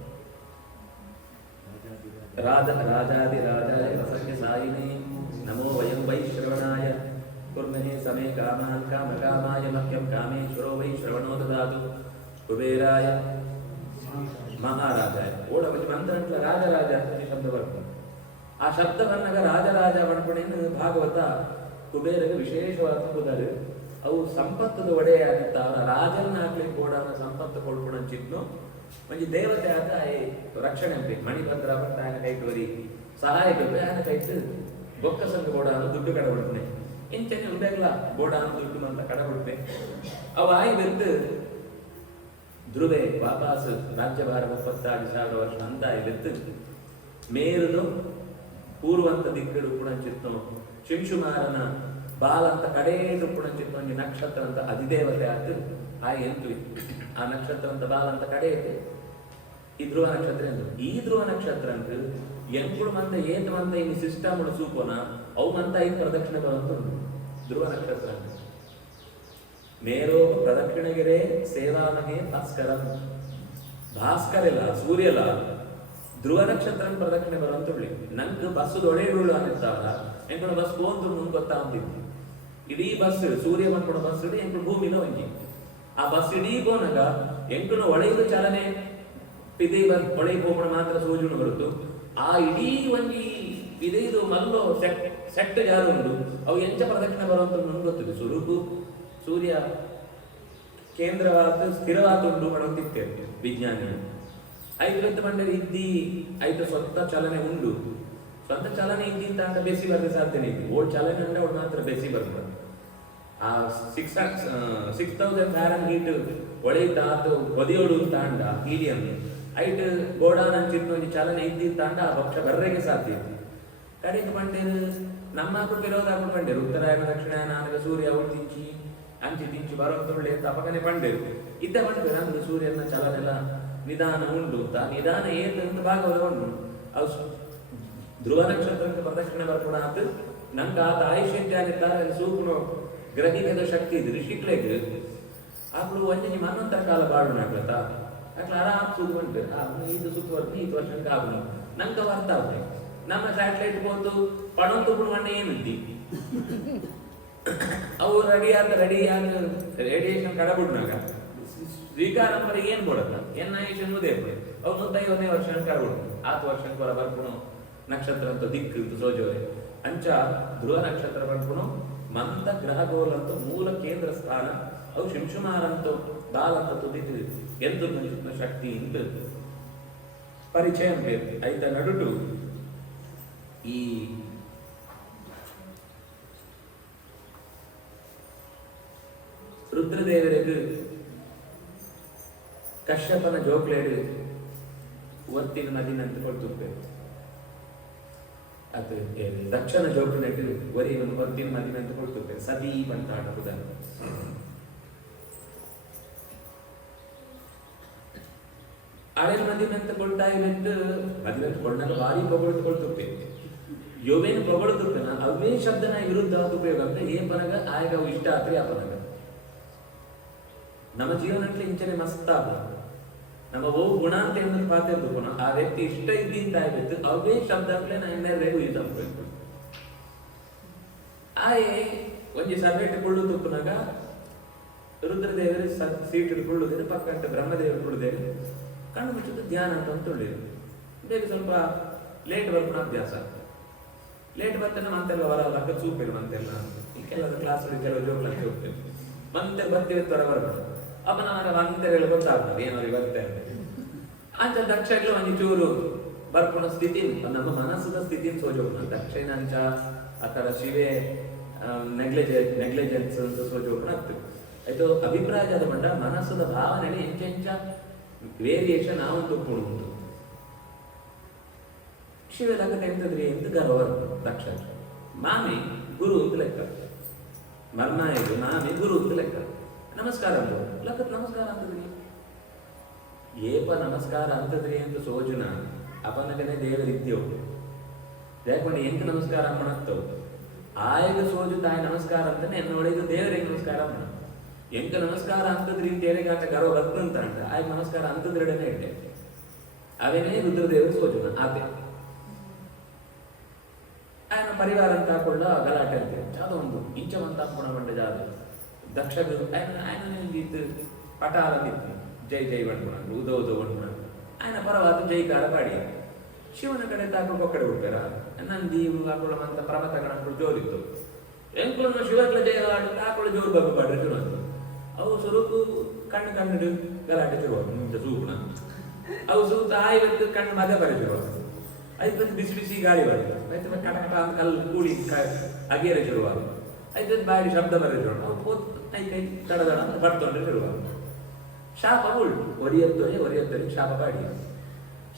ರಾಜಾದಿ ರಾಜಾಯ ವಸಂತ ಸಾಯಿನೇ ನಮೋ ವಯಂ ವೈಶ್ರವಣಾಯ ಕುರ್ಮಹೇ ಸಮೇ ಕಾಮಾನ್ ಕಾಮಕಾಮಾಯ ಮಹ್ಯಂ ಕಾಮೇಶ್ವರೋ ವೈ ಶ್ರವಣೋ ದದಾತು ಕುಬೇರಾಯ ಮಹಾರಾಜಾಯ ಓಡ ಬಗ್ಗೆ ಮಂತ್ರ ರಾಜರಾಜ ಅಂತ ಶಬ್ದ ಬರ್ತದೆ ಆ ಶಬ್ದವನ್ನಾಗ ರಾಜರಾಜ ಬಣ್ಪಣೆಯನ್ನು ಭಾಗವತ ಕುಬೇರಗೆ ವಿಶೇಷವಾದ ಕುದರು ಅವು ಸಂಪತ್ತದ ಒಡೆಯಾಗಿತ್ತ ಅವರ ರಾಜನ ಹಾಕ್ಲಿಕ್ಕೆ ಕೂಡ ಸಂಪತ್ತು ಕೊಡ್ಕೊಂಡಂಚಿದ್ನು ಮಂಜಿ ದೇವತೆ ಆದ ರಕ್ಷಣೆ ಅಂತ ಮಣಿಭದ್ರ ಭಟ್ಟ ఆయన ಕೈಟ್ ವರಿ ಸಹಾಯಕ ఆయన ಕೈಟ್ ಬೊಕ್ಕಸಂಗ ಕೂಡ ದುಡ್ಡು ಕಡಬಿಡ್ತಾನೆ ಇಂಚನೆ ಉಂಡೆಲ್ಲ ಬೋಡ ದುಡ್ಡು ಅಂತ ಕಡಬಿಡ್ತೆ ಅವ ಆಯಿ ಬೆರ್ತು ಧ್ರುವೆ ವಾಪಸ್ ರಾಜ್ಯಭಾರ 36,000 ವರ್ಷ ಅಂತ ಬೆರ್ತು ಮೇರುದು ಪೂರ್ವಂತ ದಿಕ್ಕಡು ಪುಣಚಿತ್ತು ಶಿಂಶುಮಾರನ ಬಾಲಂತ ಕಡೆಯದು ಪುಣಚಿತ್ತು ಒಂದು ನಕ್ಷತ್ರ ಅಂತ ಅಧಿದೇವತೆ ಆತು ಆ ಎಂತು ಆ ನಕ್ಷತ್ರ ಅಂತ ಬಾಲಂತ ಕಡೆಯದು ಈ ಧ್ರುವ ನಕ್ಷತ್ರ ಎಂದು ಈ ಧ್ರುವ ನಕ್ಷತ್ರ ಅಂತ ಎಂಕುಳು ಮಂತ ಏನ್ ಮಂತ ಇನ್ನು ಸಿಸ್ಟಮ್ ಸೂಪೋನ ಅವು ಮಂತ ಈ ಪ್ರದಕ್ಷಿಣೆ ಬರುವಂತ ಧ್ರುವ ನಕ್ಷತ್ರ ಅಂತ ನೇರೋಪ ಪ್ರದಕ್ಷಿಣಗಿರೇ ಸೇವಾನಗೆ ಭಾಸ್ಕರ ಇಲ್ಲ ಸೂರ್ಯಲ ಧ್ರುವ ನಕ್ಷತ್ರ ಪ್ರದಕ್ಷಿಣೆ ಬರುವಂತುಳ್ಳಿ ನಂಗೆ ಬಸ್ ದೊಡೆಯುಳ್ಳು ಅನ್ನಿರ್ತಾವಲ್ಲ ಎಂಕಣ ಬಸ್ ಹೋದ್ರು ಮುಂದೆ ಗೊತ್ತಾ ಅಂತಿದ್ವಿ ಇಡೀ ಬಸ್ ಸೂರ್ಯ ಬಂದ್ಕೊಡ ಬಸ್ ಇಡೀ ಎಂಕಳು ಭೂಮಿನ ಒಂಜಿ ಆ ಬಸ್ ಇಡೀ ಬೋನಾಗ ಎಂಕಣ ಒಳೆಯುದು ಚಲನೆ ಇದೇ ಒಳಗೆ ಹೋಗೋಣ ಮಾತ್ರ ಸೂರ್ಯನು ಬರುತ್ತು ಆ ಇಡೀ ಒಂಜಿ ಇದೈದು ಮಲ್ಲು ಸೆಟ್ ಯಾರು ಉಂಟು ಅವು ಎಂಚ ಪ್ರದಕ್ಷಿಣೆ ಬರುವಂತ ನಮ್ಗೆ ಗೊತ್ತಿದೆ ಸ್ವರೂಪು ಸೂರ್ಯ ಕೇಂದ್ರವಾದ ಸ್ಥಿರವಾದ ಉಂಟು ಮಾಡೋದಿರ್ತೇವೆ ವಿಜ್ಞಾನಿ ಐದು ಬಂದರೆ ಇದ್ದಿ ಐದು ಸ್ವಂತ ಚಲನೆ ಉಂಡು, ಸ್ವಂತ ಚಲನೆ ಇದ್ದಿಂತ ಅಂತ ಬೆಸಿ ಬರದೆ ಸಾಧ್ಯನೇ ಇದೆ. ಓಲ್ಡ್ ಚಲನೆ ಅಂದ್ರೆ ಅವ್ಳು ಮಾತ್ರ ಬೆಸಿ ಬರ್ತದೆ. ಆ 6000 ಫ್ಯಾರನ್ಹೀಟ್ ಒಳೆಯಿದ್ದ ಅದು ಒದಿಯೋಡು ಅಂತ ಅಂಡ ಹೀಲಿಯಂ ಐಟ್ ಗೋಡಾನ್ ಅಂಚಿತ್ತು ಒಂದು ಚಲನೆ ಇದ್ದಿಂತ ಅಂಡ ಆ ಪಕ್ಷ ಬರ್ರೆಗೆ ಸಾಧ್ಯ ಇದೆ. ಕಡೆಗೆ ಬಂಡೇರು ನಮ್ಮ ಕೆಲವರು ಹಾಕೊಂಡು ಬಂಡೇರು ಉತ್ತರಾಯಣ ದಕ್ಷಿಣಾಯನ ಆನಗ ಸೂರ್ಯ ಉಳ್ದಿಂಚಿ ಅಂಚಿ ತಿಂಚಿ ಬರೋಂತೊಳ್ಳೆ ಅಂತ ಅಪಕನೆ ಬಂಡೇರು ಇದ್ದ ಬಂಡೇರು ಅಂದ್ರೆ ಸೂರ್ಯನ ಚಲನೆಲ್ಲ ನಿಧಾನ ಉಂಟು ಅಂತ ನಿಧಾನ ಏನು ಭಾಗವತ ಉಂಟು. ಅವು ಧ್ರುವ ನಕ್ಷತ್ರ ಪ್ರದಕ್ಷಿಣೆ ಬರ್ಕೊಡ ಅದು ನಂಗೆ ಆತ ಆಯುಷ್ಯಂತ್ಯಾನಿದ್ದಾರೆ ಸೂಪುನು ಗ್ರಹಿಕದ ಶಕ್ತಿ ಇದೆ ಋಷಿಕ್ಲೆಗೆ ಆಕಳು ಒಂದಿನ ಮನ್ನೊಂತರ ಕಾಲ ಬಾಳು ನಾಗತ್ತ ಅಕ್ಲ ಆರಾಮ್ ಸೂದು ಉಂಟು ಇದು ಸುತ್ತುವರ್ತಿ ಇದು ವರ್ಷಕ್ಕೆ ಆಗುನು ನಂಗೆ ಅರ್ಥ ಆಗುತ್ತೆ. ನಮ್ಮ ಸ್ಯಾಟಲೈಟ್ ಬಂದು ಪಣೊಂದು ಮಣ್ಣೆ ಏನಿದ್ದಿ ಅವು ರೆಡಿಯಾದ ರೇಡಿಯೇಷನ್ ಕಡಬಿಡ್ನಾಗ ಸ್ವೀಕಾರ ನಂಬರ್ ಏನ್ ಕೊಡತ್ತ ಎನ್ಐಷನ್ ದೇವ್ರು ಅವು 150ನೇ ವರ್ಷ ಕಡಬಿಡು 10 ವರ್ಷಕ್ಕೆ ಹೊರ ಬರ್ಕೊನು ನಕ್ಷತ್ರ ಅಂತ ದಿಕ್ಕು ಸೋಜೋರೆ ಅಂಚ ಧ್ರುವ ನಕ್ಷತ್ರ ಬರ್ಕೊನು ಮಂದ ಗ್ರಹಗೋಲಂತೂ ಮೂಲ ಕೇಂದ್ರ ಸ್ಥಾನ ಅವು ಶಿಂಶುಮಾರಂತೂ ದಾಲಂತ ತುದಿತು ಎಂದು ಶಕ್ತಿ ಇಂದು ಪರಿಚಯ ಬೇಕು ಐತ ನಡುಟು ಈ ರುದ್ರದೇವರಿಗೆ ಕಶ್ಯಪನ ಜೋಕ್ಲೇಡು ಒತ್ತಿನ ನದಿನ ಅಂತ ಕೊಡ್ತಿರ್ಬೇಕು. ಅದು ದಕ್ಷಿಣ ಜೋಕ್ಲೇಟ್ ಒರಿ ಒತ್ತಿನ ನದಿನ ಅಂತ ಕೊಡ್ತಿರ್ಬೇಕು. ಸದೀಪ್ ಅಂತ ಆಡುವುದನ್ನು ಹಳೆ ಮದಿನ ಅಂತ ಕೊಡ್ತಾ ಇಲ್ಲಂತ ಮದುವೆ ಕೊಂಡಾಗ ಭಾರಿ ಪೊಗಳ್ಕೊಳ್ತಿರ್ಬೇಕು. ಯೋವೇನು ಪೊಗಳ್ತಿರ್ತಾನ ಅವೇ ಶಬ್ದನ ವಿರುದ್ಧ ಉಪಯೋಗ ಅಂದ್ರೆ ಏನ್ ಪನಗ ಆಗ ಇಷ್ಟ ಆತ್ರಿ ಆ ಪನಗ ನಮ್ಮ ಜೀವನಕ್ಕೆ ಇಂಚನೆ ಮಸ್ತ್ ಆಗ ನಮ್ಮ ಓ ಗುಣ ಅಂತ ಏನಾದ್ರು ಪಾತಿರ್ಬೇಕು ಆ ವ್ಯಕ್ತಿ ಇಷ್ಟ ಇದ್ದಿಂತ ಆಗಿತ್ತು ಅವೇ ಶಬ್ದಗಳೇ ನಾ ಇನ್ನೆರಡು ಯೂಸ್ ಆಗ್ಬೇಕು. ಆಯೇ ಒಂಜಿ ಸರ್ವೇಟ್ ಕೊಳ್ಳು ತುಪ್ಪನಾಗ ರುದ್ರದೇವರು ಸೀಟ್ ಹಿಡ್ಕೊಳ್ಳುದೇನು ಪಕ್ಕಂಟ ಬ್ರಹ್ಮದೇವರು ಕೊಡುದೇನು ಕಣ್ಣು ಮುಚ್ಚಿದ್ದು ಧ್ಯಾನ ಅಂತ ಒಳ್ಳೆಯದು. ಬೇಗ ಸ್ವಲ್ಪ ಲೇಟ್ ಬರ್ಕೊಂಡು ಅಭ್ಯಾಸ ಲೇಟ್ ಬರ್ತಾನೆ ಮಂತೆಲ್ಲ ಬರಲ್ಲ ಅಕ್ಕ ಚೂಪಿಲ್ಲ ಮಂತೆಲ್ಲ ಈ ಕೆಲವು ಕ್ಲಾಸ್ ಕೆಲವು ಜೋಗ್ಲಕ್ಕೆ ಹೋಗ್ತೇವೆ ಮಂತೆ ಬರ್ತೀವಿ ತ್ವರ ಬರ್ಬೋದು ಅಪ್ಪನ ಮಂತೆಲ್ಲ ಗೊತ್ತಾಗ್ತದೆ ಏನವ್ರಿಗೆ ಬರ್ತೇವೆ ಅಂಚ ದಕ್ಷಗಳು ಒಂದು ಚೂರು ಬರ್ಕೊಳೋ ಸ್ಥಿತಿ ನಮ್ಮ ಮನಸ್ಸದ ಸ್ಥಿತಿ ಸೋಜೋಗ ದಕ್ಷಿಣ ಅಂಚ ಆ ಥರ ಶಿವೆ ನೆಗ್ಲಿಜೆನ್ಸ್ ಅಂತ ಸೋಜೋಗ ಆಗ್ತದೆ. ಆಯ್ತು ಅಭಿಪ್ರಾಯದ ಬಂಡ ಮನಸ್ಸದ ಭಾವನೆ ಎಂಚೆಂಚ ವೇರಿಯೇಷನ್ ಆವಂತೂ ಕೊಡುವುದು ಶಿವದಾಗ ಎಂತದ್ರಿ ಎಂತ ಗರ್ವ ದಕ್ಷ ಮಾಮಿ ಗುರು ಅಂತ ಲೆಕ್ಕ ಮರ್ನಾಯರು ಮಾಮಿ ಗುರು ಅಂತ ಲೆಕ್ಕ ನಮಸ್ಕಾರ ಅಂತ ಲೆಕ್ಕ ನಮಸ್ಕಾರ ಅಂತದ್ರಿ ಏಪ ನಮಸ್ಕಾರ ಅಂತದ್ರಿ ಅಂತ ಸೋಜುನ ಅಪನಗನೆ ದೇವರಿದ್ದೇವು ಯಾಕೊಂಡು ಎಂತ ನಮಸ್ಕಾರ ಮಾಡತ್ತವು ಆಯ್ಗ ಸೋಜು ತಾಯಿ ನಮಸ್ಕಾರ ಅಂತಾನೆ ಎನ್ನೊಳಗೆ ದೇವರಿಗೆ ನಮಸ್ಕಾರ ಮಾಡ ಎಂಕ ನಮಸ್ಕಾರ ಅಂತದ್ರಿ ಅಂತ ಹೇಳಿಗ ಗರ್ವ ಬರ್ತಂತ ಆಯ್ತು ನಮಸ್ಕಾರ ಅಂತದ್ರೆಡನೆ ಇಟ್ಟೆ ಅವೇನೇ ರುದ್ರದೇವರು ಸೋಜುನ ಆತೆ ಆಯ್ನ ಪರಿವಾರ ಅಂತ ಹಾಕೊಂಡ ಗಲಾಟೆ ಅಂತೆ ಅದೊಂದು ಇಂಚವಂತ ಹಾಕೊಂಡ ಬಂಡ ಜಾಗ ದಕ್ಷಗಳು ಆಯ್ನ ಪಟಾಲ ನಿಂತು ಜೈ ಜೈ ಬಂಡ್ಕೊಣ ಉದೋ ಉದೋ ಬಂಡ್ಕೊಣ ಆಯ್ನ ಪರವಾದ ಜೈಕಾರ ಪಾಡಿ ಶಿವನ ಕಡೆ ತಾಕೊಂಡು ಕೊಕ್ಕಡೆ ಬಿಡ್ತಾರ ನಂದಿ ಹಾಕೊಳ್ಳುವಂತ ಪ್ರಮತಗಳು ಜೋರಿತ್ತು ಎಂಕೊಂಡು ಶಿವಕ್ಲ ಜಯ ಹಾಕೊಳ್ಳೋ ಜೋರು ಬಬ್ಬ ಪಾಡ್ರೆ ಶುರು ಅಂತ ಅವು ಸ್ವರೂಪು ಕಣ್ಣು ಕಣ್ಣು ಗಲಾಟೆ ಶುರುವಾಗ ಸೂಪಣ ಅವು ಸೂತ ಆಯ್ತು ಕಣ್ಣು ಮದ ಬರ ಶುರುವಾಗ ಆಯ್ತು ಬಿಸಿ ಬಿಸಿ ಗಾಳಿ ಬರ್ತದೆ ಆಯ್ತು ಕಟ ಕಟ ಅಂತ ಕಲ್ಲು ಕೂಡಿ ಅಗೇರೆ ಶುರುವಾಗ ಆಯ್ತು ಬಾಯಿ ಶಬ್ದ ಬರ ಶುರು ಅವು ಕೈ ತಡದಡ ಅಂತ ಬರ್ತೊಂಡ್ರೆ ಶುರುವಾಗ ಶಾಪ ಉಳ್ಳು ಒರಿಯತ್ತೋನೆ ಶಾಪ ಬಾಡಿ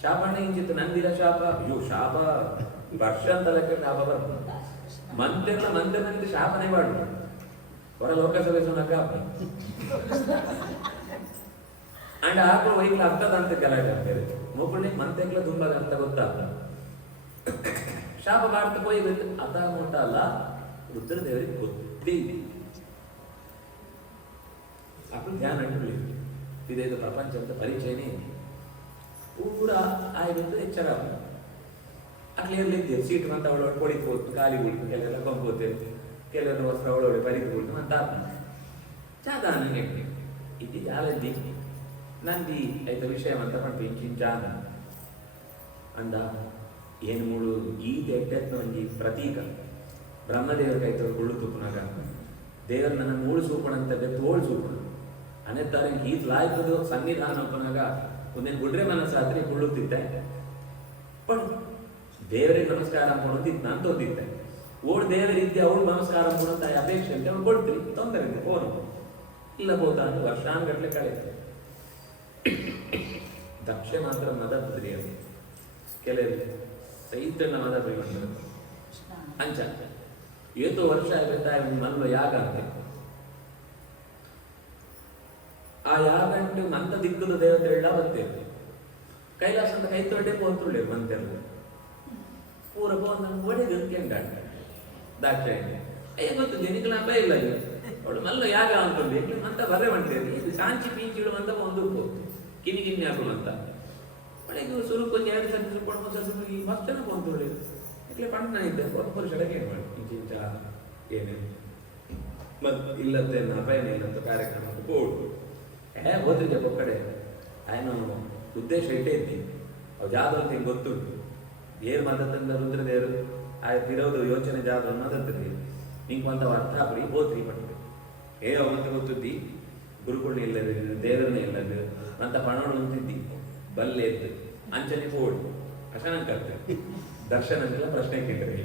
ಶಾಪಣ್ಣ ಇಂಚಿತ್ತು ನಂದಿರ ಶಾಪ ಅಯ್ಯೋ ಶಾಪ ವರ್ಷ ಅಂತ ಲೆಕ್ಕ ಶಾಪ ಬರ್ತದೆ ಮಂತ್ರಿ ಶಾಪನೆ ಮಾಡು ಹೊರ ಲೋಕಸಭೆ ಸುನಕ ಅಂಡ್ ಆಕಳು ವೈಕ್ಲ ಅರ್ಥದ ಅಂತ ಗಲಾಟೆ ಆಗ್ತದೆ ಮುಕ್ಕಳಿ ಮಂತೆಗ್ಲ ತುಂಬಾ ಅಂತ ಗೊತ್ತಾಗ ಶಾಪ ಮಾಡ್ತಾ ಹೋಗಿ ಅತ ಮೊಟ್ಟ ಅಲ್ಲ ರುದ್ರದೇವರಿಗೆ ಗೊತ್ತೇ ಅಪ್ಪ ಧ್ಯಾನ ಇಟ್ಕೊಳ್ಳಿ ಇದೇದು ಪ್ರಪಂಚ ಅಂತ ಪರಿಚಯನೇ ಪೂರ ಆಯ್ತು ಎಚ್ಚರ ಅಕ್ಲಿಯರ್ಲಿದ್ದೇವೆ ಸೀಟು ಅಂತ ಅವಳು ಕೊಡಿತು ಖಾಲಿ ಬಿಡ್ತು ಕೆಲವೆಲ್ಲ ಕೊಂಬೋತೇವೆ ಕೆಲವರು ವಸ್ತ್ರ ಅವಳವಳೆ ಪರಿದು ಬಿಡ್ತು ಅಂತ ಚಾದಾನ ಹೇಳಿ ಇದು ಜಾಲದ್ದಿ ನಂದಿ ಆಯ್ತ ವಿಷಯ ಅಂತ ಪಂಟು ಇಂಚಿಂಚಾನ ಅಂದ ಏನು ಮೂಳು ಈ ಎಟ್ಟೆತ್ತ ಒಂಜಿ ಪ್ರತೀಕ ಬ್ರಹ್ಮದೇವರ ಕೈತವರು ಕುಳ್ಳು ತುಪ್ಪನಾಗ ದೇವರು ನನ್ನ ಮೂಳು ಸೂಪಣಂತ ಬೆತ್ತು ಓಳು ಸೂಪಣ ಅನೆತ್ತಾರೆ ಈತ್ ಲಾಯ್ಕದು ಸನ್ನಿಧಾನ ಒಪ್ಪನಾಗ ಒಂದೇನು ಗುಡ್ರೆ ಮನಸ್ಸಾದ್ರೆ ಕುಳ್ಳುತ್ತಿದ್ದೆ ಪಡು ದೇವರಿಗೆ ನಮಸ್ಕಾರ ಮಾಡೋದಿತ್ತು ನಾನು ತೊಂದಿದ್ದೆ ಓಡ್ ದೇವರಿದ್ದೆ ಅವಳು ನಮಸ್ಕಾರ ಮಾಡೋಂತ ಅಪೇಕ್ಷೆ ಅಂತ ಅವ್ಳು ಕೊಡ್ತೀರಿ ತೊಂದರೆ ಇದೆ ಫೋನ್ ಇಲ್ಲ ಹೋದ ಅಂತ ವರ್ಷಾನುಗಟ್ಲೆ ಕಳೆಯುತ್ತೆ. ದಕ್ಷ ಮಾತ್ರ ಮದ ಬದ್ರಿ ಅದು ಕೆಲವರು ಸೈತನ ಮದ ಬೆಳೆಯುವಂಥದ್ದು ಅಂಚ ಏತು ವರ್ಷ ಆಯ್ತಾಯ ಮಲ್ವ ಯಾಗ ಅಂತೆ ಆ ಯಾಗಂಟು ಮಂತ ದಿಕ್ಕದ ದೇವತೆ ಎಲ್ಲ ಬರ್ತೇವೆ ಕೈಲಾಸ ಅಂತ ಕೈ ತೊಡೆ ಪೋಂತುಳ್ಳೆ ಮಂತೆಲ್ಲ ಪೂರ ಪೋನ್ ಒಡೆದು ಕೆಂಗಾಟ ದಾಕ್ಷಾಯಣಿ ಅಯ್ಯ ಗೊತ್ತು ಜನಿಗಳ ಹಬ್ಬ ಇಲ್ಲ ಅವಳು ಮಲ್ಲ ಯಾಗ ಅನ್ಕೊಂಡು ಅಂತ ಬರ್ರೆ ಮಾಡ್ತೇವೆ ಇದು ಕಾಂಚಿ ಪೀಂಚಿಗಳು ಅಂತ ಒಂದು ಕಿನಿ ಕಿನ್ನಿ ಹಾಕುವಂತ ಒಳಗೆ ಸುರುಕೊಂದು 2 ಸತಿ ಸುರ್ಕೊಂಡು ಹೊಸ ಸುರುಗಿ ಮಸ್ತ್ ಜನ ಪೋಂತುಳ್ಳಿ ಇಟ್ಲೆ ಪಣ್ಣ ಇದ್ದೆ ಪುರುಷರಿಗೆ ಏನು ಮಾಡಿ ಇಂಚಿಂಚ ಏನೇನು ಮತ್ತು ಇಲ್ಲತ್ತೆ ಅಪಾಯನ ಇಲ್ಲಂತ ಕಾರ್ಯಕ್ರಮಕ್ಕೆ ಹೋಡು ಓದಿದ್ದೆ ಒಕ್ಕಡೆ ಆಯ್ನ ಉದ್ದೇಶ ಇಟ್ಟೇ ಇದ್ದಿ ಅವು ಜಾದವ್ ಅಂತ ಹಿಂಗೆ ಗೊತ್ತುಂಟು ಏರು ಮದತ್ತಂದ ರುದ್ರದೇವರು ಆಯ್ತಿರೋದು ಯೋಚನೆ ಜಾದವ್ ಮದತ್ತದ್ರಿ ನಿಂಗೆ ಒಂದು ಅರ್ಥ ಹಾಕಿ ಓದ್ರಿ ಪಟ್ಟು ಅವಂತ ಗೊತ್ತಿದ್ದಿ ಗುರುಕುಳ್ಳಿ ಇಲ್ಲದ ದೇವರನ್ನೇ ಇಲ್ಲದು ಅಂತ ಪಣೋಡು ಅಂತಿದ್ದಿ ಬಲ್ಲೆ ಎದ್ದು ಅಂಚನೆ ಹೋಡು ಅಶನಂಕರ್ತ ದರ್ಶನಕ್ಕೆಲ್ಲ ಪ್ರಶ್ನೆ ಕೇಳಿದ್ರಿ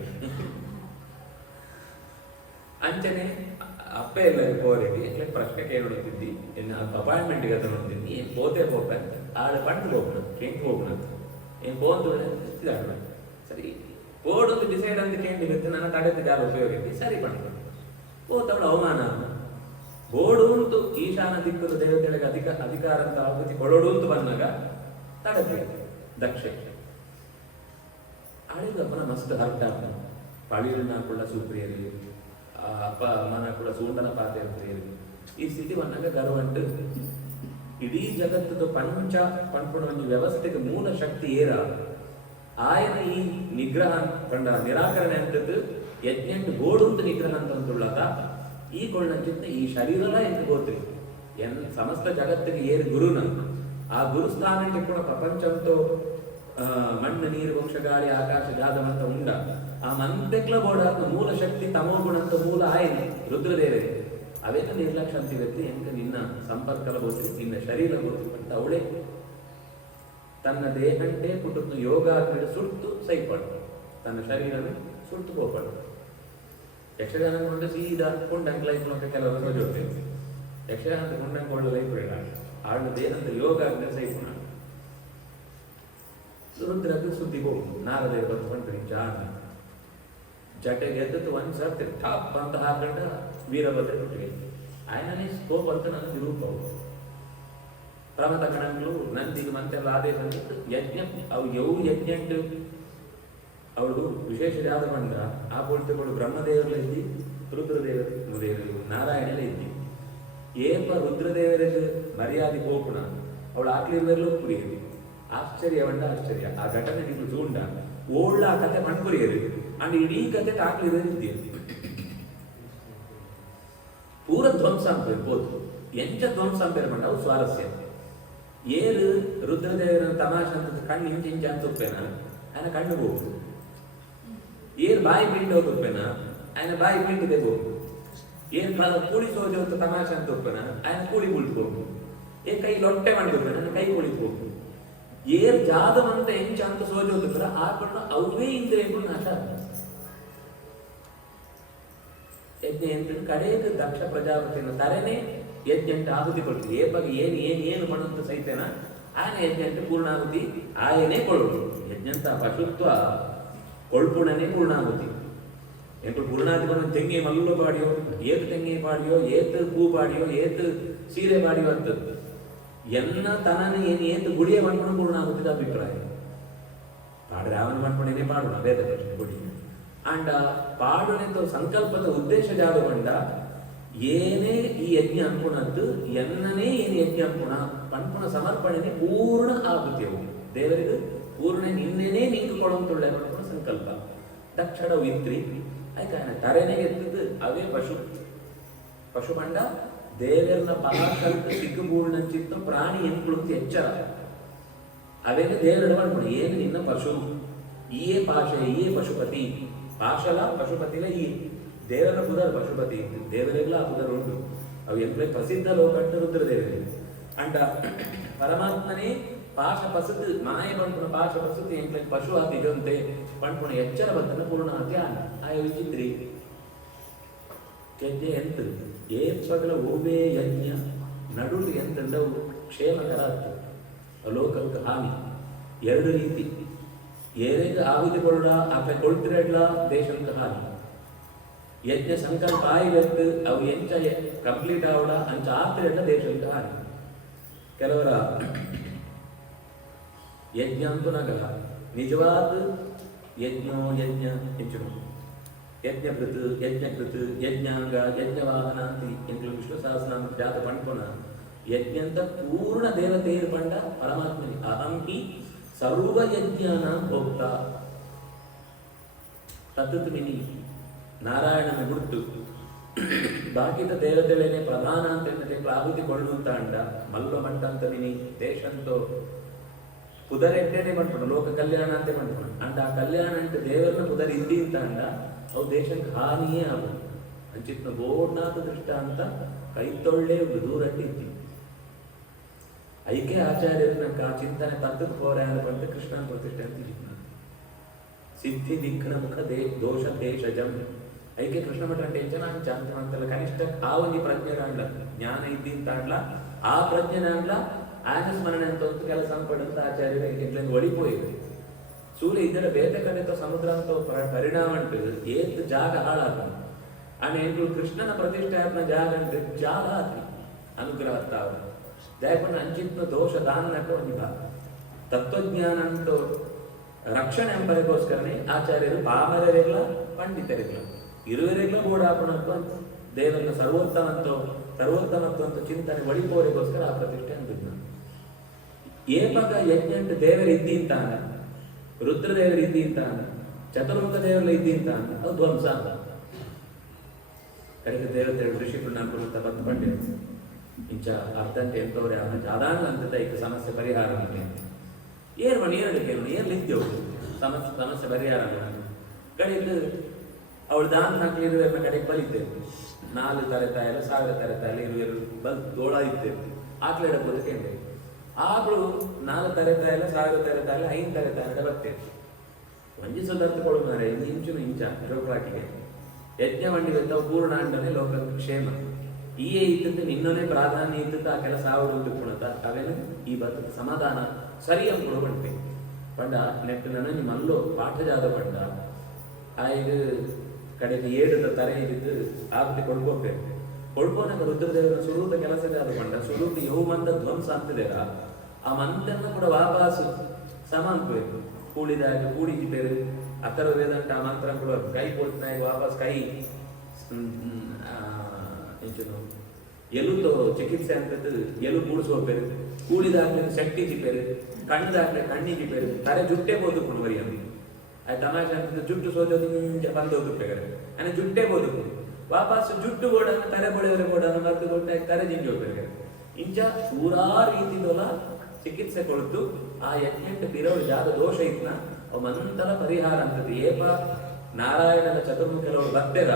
ಅಂಚನೆ ಅಪ್ಪ ಎಲ್ಲ ಹೋಗಿ ಪ್ರಶ್ನೆ ಕೇಳಿದ್ದಿ ಇನ್ನು ಅಪಾಯಿಂಟ್ಮೆಂಟ್ಗೆ ಅದು ನೋಡ್ತೀನಿ ಏನು ಪೋತೆ ಹೋಗ ಆಳು ಪಂಡು ಹೋಗೋಣ ಕೆಂಟು ಹೋಗೋಣ ಏನು ಪೋಂದು ಸರಿ ಪೋಡೊಂದು ಡಿಸೈಡ್ ಅಂತ ಕೇಳಿರುತ್ತೆ ನನ್ನ ತಡೆದು ಜಾಗ ಉಪಯೋಗ ಐತಿ ಸರಿ ಪಂಡು ಪೋತವಳು ಅವಮಾನ ಬೋಡು ಉಂಟು ಈಶಾನ ದಿಕ್ಕದ ದೇವತೆಗಳಿಗೆ ಅಧಿಕಾರ ಅಂತ ಆಹುತಿ ಕೊಡೋಡು ಅಂತ ಬಂದಾಗ ತಡತೆ ದಕ್ಷ ಆಳಿದಪ್ಪನ ಮಸ್ತ್ ಹರ್ಟ ಪಳಿಯನ್ನ ಕೂಡ ಸುಪ್ರಿಯರಿ ಅಪ್ಪ ಅಮ್ಮನ ಕೂಡ ಸೂಂಡನ ಪಾತೆ ಇರ್ತೀರಿ ಈ ಸ್ಥಿತಿ ಬಂದಾಗ ಗರ್ವಂಟು ಇಡೀ ಜಗತ್ತದ ಪಂಚ ಪಂಪುಣ ಒಂದು ವ್ಯವಸ್ಥೆಗೆ ಮೂಲ ಶಕ್ತಿ ಏರ ಆಯನ ಈ ನಿಗ್ರಹ ಕಂಡ ನಿರಾಕರಣೆ ಅಂತದ್ದು ಯಜ್ಞಂಟು ಗೋಡು ಅಂತ ನಿಗ್ರಹ ಅಂತ ಅಂತುಳ್ಳತ ಈ ಕೊಳ್ಳಂಚಿತ್ತ ಈ ಶರೀರಲ ಎಂದು ಗೋತ್ರಿ ಸಮಸ್ತ ಜಗತ್ತಿಗೆ ಏರು ಗುರುನ ಆ ಗುರುಸ್ಥಾನಕ್ಕೆ ಕೂಡ ಪ್ರಪಂಚಂತೋ ಮಣ್ಣು ನೀರು ವಂಶ ಗಾಳಿ ಆಕಾಶ ಜಾದವಂತ ಉಂಡ ಆ ಮಂತೆಕ್ಲ ಬೋಡಾದ ಮೂಲ ಶಕ್ತಿ ತಮೋಗುಣ ಅಂತ ಮೂಲ ಆಯನೆ ರುದ್ರದೇವರೇ ಅವೇನ ನಿರ್ಲಕ್ಷ್ಯ ಅಂತಿರುತ್ತೆ ಎಂಕ ನಿನ್ನ ಸಂಪರ್ಕಲ ಗೋತ್ರಿ ನಿನ್ನ ಶರೀರ ಗೋತ್ರಿ ಅಂತ ಅವಳೇ ತನ್ನ ದೇಹಂಟೆ ಕುಟುಂಬ ಯೋಗ ಸುಟ್ಟು ಸೈಪಡು ತನ್ನ ಶರೀರವೇ ಸುಟ್ಟು ಹೋಗ್ಪಡು ಯಕ್ಷಗಾನ ಕೊಂಡು ಸೀದಾ ಕೊಂಡಂಗ್ ಲೈಫ್ ಅಂತ ಕೆಲವರು ಜೊತೆ ಯಕ್ಷಗಾನದ ಕೊಂಡಂಗ್ ಕೊಂಡು ಲೈಫ್ ಬೇಡ ಆಳು ದೇಹದ ಯೋಗ ಸೈಪುಣ ರುದ್ರಕ್ಕೆ ಸುದ್ದಿ ಹೋಗು ನಾರದೇವರು ಬಂದ್ಕೊಂಡ್ರಿ ಜಾನ ಜಟೆಗೆ ಎದ್ದದ್ದು ಒಂದ್ ಸರ್ತಿ ಟಾಪ್ ಅಂತ ಹಾಕೊಂಡ ವೀರಭದ್ರ ಕೊಟ್ಟಿಗೆ ಆಯನೇ ಸ್ಕೋಪ್ ಅಂತ ನನಗೆ ರೂಪವು ಪ್ರಮತ ಗಣಗಳು ನಂದಿಗೆ ಮಂತೆಲ್ಲ ಆದೇಶ ಯಜ್ಞ ಅವು ಯವು ಯಜ್ಞಂಟು ಅವಳು ವಿಶೇಷ ಯಾವ್ದು ಬಂದ ಆ ಪೋಲ್ತಗಳು ಬ್ರಹ್ಮದೇವರೆಲ್ಲ ಇದ್ದಿ ರುದ್ರದೇವರು ನಾರಾಯಣೆಲ್ಲ ಇದ್ದಿ ಏಪ ರುದ್ರದೇವರಲ್ಲಿ ಮರ್ಯಾದೆ ಹೋಗುಣ ಅವಳು ಆಕ್ಲಿರ್ವೆಲ್ಲೂ ಪುರಿಯರಿ ಆಶ್ಚರ್ಯ ಬಂಡ ಆಶ್ಚರ್ಯ ಆ ಘಟನೆ ನೀವು ಚೂಂಡ ಓಳ್ಳ ಆ ಕತೆ ಮಣ್ಪುರಿಯರಿ ಅಂಡ್ ಇಡೀ ಕತೆ ಆಕ್ಲಿರ್ವರಿದ್ದೀರಿ ಪೂರ ಧ್ವಂಸ ಅಂತ ಇರ್ಬೋದು ಎಂಚ ಧ್ವಂಸ ಅಂತ ಇರ್ಬಂಡ ಅವು ಸ್ವಾರಸ್ಯ ಏರು ರುದ್ರದೇವರ ತಮಾಷ ಅಂತ ಕಣ್ಣು ಇಂಚಿಂಚ ಅಂತ ಉಪ್ಪೇನ ఆయన ಕಣ್ಣು ಹೋಗು ಏನ್ ಬಾಯಿ ಪಿಂಡ್ ಹೋಗುಪ್ಪೇನ ఆయన ಬಾಯಿ ಪಿಂಡಿದೆ ಹೋಗು ಏನ್ ಕೂಳಿ ಸೋಜು ಅಂತ ತಮಾಷೆ ಅಂತ ಉಪ್ಪೇನ ఆయన ಕೂಳಿ ಕುಳಿತುಕೋಗು ಏನ್ ಕೈ ಲೊಟ್ಟೆ ಮಾಡಿದ್ಮೇನ ನನ್ನ ಕೈ ಕುಳಿತುಕೋಗು ಏರ್ ಜಾದವಂತ ಎಂಚ ಅಂತ ಸೋಜೋದ್ರ ಆಕೊಂಡು ಅವೇ ಇಂದ್ರಿಯಗಳು ನಾಶ ಯಜ್ಞ ಎಂತ ಕಡೆಗೆ ದಕ್ಷ ಪ್ರಜಾಪತಿಯನ್ನು ತರೆನೇ ಯಜ್ಞಂಟ ಆಹುತಿ ಕೊಡ್ತೀವಿ ಏಪಾಗ ಏನು ಮಾಡುವಂತ ಸಹಿತನ ಆಯನ ಯಜ್ಞಂಟ ಪೂರ್ಣಾಹುತಿ ಆಯನೇ ಕೊಡೋದು ಯಜ್ಞಂತ ಪಶುತ್ವ ಕೊಳ್ಪುಣನೇ ಪೂರ್ಣಾಹುತಿ ಎಂಟು ಪೂರ್ಣಾಹುತಿ ತೆಂಗಿ ಮಲ್ಲು ಪಾಡಿಯೋ ಏತು ತೆಂಗಿ ಪಾಡಿಯೋ ಏತು ಪೂ ಪಾಡಿಯೋ ಏತು ಸೀರೆ ಪಾಡಿಯೋ ಅಂತದ್ದು ಎನ್ನ ತನನ ಏತು ಗುಡಿಯ ಮಾಡ್ಕೊಂಡು ಪೂರ್ಣಾಹುತಿದ ಅಭಿಪ್ರಾಯ ಪಾಡ್ರೆ ಅವನ ಮಾಡ್ಕೊಂಡೇನೆ ಪಾಡೋಣ ವೇದ ಗುಡಿ ಅಂಡ ಪಾಡುನೆಂತ ಸಂಕಲ್ಪದ ಉದ್ದೇಶ ಜಾಡುಗೊಂಡ ಏನೇ ಈ ಯಜ್ಞ ಅನ್ಪುಣದ್ದು ಎನ್ನನೇ ಏನು ಯಜ್ಞ ಅನ್ಪುಣ ಪಂಪುಣ ಸಮರ್ಪಣೆನೇ ಪೂರ್ಣ ಆಗುತ್ತೇವು ದೇವರಿಗೆ ಪೂರ್ಣ ನಿನ್ನೆನೇ ನಿಂತುಕೊಳ್ಳುವಂತೊಳ್ಳೆ ಪಂಪುಣ ಸಂಕಲ್ಪ ದಕ್ಷಿಣ ವಿತ್ರಿ ಆಯ್ತಾ ತರೆನೇ ಎತ್ತದ್ದು ಅವೇ ಪಶು ಪಂಡ ದೇವರನ್ನ ಪಾಕಲ್ಪ ಸಿಕ್ಕುಗೂಳ್ನಂಚಿತ್ತು ಪ್ರಾಣಿ ಎನ್ಕುಳುತ್ತ ಎಚ್ಚರ ಅವೇನು ದೇವರ ಮಾಡ್ಕೊಂಡು ಏನು ನಿನ್ನ ಪಶು ಈಯೇ ಪಾಶ ಈಯೇ ಪಶುಪತಿ ಪಾಶಲ ಪಶುಪತಿಲ ಈ ದೇವರ ಪುದರ್ ಪಶುಪತಿ ದೇವರೆಲ್ಲ ಆ ಪುದರ್ ಉಂಟು ಅವು ಎಂಪ್ಲೆ ಪ್ರಸಿದ್ಧ ಲೋಕಂಟು ರುದ್ರದೇವರಿಗೆ ಅಂಡ ಪರಮಾತ್ಮನೇ ಪಾಶ ಪಸದು ಮಾಯ ಪಂಪುನ ಪಾಶ ಪಸದು ಎಂಕ್ಲೆ ಪಶು ಆದಿಜೊಂತೆ ಪಂಪುನ ಎಚ್ಚರ ಬದ್ದನ ಪೂರ್ಣ ಧ್ಯಾನ ಆಯ ವಿಚಿತ್ರಿ ಕೆಜ್ಜೆ ಎಂತ ಏಪಗಲ ಓಬೇ ಯಜ್ಞ ನಡುಲು ಎಂತಂದವು ಕ್ಷೇಮಕರ ಲೋಕಕ್ಕೆ ಹಾನಿ ಎರಡು ರೀತಿ ಏನೇಗ ಆಹುತಿಗೊಳ್ಳ ಆಕೆ ಕೊಳ್ತಿರಡ್ಲ ದೇಶಕ್ಕೆ ಹಾನಿ ಯಜ್ಞ ಸಂಕಲ್ಪ ಆಯ್ತು ಅವು ಎಂಚ ಕಂಪ್ಲೀಟ್ ಆವಡ ಅಂಚ ಆತ್ರೆಡ್ಲ ದೇಶಕ್ಕೆ ಹಾನಿ ಕೆಲವರ ಯಜ್ಞ ಅಂತೂ ನಗಲ ನಿಜವಾದ ಯಜ್ಞೋ ಯಜ್ಞ ಹೆಚ್ಚು ಯಜ್ಞಕೃತ್ ಯಜ್ಞಕೃತ್ ಯಜ್ಞಾಂಗ ಯಜ್ಞವಾಹನ ಅಂತ ಎಂಕ್ಲು ವಿಷ್ಣು ಸಹಸ್ರನಾಮ ಜಾತ ಪಂಡ್ಕೊನ ಯಜ್ಞ ಅಂತ ಪೂರ್ಣ ದೇವತೆಯರು ಪಂಡ ಪರಮಾತ್ಮನಿ ಅಹಂ ಹಿ ಸರ್ವ ಯಜ್ಞಾನ ಭೋಕ್ತ ತತ್ತತ್ ಮಿನಿ ನಾರಾಯಣನ ಗುರುತು ಬಾಕಿದ ದೇವತೆಗಳೇನೆ ಪ್ರಧಾನ ಅಂತ ಆಹುತಿ ಕೊಳ್ಳುವಂತ ಅಂಡ ಮಲ್ಲ ಮಂಟ ಅಂತ ಮಿನಿ ದೇಶ ಅಂತೋ ಪುದರೆಡ್ಡೇನೆ ಮಾಡ್ಕೊಂಡು ಲೋಕ ಕಲ್ಯಾಣ ಅಂತ ಮಾಡ್ಕೊಂಡು ಅಂಡ ಆ ಕಲ್ಯಾಣ ಅಂತ ದೇವರನ್ನ ಪುದರ್ ಇದ್ದಿ ಅಂತ ಅಂಡ ಅವು ದೇಶಕ್ಕೆ ಹಾನಿಯೇ ಆಗುದು ಅಂಚಿತ್ನ ಬೋರ್ನಾಥ ದೃಷ್ಟ ಅಂತ ಕೈ ತೊಳ್ಳೆ ದೂರಟ್ಟಿ ಇದ್ದಿ ಐಕೆ ಆಚಾರ್ಯರನ್ನ ಆ ಚಿಂತನೆ ತತ್ತದ ಹೋರೆ ಅಂತ ಕೃಷ್ಣನ ಪ್ರತಿಷ್ಠೆ ಅಂತ ಸಿದ್ಧಿ ದಿಕ್ಕಣ ಮುಖ ದೋಷ ದೇಶಜಂ ಐಕೆ ಕೃಷ್ಣ ಮಠ అంటే ಜನ ಅಂತ ಅಂತಲ್ಲ ಕನಿಷ್ಠ ಆ ಒಂದು ಪ್ರಜ್ಞೆ ಕಾಣ್ಲ ಜ್ಞಾನ ಇದ್ದಿ ಅಂತ ಆಡ್ಲ ಆ ಪ್ರಜ್ಞೆ ಆಡ್ಲ ಆನ ಸ್ಮರಣೆ ಅಂತ ಒಂದು ಕೆಲಸ ಪಡೆದಂತ ಆಚಾರ್ಯರು ಇದ್ರಿಂದ ಒಳಿಪೋಯಿದೆ ಸೂರ್ಯ ಇದರ ಬೇತೆ ಕಡೆತ ಸಮುದ್ರ ಅಂತ ಪರಿಣಾಮ ಉಂಟು ಏತ್ ಜಾಗ ಹಾಳಾದ ಆನೆ ಎಂಟು ಕೃಷ್ಣನ ಪ್ರತಿಷ್ಠೆ ಆತ್ಮ ಜಾಗ ಉಂಟು ಜಾಗ ಆತ್ರಿ ಅನುಗ್ರಹ ತಾವ ದಯಪಣ್ಣ ಅಂಚಿತ್ನ ದೋಷ ದಾನಕ ಒಂದು ಭಾಗ ತತ್ವಜ್ಞಾನ ಅಂತೂ ರಕ್ಷಣೆ ಎಂಬರಿಗೋಸ್ಕರನೇ ಆಚಾರ್ಯರು ಪಾಮರರಿಲ್ಲ ಪಂಡಿತರಿಲ್ಲ ಇರುವರಿಲ್ಲ ಓಡಾಪಣತ್ವ ದೇವರನ್ನ ಸರ್ವೋತ್ತಮತ್ವ ಅಂತ ಚಿಂತನೆ ಒಳಿಪೋರಿಗೋಸ್ಕರ ಆ ಪ್ರತಿಷ್ಠೆ ಅಂತಿದ್ದ ಏಪಗ ಯಜ್ಞ ದೇವರ ಇದ್ದಿ ಅಂತಾನ ರುದ್ರದೇವರ ಇದ್ದಿ ಅಂತಾನ ಚತುರ್ಮುಖ ದೇವರ ಇದ್ದಿ ಅಂತಾನ ಅದು ಧ್ವಂಸ ಅಂತ ಕಡೆಗೆ ದೇವತೆ ಋಷಿಗಳು ನಾಲ್ಕು ಬದ್ಧ ಪಂಡೆ ಇಂಚ ಅರ್ಧಂತೆ ಎಂತವ್ರೆ ಅವನ ಸಾಧಾರಣ ಅಂತ ಈಗ ಸಮಸ್ಯೆ ಪರಿಹಾರ ಏನ್ ಮಾಡಿ ಏರ್ಲಿದ್ದೇವು ಸಮಸ್ಯೆ ಪರಿಹಾರ ಕಡೆಯಿಂದ ಅವಳು ದಾನ ಹಾಕಲಿರುವ ಕಡೆಗೆ ಬಲಿದ್ದೇವೆ 4 ತರತಾಯಲ್ಲ 1000 ತರತಾಯಲ್ಲ ಇರುವರು ದೋಳ ಇದ್ದೇವೆ ಆಕಳ ಬದುಕೇವೆ ಆಕಳು 4 ತರತಾಯಲ್ಲ 1000 ತರತಾಯಲ್ಲ 5 ತರತಾಯಲ್ಲ ಬರ್ತೇವೆ ಒಂಜಿ ಸುಧಾರ್ಥ ಕೊಡುತ್ತಾರೆ ಇಂಚ ಜೋಪಾಟಿಗೆ ಯಜ್ಞ ಮಂಡಿಗೆ ಪೂರ್ಣ ಅಂಡನೆ ಲೋಕ ಕ್ಷೇಮ ಈಯೇ ಇದ್ದದ್ದು ನಿನ್ನನೇ ಪ್ರಾಧಾನ್ಯ ಇದ್ದದ್ದು ಆ ಕೆಲಸ ಆವಡು ಕುಣತ ಅವೇನು ಈ ಬರ್ತದ ಸಮಾಧಾನ ಸರಿ ಅಂಗಳು ಬಂಟೆ ಪಂಡ ನೆಟ್ಟು ನನ್ನ ಮಲ್ಲು ಪಾಠ ಜಾದ ಪಂಡ ಆಯ್ದು ಕಡೆಗೆ 7 ತರೆ ಇದ್ದು ಆಗುತ್ತೆ ಕೊಡ್ಕೋನಾಗ ರುದ್ರದೇವರ ಸುರೂತ ಕೆಲಸ ಜಾದ ಪಂಡ ಸುರೂತ ಯೋ ಮಂದ ಧ್ವಂಸ ಅಂತಿದೇರ ಆ ಮಂದನ್ನ ಕೂಡ ವಾಪಾಸು ಸಮ ಅನ್ಕೋಬೇಕು ಕೂಡಿದಾಗ ಕೂಡಿಜಿ ಬೇರೆ ಅಥರ್ವ ವೇದಂಟ ಆ ಮಂತ್ರ ಕೂಡ ಕೈ ಕೊಡ್ತಾಗ ವಾಪಸ್ ಕೈ ಎಂಚನು ಎಲುతో ಚಿಕಿತ್ಸೆ ಅಂತದ್ದು ಎಲು ಕೂಡಿಸುವ ಬೇರೆ ಕೂಡಿದಾಗ್ಲೇ ಶಕ್ತಿ ಜಿಪೇರು ಕಣ್ಣದಾಗ್ಲೇ ಕಣ್ಣಿಗೆ ಬೇರೆ ತಲೆ ಜುಟ್ಟೆ ಬೋದುಕೊಂಡು ಬರೀ ಅಂತ ಆ ತಮಾಷೆ ಅಂತದ್ದು ಜುಟ್ಟು ಸೋದೋದು ಮುಂಚೆ ಬಂದೋದು ಬೇಕಾರೆ ಅಂದ್ರೆ ಜುಟ್ಟೆ ಬೋದುಕೊಂಡು ವಾಪಸ್ ಜುಟ್ಟು ಬೋಡನ್ನು ತಲೆ ಬಳೆಯವರೆ ಬೋಡನ್ನು ಮದ್ದು ಕೊಟ್ಟಾಗ ತಲೆ ಜಿಂಗಿ ಹೋಗ್ಬೇಕಾರೆ ಇಂಚ ಪೂರಾ ರೀತಿದೊಲ ಚಿಕಿತ್ಸೆ ಕೊಡ್ತು ಆ ಯಜ್ಞಕ್ಕೆ ಬಿರೋರು ಜಾದ ದೋಷ ಇತ್ನ ಮಂತರ ಪರಿಹಾರ ಅಂತದ್ದು ಏಪ ನಾರಾಯಣನ ಚತುರ್ಮುಖಲವರು ಬತ್ತೆರ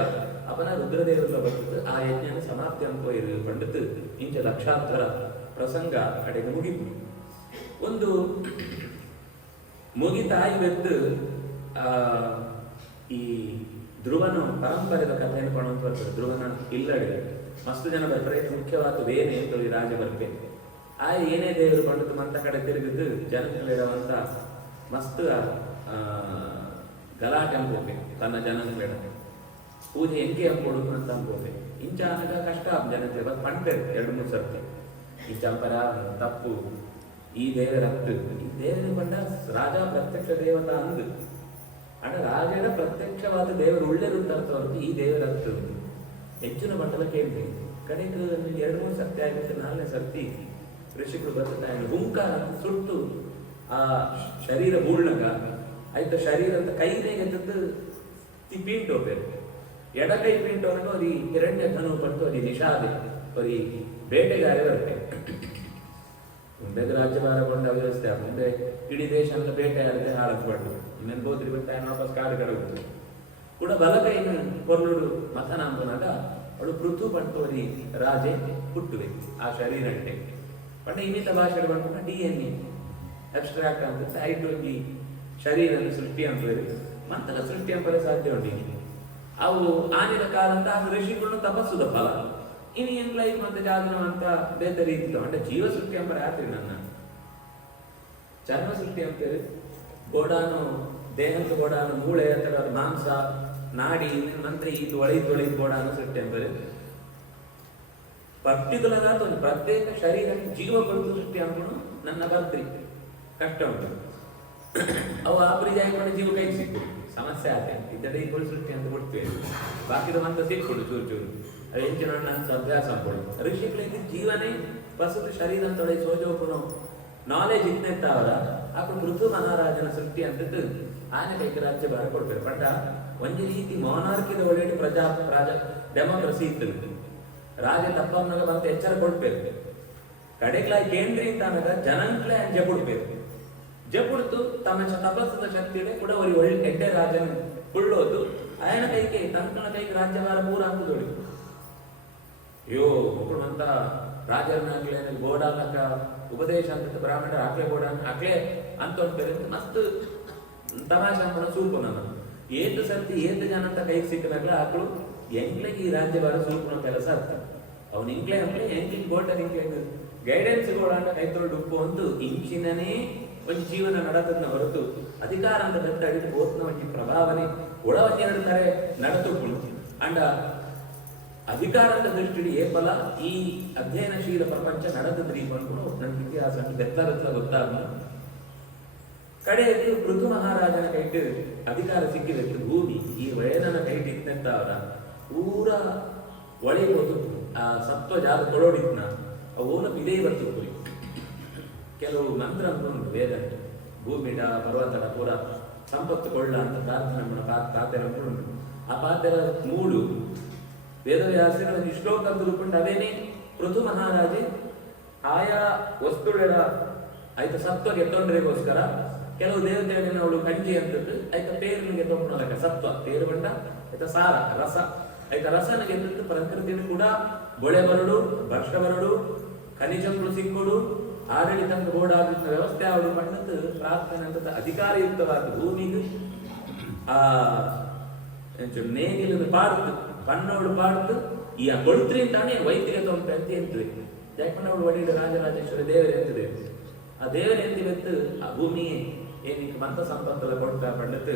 ಅವನ ರುದ್ರದೇವರ ಬರ್ತದೆ ಆ ಯಜ್ಞನ ಸಮಾಪ್ತಿ ಅಂಕೋ ಇರು ಪಂಡಿತು ಇಂಚ ಲಕ್ಷಾಂತರ ಪ್ರಸಂಗ ಕಡೆಗೆ ಮುಗಿತು ಒಂದು ಮುಗಿತಾಯಿ ಬೆತ್ತು ಈ ಧ್ರುವನು ಪರಂಪರೆದ ಕಥೆಯನ್ನು ಪಣಂತ ಬರ್ತದೆ ಧ್ರುವನ ಇಲ್ಲಡೆ ಮಸ್ತು ಜನ ಬರ್ತಾರೆ ಮುಖ್ಯವಾದ ಬೇನೆ ಅಂತ ಈ ರಾಜ ಬರ್ತೆ ಆ ಏನೇ ದೇವರು ಪಂಡಿತು ಮಂತ ಕಡೆ ತಿರುಗಿದ್ದು ಜನಗಳಿರುವಂತ ಮಸ್ತ್ ಗಲಾಟೆ ಅನ್ಕೋಬೇಕು ತನ್ನ ಜನಗಳ ಪೂಜೆ ಎಂಕೆ ಅಂದ್ಕೊಡುದು ಅಂತ ಅನ್ಕೋಬೇಕು ಇಂಚ ಆಗ ಕಷ್ಟ ಜನತೆ ಪಂಡ್ಬೇಕು 2-3 ಸರ್ತಿ ಇಂಚಂಪರ ತಪ್ಪು ಈ ದೇವರ ಹತ್ತು ಈ ದೇವರ ಪಂಡ ರಾಜ ಪ್ರತ್ಯಕ್ಷ ದೇವತಾ ಅಂದು ಅಡ ರಾಜನ ಪ್ರತ್ಯಕ್ಷವಾದ ದೇವರು ಒಳ್ಳೆದುಂಟಂತ ಹೊರತು ಈ ದೇವರ ಹತ್ತು ಹೆಚ್ಚಿನ ಮಟ್ಟದ ಕೇಳ್ಬೇಕು ಕಡೆಗೆ 2-3 ಸರ್ತಿ ಆಗುತ್ತೆ 4ನೇ ಸರ್ತಿ ಋಷಿಗಳು ಬರ್ತಾರೆ ಹುಂಕಾರ ಸುಟ್ಟು ಆ ಶರೀರ ಬೂಳ್ನಾಗ ಆಯ್ತು ಶರೀರ ಅಂತ ಕೈನೇ ಎದ್ದದ್ದು ಪೀಂಟ್ ಹೋಗ್ಬೇಕು ಎಡಕೈ ಪೀಂಟ್ ಹೋಗೋ ಅದು ಹಿರಣ್ಯ ಧನು ಪಟ್ಟು ಅದು ನಿಷಾದೆ ಅದು ಬೇಟೆಗಾರ ಬರುತ್ತೆ ಮುಂದೆ ರಾಜ್ಯಭಾರ ಕೊಂಡ ವ್ಯವಸ್ಥೆ ಮುಂದೆ ಇಡೀ ದೇಶ ಅಂತ ಬೇಟೆ ಆಡದೆ ಹಾಳತ್ಬಾರ್ದು ಇನ್ನೊಂದು ಬೋದ್ರಿ ಬಿಟ್ಟ ವಾಪಸ್ ಕಾಡು ಕಡಗುದು ಕೂಡ ಬಲಕೈನ ಕೊರ್ಲುಡು ಮತನಾಂಬನಾಗ ಅವಳು ಪೃಥು ಪಂಟೋರಿ ರಾಜೆ ಹುಟ್ಟುವೆ ಆ ಶರೀರಕ್ಕೆ ಪಂಡ ಇನ್ನಿತ ಭಾಷೆ ಬಂದು ಡಿ ಎನ್ ಅಬ್ಸ್ಟ್ರಾಕ್ಟ್ ಅಂತ ಐಟು ಈ ಶರೀರದ ಸೃಷ್ಟಿ ಅಂಪೇರು ಮಂತಲ ಸೃಷ್ಟಿ ಅಂಪರೆ ಸಾಧ್ಯ ಉಂಟು. ಅವು ಆನಿನ ಕಾಲ ಅಂತ ಅದು ಋಷಿಗಳನ್ನು ತಪಸ್ಸುದ ಫಲ ಇನ್ನು ಏನ್ ಲೈಫ್ ಮತ್ತೆ ಜಾಗನ ಅಂತ ಬೇರೆ ರೀತಿలో అంటే ಜೀವ ಸೃಷ್ಟಿ ಅಂಪರೆ ಆತ್ರಿ ನನ್ನ ಚರ್ಮ ಸೃಷ್ಟಿ ಅಂಪೇರು ಗೋಡಾನು ದೇಹದ ಗೋಡಾನು ಮೂಳೆ ಅಥವಾ ಮಾಂಸ ನಾಡಿ ನಂತರ ಇದು ಒಳಗೆ ಗೋಡಾನು ಸೃಷ್ಟಿ ಅಂಪೇರು ಪರ್ಟಿಕ್ಯುಲರ್ ಆದ ಒಂದು ಪ್ರತ್ಯೇಕ ಶರೀರ ಜೀವ ಬಂದು ಸೃಷ್ಟಿ ಅಂದ್ಕೊಂಡು ನನ್ನ ಭರ್ತ್ರಿ ಕಷ್ಟ ಉಂಟು. ಅವು ಆಪರಿಗೆ ಆಯ್ಕೊಂಡು ಜೀವ ಕೈ ಸಿಕ್ಕು ಸಮಸ್ಯೆ ಆಗ ಇದ್ದಡೆ ಈ ಸೃಷ್ಟಿ ಅಂತ ಕೊಡ್ತೇವೆ ಬಾಕಿದ ಮಂತ ಸಿಕ್ಕೊಡು ಚೂರು ಅದು ಹೆಂಚಿನ ಅಂತ ಅಭ್ಯಾಸ ಅಂದ್ಕೊಳ್ಳಿ. ಋಷಿಗಳಿಗೆ ಜೀವನೇ ಬಸದ ಶರೀರ ಅಂತೊಳೆ ಸೋಜೋಪನು ನಾಲೆಜ್ ಇತ್ತೆತ್ತಾವರ ಅప్పుడు ಪೃಥು ಮಹಾರಾಜನ ಸೃಷ್ಟಿ ಅಂತದ್ದು ಆನೆ ಕೈಗೆ ರಾಜ್ಯ ಭಾರ ಕೊಡ್ಬೇಕು. ಬಟ್ ಒಂದು ರೀತಿ ಮೊನಾರ್ಕಿದ ಒಳ್ಳೆ ರಾಜ ಡೆಮೋಕ್ರಸಿ ಇತ್ತು. ರಾಜ ತಪ್ಪನ್ನಾಗ ಬಂತ ಎಚ್ಚರ ಕೊಡ್ಬೇಕು. ಕಡೆಗ್ಲಾಯ್ ಕೇಂದ್ರಿ ಅಂತ ಜನಂಕ್ಲೆ ಜಪುಡ್ಬೇಕು. ಜಪುಡ್ತು ತಮ್ಮ ತಪಸ್ಸದ ಶಕ್ತಿಯೇ ಕೂಡ ಅವ್ರಿಗೆ ಒಳ್ಳೆ ಎಡ್ಡೆ ರಾಜನ ಕುಳ್ಳೋದು ಆಯನ ಕೈಗೆ ತನ್ನ ಕೈಗೆ ರಾಜ್ಯಭಾರ ಪೂರ ಹಾಕುದೊಳಿ. ಅಯ್ಯೋ ಒಬ್ಬರು ಅಂತ ರಾಜರನ್ನಾಗ್ಲೇ ಗೋಡಾನಕ ಉಪದೇಶ ಅಂತ ಬ್ರಾಹ್ಮಣರ ಆಕ್ಲೆ ಗೋಡಾನ ಆಕ್ಲೆ ಅಂತ ಮಸ್ತ್ ತಮಾಷೆ ಅಂತ ಸೂಪು ನಮ್ಮ ಏತು ಸರ್ತಿ ಏತು ಜನ ಅಂತ ಕೈಗೆ ಸಿಕ್ಕಿದಾಗಲೇ ಆಕಳು ಎಂಕ್ಲೆಗೆ ಈ ರಾಜ್ಯಭಾರ ಸೂಪನ ಕೆಲಸ ಅರ್ಥ ಅವನು ಇಂಕ್ಲೆ ಅಂದ್ರೆ ಎಂಕ್ಲಿಗೆ ಗೋಲ್ಡನ್ ಇಂಕ್ಲೆ ಗೈಡೆನ್ಸ್ ಗೋಡಾನ ಕೈ ತೊಳ್ದು ಉಪ್ಪು ಒಂದು ಇಂಚಿನನೇ ಒಂದು ಜೀವನ ನಡತನ್ನ ಹೊರತು ಅಧಿಕಾರ ಅಂತ ಬೆತ್ತಡಿದು ಬೋತ್ನ ಒಂದು ಪ್ರಭಾವನೆ ಒಳವನ್ನೇ ಹೇಳ್ತಾರೆ ನಡತುಗಳು ಅಂಡ ಅಧಿಕಾರದ ದೃಷ್ಟಿ ಏಪಲ ಈ ಅಧ್ಯಯನಶೀಲ ಪ್ರಪಂಚ ನಡೆದ್ರಿ ಬಂದ್ಕೊಂಡು ನನ್ನ ಇತಿಹಾಸ ಬೆತ್ತರತ್ಲ ಗೊತ್ತಾಗ ಕಡೆಯಲ್ಲಿ ಪೃಥು ಮಹಾರಾಜನ ಕೈಟ್ ಅಧಿಕಾರ ಸಿಕ್ಕಿದಕ್ಕೆ ಭೂಮಿ ಈ ವಯನನ ಕೈಟ್ ಇತ್ತಂತವರ ಪೂರ ಒಳೆಬೋದು ಆ ಸತ್ವ ಜಾಗ ಕೊಡೋಡಿದ್ನ ಅವನ ಇದೇ ಬರ್ತಿತ್ತು. ಕೆಲವು ಮಂತ್ರ ಅನ್ಕೊಂಡು ವೇದ ಭೂಮಿಡ ಪರ್ವತಡ ಪೂರ ಸಂಪತ್ತು ಕೊಳ್ಳ ಅಂತ ಪ್ರಾರ್ಥನೆ ಪಾತೆರ ಆ ಪಾತೆರ ಮೂಡು ವೇದವ್ಯಾಸರ ಶ್ಲೋಕ ತಿಳ್ಕೊಂಡು ಅದೇನೇ ಪೃಥು ಮಹಾರಾಜೆ ಆಯಾ ವಸ್ತುಗಳ ಆಯ್ತ ಸತ್ವ ಗೆತ್ತೊಂಡ್ರಿಗೋಸ್ಕರ ಕೆಲವು ದೇವತೆಗಳನ್ನ ಅವಳು ಕಂಜಿ ಅಂತದ್ದು ಆಯ್ತ ಪೇರಿನ ಗೆತ್ತೊಂಡ್ಲಕ ಸತ್ವ ಪೇರು ಬಂಡ ಆಯ್ತ ಸಾರ ರಸ ಆಯ್ತ ರಸನ ಗೆದ್ದು ಪ್ರಕೃತಿಯನ್ನು ಕೂಡ ಬೊಳೆ ಬರಡು ಭಕ್ಷ ಬರಡು ಖನಿಜಗಳು ಸಿಕ್ಕೋಡು ಆಡಳಿತ ಗೋಡಾದ ವ್ಯವಸ್ಥೆ ಅವಳು ಪಣ್ಣದ್ದು ಪ್ರಾರ್ಥನೆ ಅಂತ ಅಧಿಕಾರಯುಕ್ತವಾದ ಭೂಮಿಗೆ ಆ ನೇಗಿಲು ಪಾಡ್ತು ಪಣ್ಣವಳು ಪಾಡ್ತು ಈ ಕೊಡ್ತ್ರಿ ಅಂತಾನೆ ವೈದ್ಯತೆ ಒಂದು ಪ್ರತಿ ಎಂತಿದೆ ಯಾಕಂದ್ರೆ ಒಡಿದ ರಾಜರಾಜೇಶ್ವರಿ ದೇವರೇ ಎಂತಿದೆ ಆ ದೇವರೇ ಎಂತಿವತ್ತು ಆ ಭೂಮಿಯೇ ಏನಕ್ಕೆ ಮಂತ ಸಂಪತ್ತೆಲ್ಲ ಕೊಡ್ತಾ ಪಂಡತ್ತು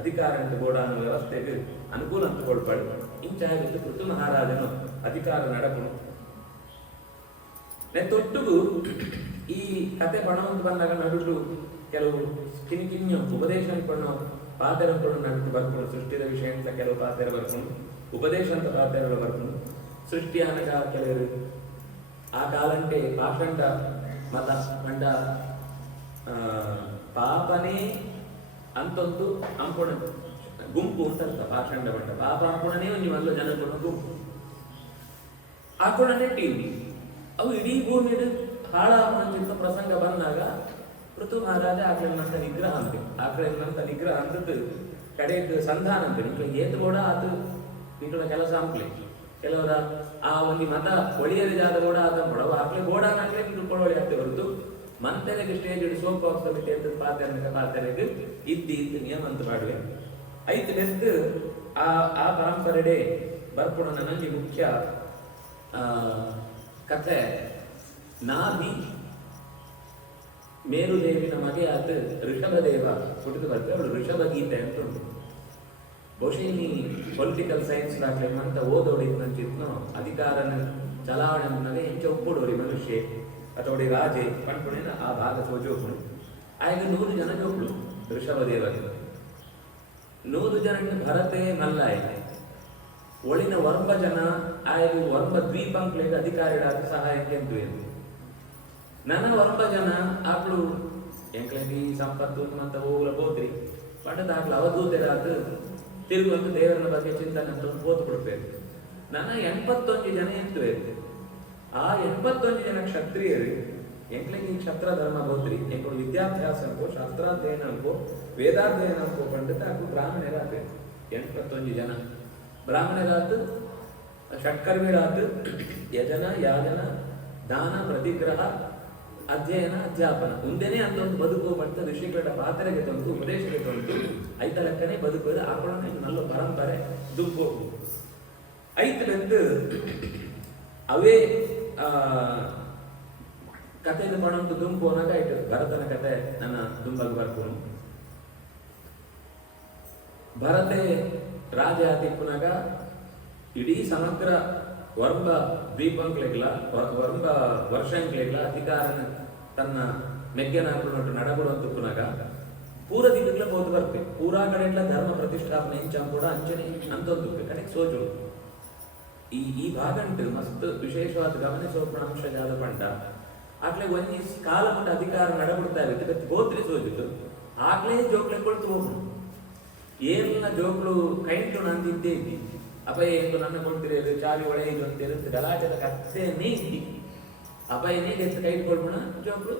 ಅಧಿಕಾರ ಅಂತ ಗೋಡಾನ ವ್ಯವಸ್ಥೆಗೆ ಅನುಕೂಲ ಅಂತ ಕೊಡ್ಪಾಡು ಇಂಚಾಗಿತ್ತು ಪೃಥು ಮಹಾರಾಜನು ಅಧಿಕಾರ ನಡಪು ನೆತ್ತೊಟ್ಟಿಗೂ ಈ ಕತೆ ಪಣವಂತ ಬಂದಾಗ ನಡುಟು ಕೆಲವು ಕಿಣಿಕಿನ್ಯ ಉಪದೇಶ ಅನ್ಕೊಂಡು ಪಾತೆರ ನಡುಟು ಬರ್ಕೊಂಡು ಸೃಷ್ಟಿದ ವಿಷಯ ಅಂತ ಕೆಲವು ಪಾತೆರ ಬರ್ಕೊಂಡು ಉಪದೇಶ ಅಂತ ಪಾತೆರಗಳು ಬರ್ಕೊಂಡು ಸೃಷ್ಟಿ ಅನಗ ಕೆಲವರು ಆ ಕಾಲಂಟೆ ಪಾಷಂಡ ಮತ ಮಂಡ ಪಾಪನೇ ಅಂತೊಂದು ಅಂಪುಣ ಗುಂಪು ಅಂತ ಪಾಷಂಡ ಬಂಡ ಪಾಪ ಅಂಪುಣನೇ ಒಂದು ಮಲ್ಲ ಜನಗಳು ಗುಂಪು ಹಾಕೊಂಡೇ ಟಿವಿ ಅವು ಇಡೀ ಭೂಮಿ ಹಾಳಾಗುವಂತ ಪ್ರಸಂಗ ಬಂದಾಗ ಪೃಥು ಮಹಾರಾಜ ಆಕಳಿನಂತ ನಿಗ್ರಹ ಅಂತೆ ಆಕಳಿನಂತ ನಿಗ್ರಹ ಅಂತದ್ದು ಕಡೆಗೆ ಸಂಧಾನ ಅಂತ ನಿಂಗೆ ಏತು ಕೂಡ ಅದು ನಿಂಗಳ ಕೆಲಸ ಅಂಪ್ಲೆ ಕೆಲವರ ಆ ಒಂದು ಮತ ಒಳಿಯರಿ ಜಾದ ಕೂಡ ಆದ ಬಿಡವ ಆಕಳೆ ಗೋಡಾನಾಗ್ಲೇ ನಿಂಗೆ ಕೊಡೋಳಿ ಆಗ್ತದೆ ಹೊರತು ಮಂತೆರೆಗೆ ಸ್ಟೇಜ್ ಇಡು ಸೋಪ್ ಹಾಕ್ಸೋದಕ್ಕೆ ಅಂತ ಪಾತೆರೆಗೆ ಇದ್ದು ನಿಯಮ ಅಂತ ಮಾಡುವೆ ಐದು ನೆತ್ತು ಆ ಪರಂಪರೆಡೆ ಬರ್ಪುಣ ನನಗೆ ಮುಖ್ಯ ಕಥೆ ನಾಭಿ ಮೇರುದೇವಿನ ಮಗೆ ಆತ ಋಷಭದೇವ ಹುಟ್ಟಿದು ಬರ್ತದೆ ಅವಳು ಋಷಭ ಗೀತೆ ಅಂತ ಉಂಟು. ಬಹುಶಃ ನೀ ಪೊಲಿಟಿಕಲ್ ಸೈನ್ಸ್ ದಾಖಲೆ ಅಂತ ಓದೋಡಿದ್ನಂಚಿತ್ನೋ ಅಧಿಕಾರನ ಚಲಾವಣೆ ಅನ್ನೋದೇ ಹೆಚ್ಚು ಒಪ್ಪುಡೋರಿ ಮನುಷ್ಯ ಅಥವಾ ರಾಜೆ ಪಂಪುಣಿನ ಆ ಭಾಗ ಸೋಜೋಪುಣು ಆಗ 100 ಜನ ಜೋಪುಳು ಋಷಭದೇವರಿಗೆ 100 ಜನ ಭರತೆ ಮಲ್ಲಾಯ ಒಳಿನ ವರ್ಮ ಜನ ಆಯ್ದು ವರ್ಮ ದ್ವೀಪಂಕ್ಲೆಗೆ ಅಧಿಕಾರಿಗಳಾದ ಸಹಾಯಕ್ಕೆ ಎಂದು ನನ್ನ ವರ್ಮ ಜನ ಆಕಳು ಎಂಕ್ಲಂಗಿ ಸಂಪತ್ತು ಅಂತ ಹೋಗ್ಲ ಹೋದ್ರಿ ಪಟ್ಟದಾಗ್ಲ ಅವಧೂತರಾದ ತಿರುಗುವಂತ ದೇವರನ ಬಗ್ಗೆ ಚಿಂತನೆ ಅಂತ ಓದ್ ಕೊಡ್ಬೇಕು. ನನ್ನ 81 ಜನ ಇರ್ತವೆ. ಆ 81 ಜನ ಕ್ಷತ್ರಿಯರು ಎಂಕ್ಲಂಗಿ ಕ್ಷತ್ರ ಧರ್ಮ ಹೋದ್ರಿ ಎಂಕಳು ವಿದ್ಯಾಭ್ಯಾಸ ಅನ್ಕೋ ಶಾಸ್ತ್ರಾಧ್ಯಯನ ಅನ್ಕೋ ವೇದಾಧ್ಯಯನ ಅನ್ಕೋ ಪಂಡಿತ ಹಾಗೂ ಬ್ರಾಹ್ಮಣರಾದ 81 ಜನ ಬ್ರಾಹ್ಮಣರಾದ ಷಟ್ಕರ್ಮಿರಾದ ಯಜನ ಯಾಜನ ದಾನ ಪ್ರತಿಗ್ರಹ ಅಧ್ಯಯನ ಅಧ್ಯಾಪನ ಮುಂದೆನೇ ಅಂತ ಒಂದು ಬದುಕು ಪಂತ ಋಷಿಗಳ ಪಾತ್ರೆಗೆ ತಂತು ಉಪದೇಶಕ್ಕೆ ತಂತು ಐತ ಲೆಕ್ಕನೆ ಬದುಕುವುದು ಆಪಣನೆ ನಲ್ಲ ಪರಂಪರೆ ದುಂಪು ಐತ್ ಬಂದು ಅವೇ ಕಥೆದು ಪಣಂತು ದುಂಪು ಅನ್ನೋಕ ಆಯ್ತು ಭರತನ ಕತೆ ನನ್ನ ದುಂಬಗೆ ಬರ್ಕೊಂಡು ಭರತೆ ರಾಜ ತಿಪ್ಪುನಾಗ ಇಡೀ ಸಮಗ್ರ ವರ್ಮ ದ್ವೀಪಂಕ್ಲೆಗ್ಲ ವರ್ಮ ವರ್ಷಂಕ್ಲೆಗ್ಲ ಅಧಿಕಾರನ ತನ್ನ ಮೆಗ್ಗೆನಾಕೊಂಡು ನಡಬಡುವಂತ ಪುನಗ ಪೂರ ದಿಕ್ಕಲ ಹೋದ್ ಬರ್ತೆ ಪೂರಾ ಕಡೆಗ್ಲ ಧರ್ಮ ಪ್ರತಿಷ್ಠಾಪನೆ ಇಂಚಂ ಕೂಡ ಅಂಚನೆ ಅಂತೊಂದು ಕಡೆ ಸೋಜು ಈ ಭಾಗಂಟು ಮಸ್ತ್ ವಿಶೇಷವಾದ ಗಮನಿಸೋಪಣ ಅಂಶ ಜಾದ ಪಂಡ ಆಗ್ಲೇ ಒಂಜಿ ಕಾಲ ಮುಂದೆ ಅಧಿಕಾರ ನಡಬಿಡ್ತಾ ಇರುತ್ತೆ ಗೋತ್ರಿ ಸೋಜಿತು ಆಗ್ಲೇ ಜೋಕ್ಲೆ ಕೊಳ್ತು ಹೋಗ್ರು ಏನೆಲ್ಲ ಜೋಕ್ಳು ಕೈಂಟು ನಂದಿದ್ದೇ ಇದ್ದಿ ಅಪಾಯ ಎಂದು ನನ್ನ ಕೊಡ್ತಿರೋದು ಚಾಲಿ ಒಳೆ ಇದು ಅಂತ ಇರುತ್ತೆ ಗಲಾಟೆದ ಕತ್ತೇನೇ ಇದ್ದಿ ಅಪಾಯನೇ ಗೆದ್ದು ಕೈ ಕೊಡ್ಬೋಣ ಜೋಕ್ಳು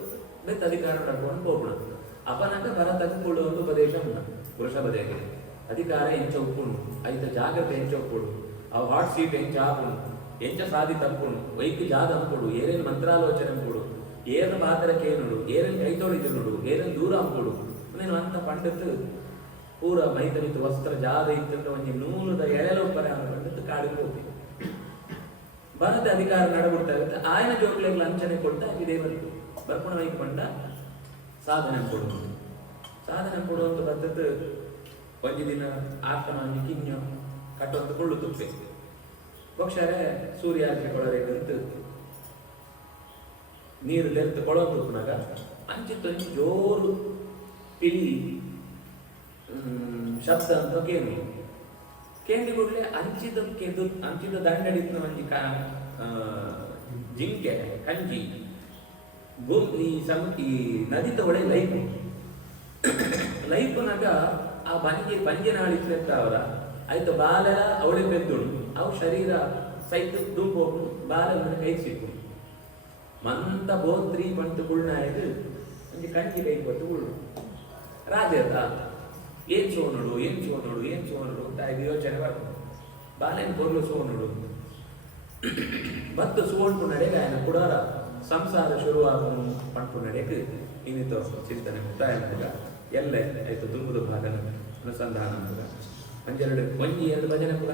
ಬೆತ್ತ ಅಧಿಕಾರ ನಡ್ಕೊಂಡು ಹೋಗೋಣ ಅಪನಕ ಭರತಕ್ಕೆ ಕೂಡ ಒಂದು ಉಪದೇಶ ಉಂಟ ವೃಷಭದೇಗೆ ಅಧಿಕಾರ ಎಂಚ ಉಪ್ಪುಂಡು ಐತ ಜಾಗ್ರತೆ ಎಂಚ ಉಪ್ಪುಡು ಅವು ಹಾಟ್ ಸೀಟ್ ಎಂಚ ಆಪುಂಡು ಎಂಚ ಸಾಧಿ ತಪ್ಪುಂಡು ವೈಕ್ ಜಾದ ಅಂಪುಡು ಏನೇನು ಮಂತ್ರಾಲೋಚನೆ ಅಂಪುಡು ಏರನ್ನು ಪಾತ್ರಕ್ಕೆ ಏನುಡು ಏನೇನು ಕೈ ತೊಳಿದು ನೋಡು ಏನೇನು ದೂರ ಅಂಪುಡು ನೀನು ಅಂತ ಪಂಡತ್ತು ಪೂರ ಮೈತನಿತ್ತು ವಸ್ತ್ರ ಜಾದ ಇತ್ತಂದ್ರೆ ಒಂದು ನೂರದ ಎಳೆಲೊಪ್ಪರೆ ಬಂದಿತ್ತು ಕಾಡಿಗೆ ಹೋಗಿ ಭರತ ಅಧಿಕಾರ ನಡಬಿಡ್ತಾ ಇರುತ್ತೆ ಆಯನ ಜೋಕ್ಲೆಗಳು ಅಂಚನೆ ಕೊಡ್ತಾ ಇದೇ ಬಂತು ಬರ್ಪಣ ವೈಕ್ ಪಂಡ ಸಾಧನೆ ಕೊಡುವಂತ ಬರ್ತದ್ದು ಒಂದು ದಿನ ಆತನ ಕಿನ್ಯೋ ಕಟ್ಟುವಂತ ಕೊಳ್ಳು ತುಪ್ಪೆ ಬಹುಶಃ ಸೂರ್ಯಾರ್ಜಿ ಕೊಳರೇಗಂತ ನೀರು ಲೆರ್ತು ಕೊಳೋ ತುಪ್ಪನಾಗ ಅಂಚಿತ್ತೊಂದು ಜೋರು ಪಿಲಿ ಶಬ್ದ ಅಂತ ಕೇಂದ್ರ ಕೂಡಲೇ ಅಂಚಿದ ದಂಡಡಿನ ಒಂಜಿ ಜಿಂಕೆ ಕಂಜಿ ಈ ನದಿತ ಒಡೆ ಲೈಫ್ನಾಗ ಆ ಪಂಜಿನ ಆಳಿಸ್ಲೆತ್ತ ಅವರ ಆಯ್ತು ಬಾಲ ಅವಳೆ ಬೆದ್ದುಳು ಅವು ಶರೀರ ಸೈತ ದುಂಪು ಬಾಲ ಕೈ ಸಿಕ್ಕು ಮಂತ ಬೋತ್ರಿ ಪಂತು ಗುಳ್ನಾಯ್ದು ಒಂಜಿ ಕಂಜಿ ಕೈ ಕೊಟ್ಟು ಗುಳ್ಳು ರಾಜ ಏನ್ ಸೋನೋಡು ಅಂತ ಇದು ಯೋಚನೆ ಬರ್ತದೆ ಬಾಲೆನ್ ಕೊರ್ಲು ಸೋನೋಡು ಮತ್ತು ಸುವೊಂಟು ನಡೆಗ ఆయన ಕುಡಾರ ಸಂಸಾರ ಶುರುವಾಗುವ ಪಂಟು ನಡೆಗೆ ಇನ್ನಿತ ಚಿಂತನೆ ಮುಕ್ತಾಯ ಎಲ್ಲ ಆಯ್ತು ತುಂಬುದು ಭಾಗನ ಅನುಸಂಧಾನ ಒಂಜೆರಡು ಒಂಜಿ ಎರಡು ಭಜನೆ ಕೂಡ